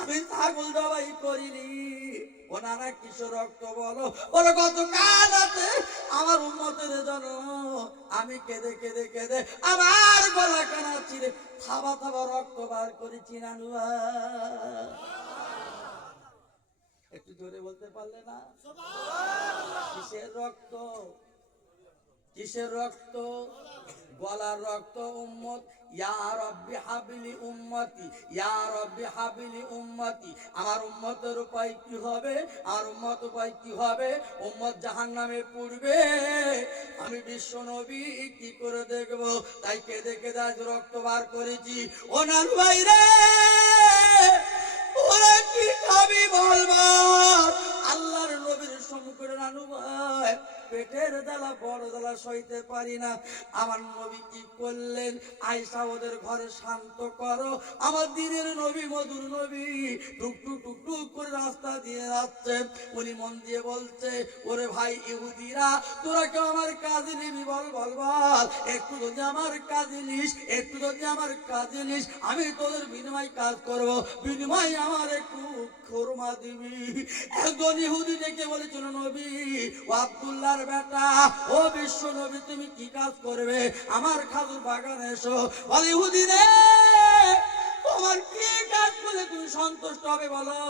আমি ছাগল জবাই করিনি। ও নানা কিশোর রক্ত বলো? বলো গতকাল রাতে আমার উম্মতের জন্য আমি কেঁদে কেঁদে কেঁদে আমার গলা কানা চিরে থাবা থাবা রক্ত বার করেছি নানু ভাই। একটু জোরে বলতে পারলে না? কিসের রক্ত? কিসের রক্ত? গলার রক্ত। উম্মত ইয়া রব্বি হাবলি উম্মতি, ইয়া রব্বি হাবলি উম্মতি। আমার উম্মতের উপায় কি হবে? আর উম্মত উপায় কি হবে? উম্মত জাহান্নামে পড়বে, আমি বিশ্ব নবী কি করে দেখব? তাই কেঁদে কেঁদে আজ রক্ত বার করেছি। ও নানু ভাই রে ওরা কি খাবি বলবো? আল্লাহর নবীর সম্মুখে নানু ভাই পেটের জ্বালা বড় জ্বালা সইতে পারি না। আমার নবী কি করলেন? আয়েশা ওদের ঘরে শান্ত করো, আমার দিনের নবী মধুর নবী টুকটুক টুকটুক করে রাস্তা দিয়ে যাচ্ছে। উনি মন দিয়ে বলছে ওরে ভাই ইহুদিরা তোরা কেউ আমার কাজে নিবি বল বল বল, একটু যদি আমার কাজে নিস, একটু যদি আমার কাজে নিস আমি তোদের বিনিময় কাজ করব, বিনিময় আমার একটু খোরমা দিবি। একজন ইহুদি ডেকে বলেছিল নবী ও আব্দুল্লাহর বেটা ও বিশ্ব নবী তুমি কি কাজ করবে? আমার খাজুর বাগানে এসো। বলে ইহুদি রে তোমার কি কাজ করলে তুমি সন্তুষ্ট হবে বলো?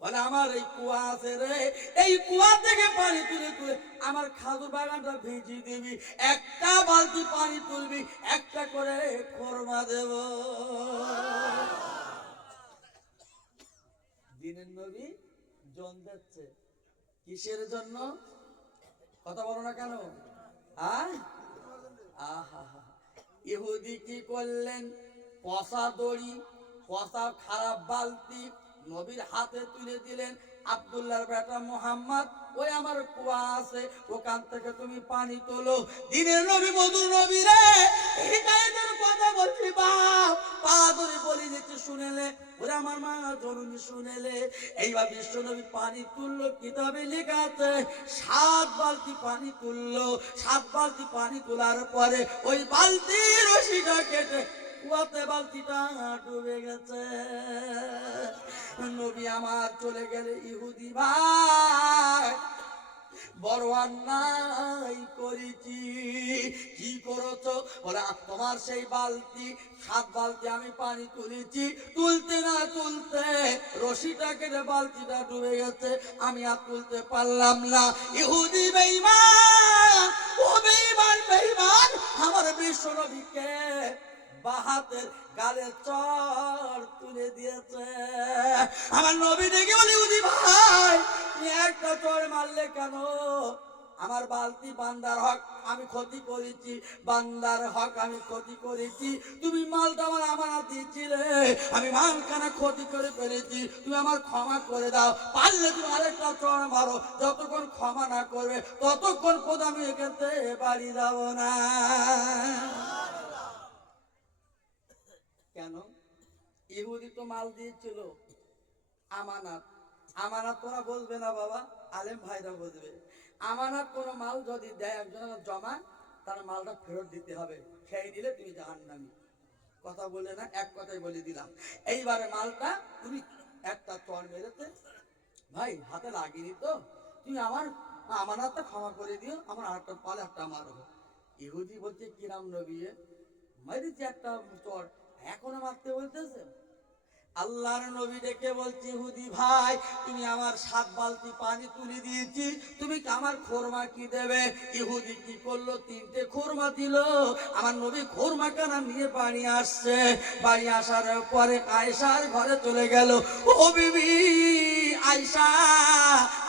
বলে আমার এই কুয়া আছে রে, এই কুয়া থেকে পানি তুলে তুলে আমার খাজুর বাগানটা ভিজিয়ে দিবি, একটা বালতি পানি তুলবি, একটা করে খোরমা দেব। দিনের নবী জন দিচ্ছে কিসের জন্য? কথা বলো না কেন? ইহুদি কি করলেন? পচা দড়ি, পচা খারাপ বালতি নবীর হাতে তুলে দিলেন। আব্দুল্লাহর বেটা মোহাম্মদ ওই আমার কুয়া আছে ওখান থেকে তুমি পানি তোলো। দিনের নবী মধুর নবী রে হিদায়াতের কথা বলছি বাপ, পা ধরে বলি দিতে শুনেলে ওরে আমার মা জননী শুনেলে। এইবার বিশ্ব নবী পানি তুললো, কিতাবে লেখা আছে 7 বালতি পানি তুললো। 7 বালতি পানি তোলার পরে ওই বালতির রশিটা কেটে কুয়াতে বালতিটা ডুবে গেছে। নবী আমার চলে গেলে ইহুদি ভাই বড় অন্যায় করেছি। কি করেছো? বলে তোমার সেই বালতি 7 বালতি আমি পানি তুলেছি, তুলতে না তুলতে রশিটা কেটে বালতিটা ডুবে গেছে, আমি আর তুলতে পারলাম না। ইহুদি বেঈমান, ও বেঈমান বেঈমান আমার বিশ্ব নবীকে বাহাতের গালে চড় তুলে দিয়েছে। আমার নবী দেখে বলি ইহুদি ভাই তুমি একটা চড় মারলে কেন? আমার বালতি বান্দার হক আমি ক্ষতি করেছি, বান্দার হক আমি ক্ষতি করেছি, তুমি মালটা আমার আমানত দিয়েছিলে, আমি মালখানা ক্ষতি করে ফেলেছি, তুমি আমার ক্ষমা করে দাও। পারলে তুমি আরেকটা চড় মারো, যতক্ষণ ক্ষমা না করবে ততক্ষণ পর্যন্ত আমি এখান থেকে বাড়ি যাব না। কেন? ইহুদি তো মাল দিয়েছিল, আমানত। আমানত তোরা বলবে না বাবা, আলেম ভাইরা বলবে। আমানত কোনো মাল যদি দেয় একজনের জমা, তার মালটা ফেরত দিতে হবে, খেয়ে নিলে তুমি জাহান্নামী। কথা বলে না, এক কথাই বলে দিলাম। এইবারে মালটা তুমি একটা চর মেরেছে, ভাই হাতে লাগেনি তো, তুমি আমার আমানতটা ক্ষমা করে দিও, আমার আরেকটা পালে একটা মারো। ইহুদি বলছে কিরাম নবী, মেরেছি একটা চর, এখনো মারতে বলতেছে। আল্লাহর নবী ডেকে বলছে, ইহুদি ভাই তুমি আমার 7 বালতি পানি তুলে দিয়েছি, তুমি আমার খোরমা কি দেবে? ইহুদি কি করলো, 3টে খোরমা দিল। আমার নবী খোরমা কানা নিয়ে বাড়ি আসছে। বাড়ি আসার পরে আয়েশার ঘরে চলে গেল। ও বিবি আয়েশা,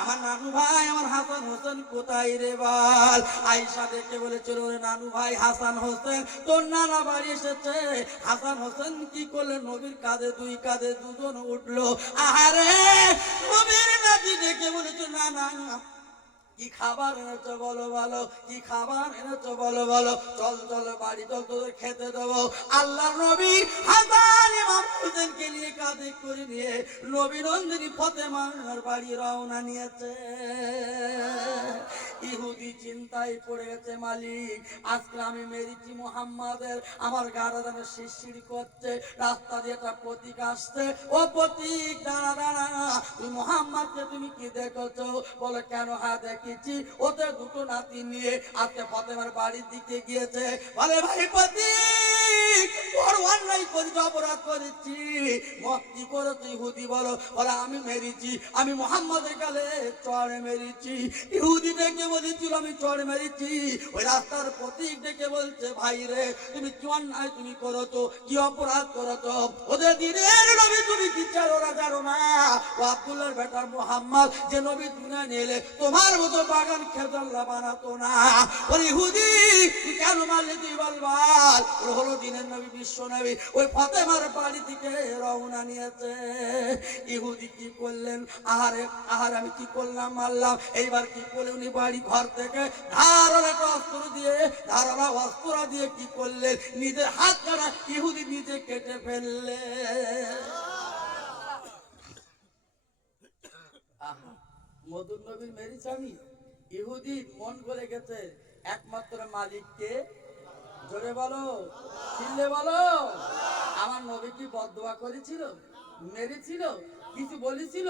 আমার নানু ভাই আমার হাসান হোসেন কোথায় রে বল? আয়েশা দেখে বলেছিল, ওরে নানু ভাই হাসান হোসেন তোর নানা বাড়ি এসেছে। হাসান হোসেন কি করলে, নবীর কাঁধে কাঁধে দুজন উঠলো। আহারে নবীর নাতি দেখে বলেছে, না না কি খাবার এনেছো বলো বলো, কি খাবার এনেছো বলো বলো, চল চল বাড়ি চল, তোদের খেতে দেবো। আল্লাহর নবী হাসান ইমাম হোসেনকে নিয়ে কাঁধে করে নিয়ে নবী নন্দিনী ফাতেমার বাড়ি রওনা নিয়েছে। ইহুদি চিন্তায় পড়ে গেছে, মালিক আজকে আমি মেরেছি মুহাম্মাদের, আমার গাড়া যেন শিরশির করছে, রাস্তা দিয়ে একটা প্রতীক আসছে। ও প্রতীক দাঁড়া দাঁড়া, তুই মুহাম্মাদকে তুমি কি দেখেছো? বলে কেন? হ্যাঁ দেখেছি, ওদের 2টো নাতি নিয়ে আজকে ফাতেমার বাড়ির দিকে গিয়েছে। বলে ভাই প্রতীক বড় অন্যায় করেছি, অপরাধ করেছি। কি করেছো ইহুদি বলো? বলে আমি মেরেছি, আমি মুহাম্মাদের গালে চড় মেরেছি। ইহুদি ডেকে বলেছিল আমি চড় মেরেছি। ওই রাস্তার প্রতীক ডেকে বলছে, ভাই রে তুমি কি অন্যায় তুমি করেছো, কি অপরাধ করেছো? ওদের দিনের নবী তুমি কি চাও ওরা জানো না? ও আব্দুল্লাহর বেটা মুহাম্মদ যে নবী দুনিয়া নিলে তোমার মতো বাগান খেজল্লা বানাতো না। ওই ইহুদি তুই কেন মারলি তুই বলবাল? ওর হলো দিনের নবী, বিশ্ব নবী, ওই ফাতেমার বাড়ি থেকে রওনা নিয়েছে। ইহুদি কি করলেন? আহারে আহারে আমি কি করলাম, মারলাম। এইবার কি করলে উনি বাড়ি ঘর থেকে ধারালো অস্ত্র দিয়ে কি করলেন? নিজের হাত কাটা ইহুদি নিজে কেটে ফেললে। মধুর নবীর মেরেছি আমি। ইহুদি মন করে গেছে একমাত্র মালিককে। জোরে বলো, চিল্লে বলো। আমার নবী কি বদদোয়া করেছিল, মেরেছিল, কিছু বলেছিল?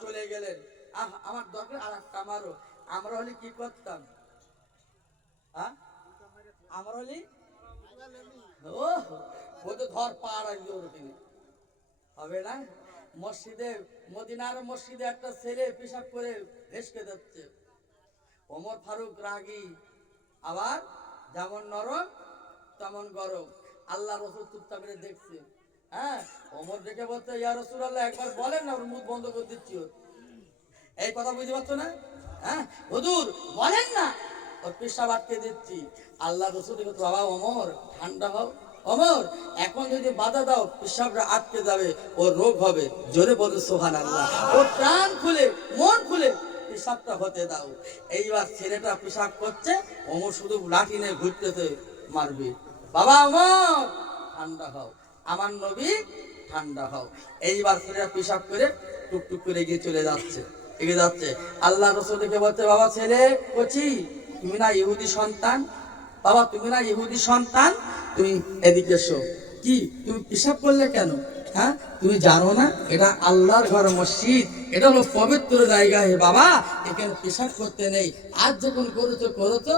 চলে গেলেন। আমার দরকার আর একটা মারো। আমরা হলে কি করতাম? হ্যাঁ আমরা হলে ও বলতে ধর পাড় আসবে, ওরকম হবে না। মসজিদে, মদিনার মসজিদে একটা ছেলে পেশাব করে ভেসকে যাচ্ছে। ওমর ফারুক রাগী, আবার যেমন নরম তেমন গরম। আল্লাহ রসুল চুপচাপ করে দেখছে। হ্যাঁ, ওমর দেখে বলছে, ইয়া রাসূলুল্লাহ একবার বলেন না, ওর মুখ বন্ধ করে দিচ্ছি। এই কথা বুঝতে পারছো না? হ্যাঁ হুজুর বলেন না, ওর পেশাব আটকে দিচ্ছি। আল্লাহ রসুল দেখে, বাবা ওমর ঠান্ডা হও, ওমর এখন যদি বাধা দাও পেশাবটা আটকে যাবে, ওর রোগ হবে। জোরে বলে সুবহানাল্লাহ। ও প্রাণ খুলে মন খুলে পেশাবটা হতে দাও। এইবার ছেলেটা পেশাব করছে, ওমর শুধু লাঠি নিয়ে ঘুরতেছে, মারবে। বাবা ওমর ঠান্ডা হও, আমার নবী ঠান্ডা হও। এইবার ছেলেটা পেশাব করে টুকটুক করে গিয়ে চলে যাচ্ছে, এগিয়ে যাচ্ছে। আল্লাহ রসুল দেখে বলছে, বাবা ছেলে কচি, তুমি না ইহুদি সন্তান? বাবা তুমি না ইহুদি সন্তান, তুমি এদিকে এসো। কি তুমি পেশাব করলে কেন? হ্যাঁ তুমি জানো না এটা আল্লাহর ঘর মসজিদ, এটা হলো পবিত্র জায়গা। হে বাবা এখানে পেশাব করতে নেই, আজ যখন করেছো করেছো।